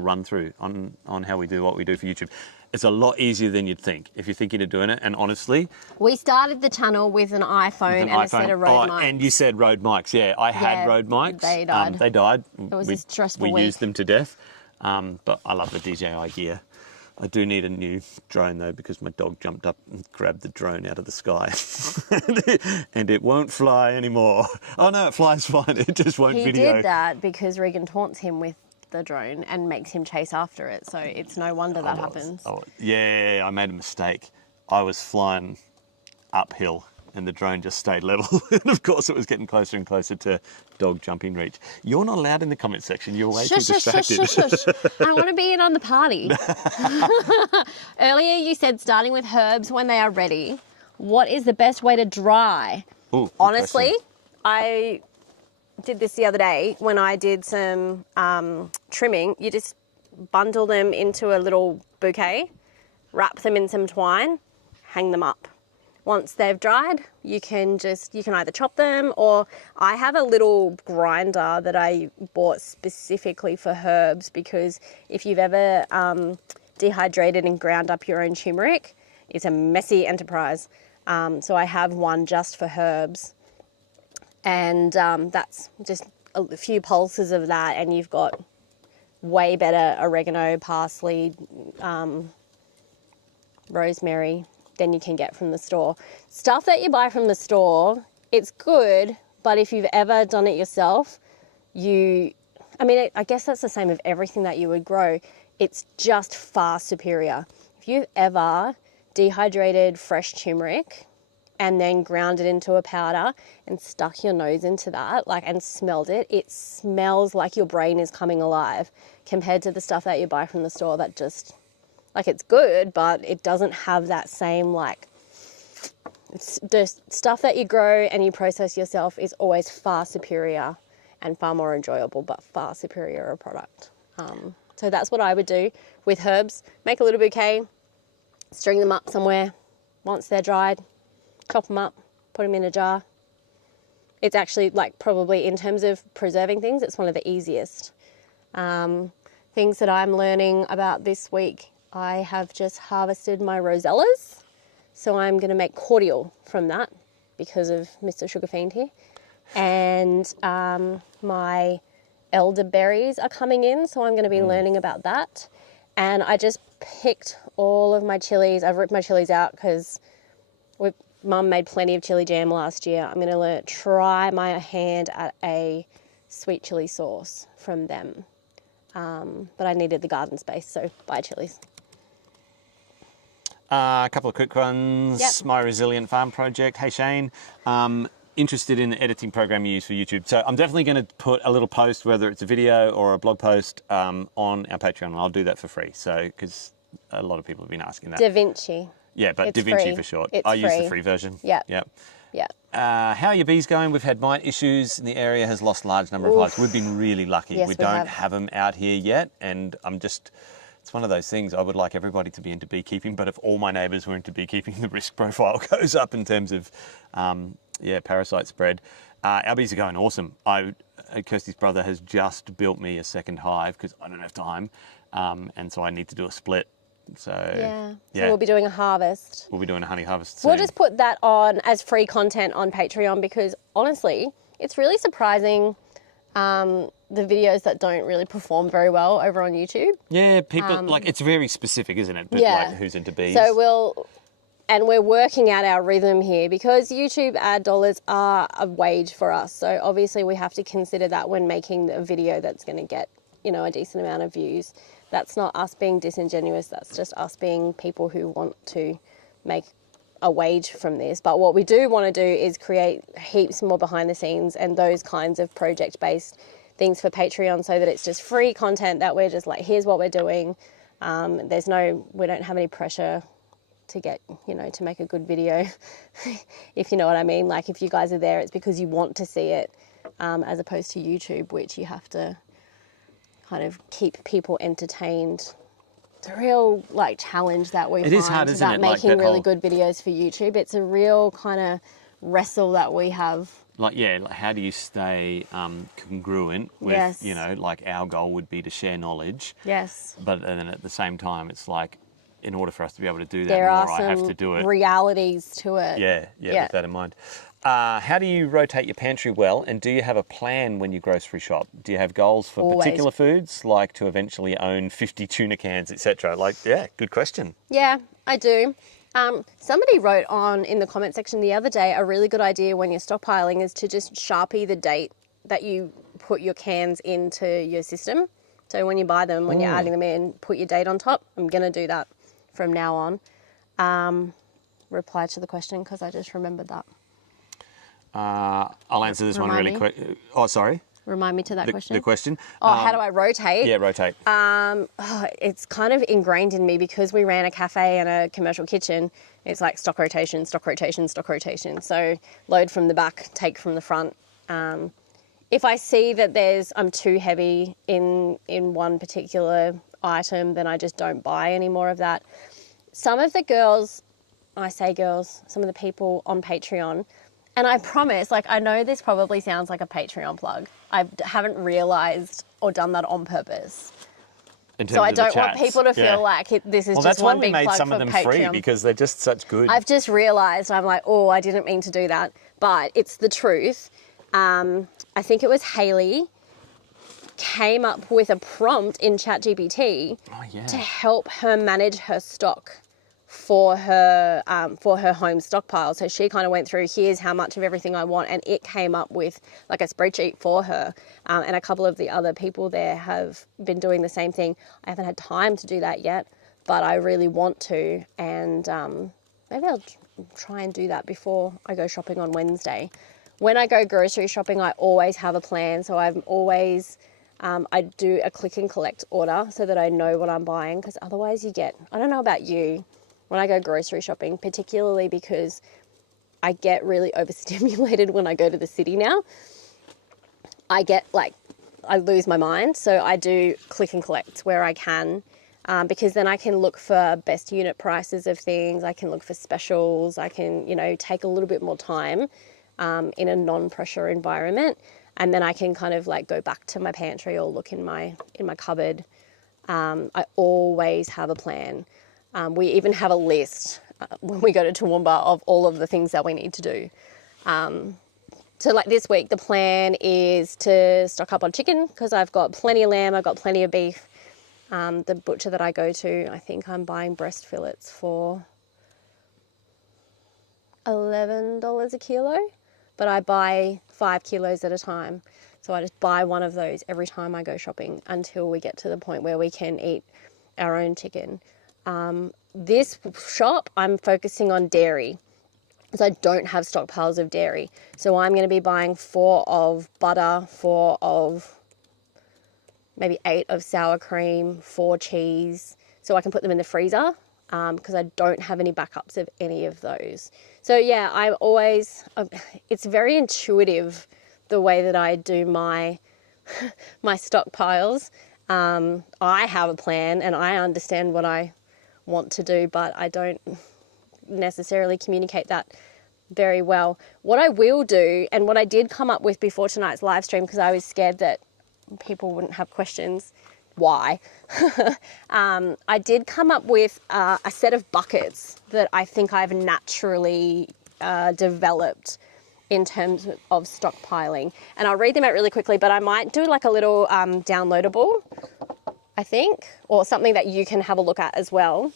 run through on how we do what we do for YouTube. It's a lot easier than you'd think if you're thinking of doing it. And honestly, we started the channel with an iPhone and a set of Rode mics. And you said Rode mics, yeah. I had Rode mics. They died. They died. It was a stressful week. We used them to death. But I love the DJI gear. I do need a new drone though, because my dog jumped up and grabbed the drone out of the sky. And it won't fly anymore. Oh no, it flies fine. It just won't video. He did that because Regan taunts him with the drone and makes him chase after it. So it's no wonder that happens. Yeah, I made a mistake. I was flying uphill and the drone just stayed level. And of course it was getting closer and closer to dog jumping reach. You're not allowed in the comment section. You're way too distracted. Shush. I want to be in on the party. Earlier you said starting with herbs when they are ready. What is the best way to dry? Ooh, honestly, question. I did this the other day when I did some trimming. You just bundle them into a little bouquet, wrap them in some twine, hang them up. Once they've dried, you can either chop them, or I have a little grinder that I bought specifically for herbs, because if you've ever dehydrated and ground up your own turmeric, it's a messy enterprise. So I have one just for herbs, and that's just a few pulses of that, and you've got way better oregano, parsley, rosemary than you can get from the store. Stuff that you buy from the store, it's good, but if you've ever done it yourself, I guess that's the same with everything that you would grow. It's just far superior. If you've ever dehydrated fresh turmeric and then ground it into a powder and stuck your nose into that, and smelled it, it smells like your brain is coming alive, compared to the stuff that you buy from the store that just, it's good, but it doesn't have that same, the stuff that you grow and you process yourself is always far superior and far more enjoyable, but far superior a product. So that's what I would do with herbs. Make a little bouquet, string them up somewhere. Once they're dried, chop them up, put them in a jar. It's actually, probably in terms of preserving things, it's one of the easiest. Things that I'm learning about this week, I have just harvested my rosellas, so I'm going to make cordial from that because of Mr. Sugar Fiend here. And my elderberries are coming in, so I'm going to be learning about that. And I just picked all of my chilies. I've ripped my chilies out because Mum made plenty of chili jam last year. I'm going to try my hand at a sweet chili sauce from them. But I needed the garden space, so buy chilies. A couple of quick ones. Yep. My Resilient Farm project. Hey Shane, interested in the editing program you use for YouTube. So I'm definitely going to put a little post, whether it's a video or a blog post, on our Patreon, and I'll do that for free. So, because a lot of people have been asking that. DaVinci. Yeah, but It's DaVinci free. for short. It's I use free. the free version. Yeah. Yep. Yeah. How are your bees going? We've had mite issues, and the area has lost a large number of hives. We've been really lucky. Yes, we we don't have. have them out here yet, and it's one of those things. I would like everybody to be into beekeeping, but if all my neighbours were into beekeeping, the risk profile goes up in terms of, parasite spread. Our bees are going awesome. Kirsty's brother has just built me a second hive because I don't have time, and so I need to do a split. So we'll be doing a harvest. We'll be doing a honey harvest soon. We'll just put that on as free content on Patreon, because honestly, it's really surprising the videos that don't really perform very well over on YouTube. Yeah, people, it's very specific, isn't it? But Yeah. who's into bees? So And we're working out our rhythm here because YouTube ad dollars are a wage for us. So obviously we have to consider that when making a video that's going to get, a decent amount of views. That's not us being disingenuous. That's just us being people who want to make a wage from this. But what we do want to do is create heaps more behind the scenes and those kinds of project-based things for Patreon, so that it's just free content that we're just like, here's what we're doing. We don't have any pressure to get, to make a good video, if you know what I mean. Like, if you guys are there, it's because you want to see it, as opposed to YouTube, which you have to kind of keep people entertained. It's a real challenge that we find is hard, isn't about it? making really good videos for YouTube. It's a real kind of wrestle that we have. How do you stay congruent with, Yes. Our goal would be to share knowledge. Yes. But then at the same time, it's like, in order for us to be able to do that There are more, I have some to do it. realities to it. Yeah, with that in mind. How do you rotate your pantry well, and do you have a plan when you grocery shop? Do you have goals for Always. particular foods, like to eventually own 50 tuna cans, etc.? Good question. Yeah, I do. Somebody wrote in the comment section the other day, a really good idea when you're stockpiling is to just Sharpie the date that you put your cans into your system. So when you buy them, when you're adding them in, put your date on top. I'm going to do that from now on. Reply to the question, because I just remembered that. I'll answer this one really quick. Oh, sorry. Remind me to that question. The question. How do I rotate? Yeah, rotate. It's kind of ingrained in me because we ran a cafe and a commercial kitchen. It's like stock rotation, stock rotation, stock rotation. So load from the back, take from the front. If I see that I'm too heavy in one particular item, then I just don't buy any more of that. Some of the girls, some of the people on Patreon, and I promise, I know this probably sounds like a Patreon plug. I haven't realised or done that on purpose. So I don't want people to feel like this is just one big plug for Patreon. Well, that's why we made some of them free, because they're just such good. I've just realised, I'm like, I didn't mean to do that. But it's the truth. I think it was Hayley came up with a prompt in ChatGPT to help her manage her stock for her home stockpile. So she kind of went through, here's how much of everything I want, and it came up with a spreadsheet for her. And a couple of the other people there have been doing the same thing. I haven't had time to do that yet, but I really want to, and maybe I'll try and do that before I go shopping on Wednesday. When I go grocery shopping, I always have a plan. So I'm always, I do a click and collect order so that I know what I'm buying, because otherwise I don't know about you, when I go grocery shopping, particularly because I get really overstimulated when I go to the city now. I lose my mind. So I do click and collect where I can, because then I can look for best unit prices of things. I can look for specials. I can, take a little bit more time in a non-pressure environment. And then I can kind of go back to my pantry or look in my cupboard. I always have a plan. We even have a list when we go to Toowoomba of all of the things that we need to do. So this week, the plan is to stock up on chicken, because I've got plenty of lamb, I've got plenty of beef. The butcher that I go to, I think I'm buying breast fillets for $11 a kilo, but I buy 5 kilos at a time. So I just buy one of those every time I go shopping until we get to the point where we can eat our own chicken. This shop, I'm focusing on dairy, because I don't have stockpiles of dairy. So I'm going to be buying 4 of butter, 4 of maybe 8 of sour cream, 4 cheese, so I can put them in the freezer, because I don't have any backups of any of those. So yeah, I'm always, it's very intuitive the way that I do my stockpiles. I have a plan and I understand what I want to do, but I don't necessarily communicate that very well. What I will do, and what I did come up with before tonight's live stream, because I was scared that people wouldn't have questions, why? I did come up with a set of buckets that I think I've naturally developed in terms of stockpiling. And I'll read them out really quickly, but I might do a little downloadable, I think, or something that you can have a look at as well,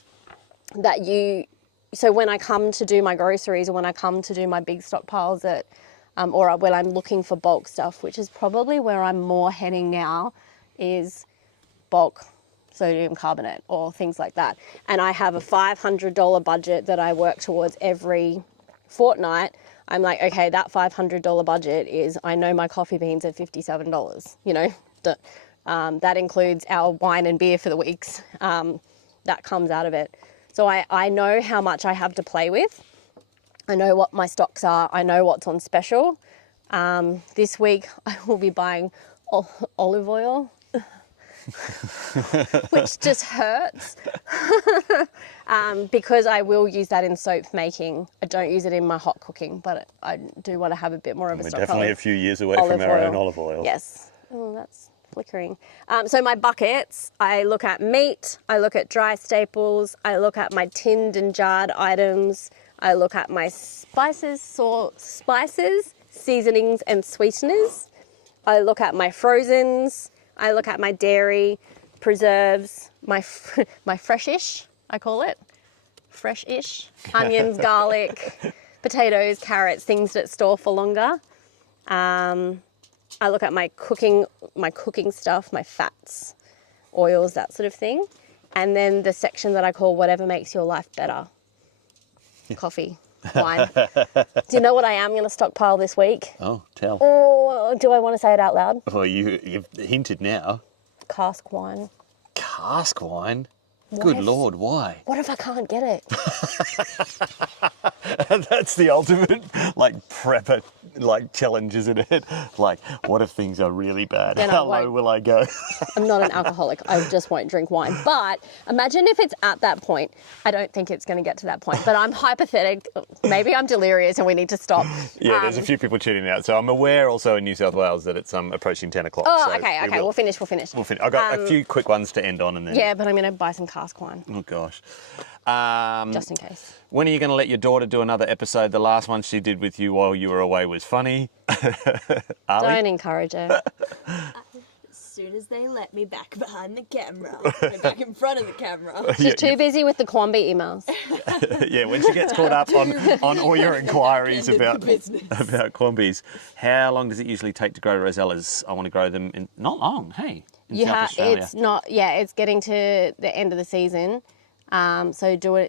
that you so when I come to do my groceries or when I come to do my big stockpiles or when I'm looking for bulk stuff, which is probably where I'm more heading now, is bulk sodium carbonate or things like that. And I have a $500 budget that I work towards every fortnight. I'm like, okay, that $500 budget is, I know my coffee beans are $57, you know, that includes our wine and beer for the weeks. That comes out of it. So I know how much I have to play with. I know what my stocks are. I know what's on special. This week I will be buying olive oil, which just hurts because I will use that in soap making. I don't use it in my hot cooking, but I do want to have a bit more of a stock. We're definitely a few years away from our own olive oil. Yes. Oh, that's flickering. So my buckets, I look at meat, I look at dry staples, I look at my tinned and jarred items, I look at my spices, seasonings and sweeteners. I look at my frozens, I look at my dairy, preserves, my fresh-ish, I call it, fresh-ish, onions, garlic, potatoes, carrots, things that store for longer. I look at my cooking stuff, my fats, oils, that sort of thing. And then the section that I call whatever makes your life better. Coffee, wine. Do you know what I am going to stockpile this week? Oh, tell. Oh, do I want to say it out loud? Well, you've hinted now. Cask wine. Cask wine? Good Lord, why? What if I can't get it? That's the ultimate, prepper, challenge, isn't it? What if things are really bad? Then How low will I go? I'm not an alcoholic. I just won't drink wine. But imagine if it's at that point. I don't think it's going to get to that point. But I'm hypothetical. Maybe I'm delirious and we need to stop. Yeah, there's a few people tuning out. So I'm aware also in New South Wales that it's approaching 10 o'clock. Oh, so okay. We'll finish. I've got a few quick ones to end on and then... Yeah, but I'm going to buy some cask wine. Oh, gosh. Just in case. When are you going to let your daughter do another episode? The last one she did with you while you were away was funny. Don't encourage her. As soon as they let me back behind the camera, back in front of the camera. She's too busy with the Quamby emails. Yeah, when she gets caught up on all your inquiries about Quambies. How long does it usually take to grow rosellas? I want to grow them in not long, hey. In South Australia. It's getting to the end of the season. So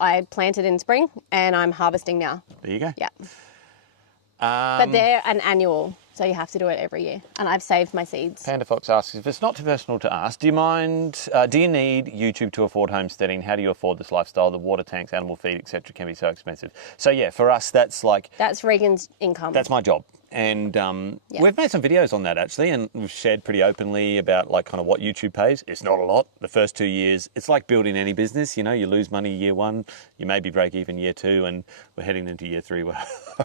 I planted in spring and I'm harvesting now. There you go. Yeah. But they're an annual, so you have to do it every year. And I've saved my seeds. Panda Fox asks, if it's not too personal to ask, do you need YouTube to afford homesteading? How do you afford this lifestyle? The water tanks, animal feed, etc. can be so expensive. So yeah, for us, that's Regan's income. That's my job. And we've made some videos on that actually, and we've shared pretty openly about kind of what YouTube pays. It's not a lot. The first 2 years, it's like building any business. You lose money year one, you maybe break even year two, and we're heading into year three. We're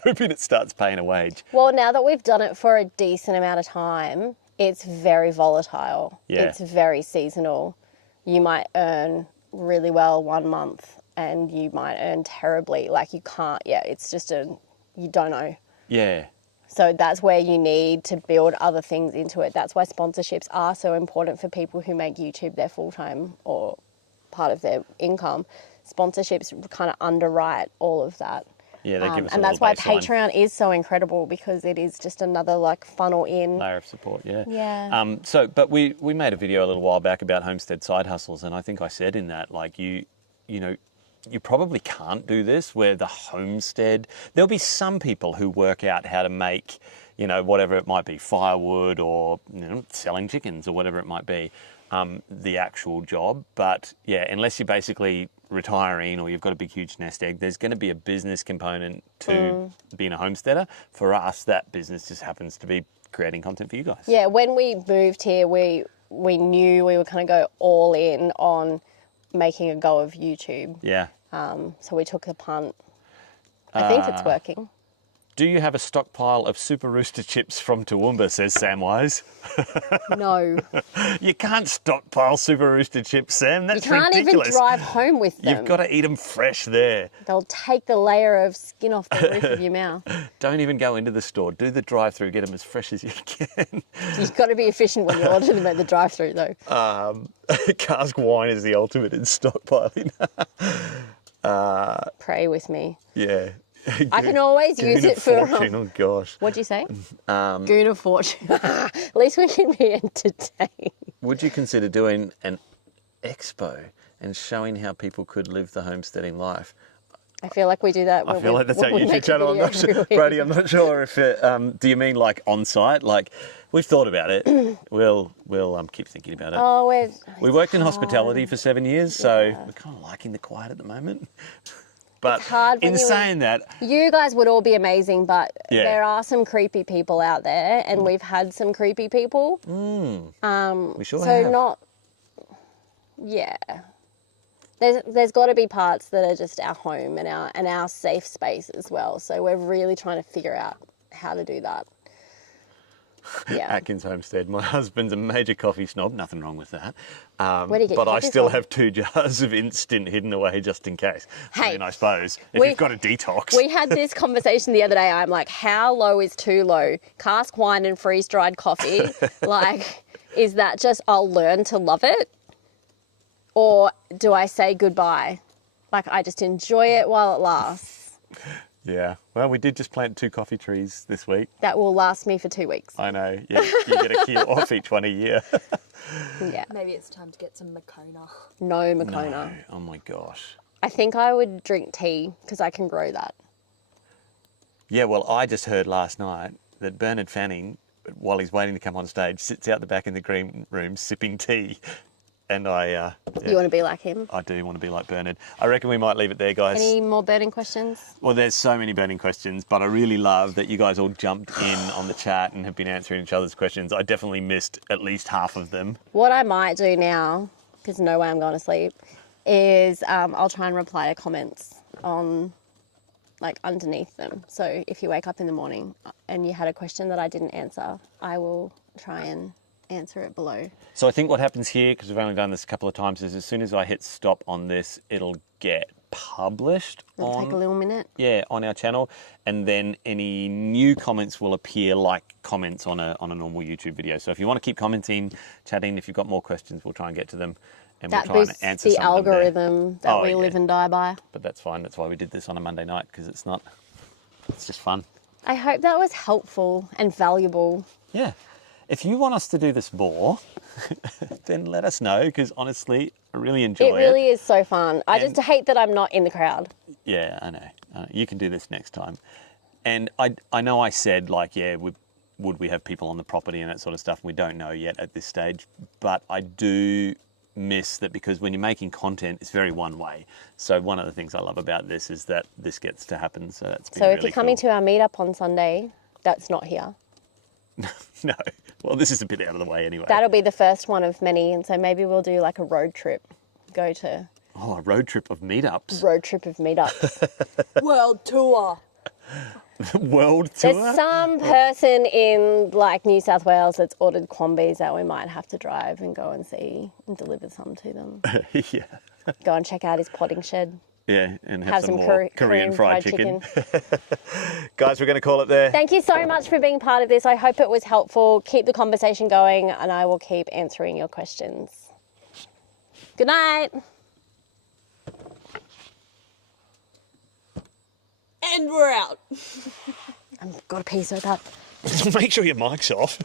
hoping it starts paying a wage. Well, now that we've done it for a decent amount of time, it's very volatile. Yeah. It's very seasonal. You might earn really well 1 month, and you might earn terribly. You can't. Yeah, it's just you don't know. Yeah. So that's where you need to build other things into it. That's why sponsorships are so important for people who make YouTube their full-time or part of their income. Sponsorships kind of underwrite all of that. Yeah, they give us and a that's why baseline. Patreon is so incredible, because it is just another funnel in. Layer of support, yeah. Yeah. But we made a video a little while back about homestead side hustles, and I think I said in that, you probably can't do this where the homestead, there'll be some people who work out how to make, whatever it might be, firewood or selling chickens or whatever it might be, the actual job. But yeah, unless you're basically retiring or you've got a big, huge nest egg, there's going to be a business component to being a homesteader. For us, that business just happens to be creating content for you guys. Yeah, when we moved here, we knew we were going to go all in on making a go of YouTube. Yeah. So we took the punt. I think it's working. Do you have a stockpile of Super Rooster chips from Toowoomba, says Samwise. No. You can't stockpile Super Rooster chips, Sam. That's You can't ridiculous. even drive home with them. You've got to eat them fresh there. They'll take the layer of skin off the roof of your mouth. Don't even go into the store. Do the drive-through. Get them as fresh as you can. You've got to be efficient when you order them at the drive-through, though. Cask wine is the ultimate in stockpiling. Pray with me. Yeah. I can always use Goon it of for. fortune, oh gosh. What'd you say? Goon of fortune. At least we can be entertained. Would you consider doing an expo and showing how people could live the homesteading life? I feel like we do that. I feel like that's our when we YouTube make a channel. I'm video not sure, every week. Brady. I'm not sure if it. Do you mean like on site? Like we've thought about it. We'll keep thinking about it. Oh, We worked in hospitality for 7 years, so we're kind of liking the quiet at the moment. But hard when in you- saying that, you guys would all be amazing, but Yeah. there are some creepy people out there, and we've had some creepy people. we sure So have. not, yeah. There's got to be parts that are just our home and our safe space as well. So we're really trying to figure out how to do that. Yeah. Atkins Homestead. My husband's a major coffee snob. Nothing wrong with that. Where do you get but I coffee still from? have 2 jars of instant hidden away just in case. I Hey, mean, I suppose if we- you've got a detox. We had this conversation the other day. I'm like, how low is too low? Cask wine and freeze-dried coffee. Like, is that just I'll learn to love it? Or do I say goodbye? Like, I just enjoy it while it lasts. Yeah. Well, we did just plant 2 coffee trees this week. That will last me for 2 weeks. I know. Yeah, you get a kilo off each one a year. Yeah. Maybe it's time to get some Makona. No Makona. No. Oh my gosh. I think I would drink tea because I can grow that. Yeah, well, I just heard last night that Bernard Fanning, while he's waiting to come on stage, sits out the back in the green room sipping tea. And I You want to be like him? I do want to be like Bernard. I reckon we might leave it there, guys. Any more burning questions? Well, there's so many burning questions, but I really love that you guys all jumped in on the chat and have been answering each other's questions. I definitely missed at least half of them. What I might do now, because no way I'm going to sleep, is I'll try and reply to comments on, like, underneath them. So if you wake up in the morning and you had a question that I didn't answer, I will try and answer it below. So I think what happens here, because we've only done this a couple of times, is as soon as I hit stop on this, it'll get published It'll take a little minute. on our channel, and then any new comments will appear like comments on a normal YouTube video. So if you want to keep commenting, chatting, if you've got more questions, we'll try and get to them, and That we'll try and boosts answer the some of them there. algorithm that Oh, we yeah. live and die by. But that's fine. That's why we did this on a Monday night, because it's just fun. I hope that was helpful and valuable. Yeah. If you want us to do this more, then let us know, because honestly, I really enjoy It really is so fun. I just And- hate that I'm not in the crowd. Yeah, I know. You can do this next time. And I know I said, like, yeah, would we have people on the property and that sort of stuff? We don't know yet at this stage. But I do miss that, because when you're making content, it's very one way. So one of the things I love about this is that this gets to happen. So that's been So if really you're coming cool. to our meetup on Sunday, that's not here. No. Well, this is a bit out of the way anyway. That'll be the first one of many, and so maybe we'll do like a road trip. Go to Oh, a road trip of meetups. road trip of meetups. World tour. World tour? There's some person in like New South Wales that's ordered Quambies that we might have to drive and go and see and deliver some to them. Yeah. Go and check out his potting shed. Yeah, and have, Have some some more Korean fried chicken. Guys, we're going to call it there. Thank you so much for being part of this. I hope it was helpful. Keep the conversation going, and I will keep answering your questions. Good night. And we're out. I've got to pee so bad. Make sure your mic's off.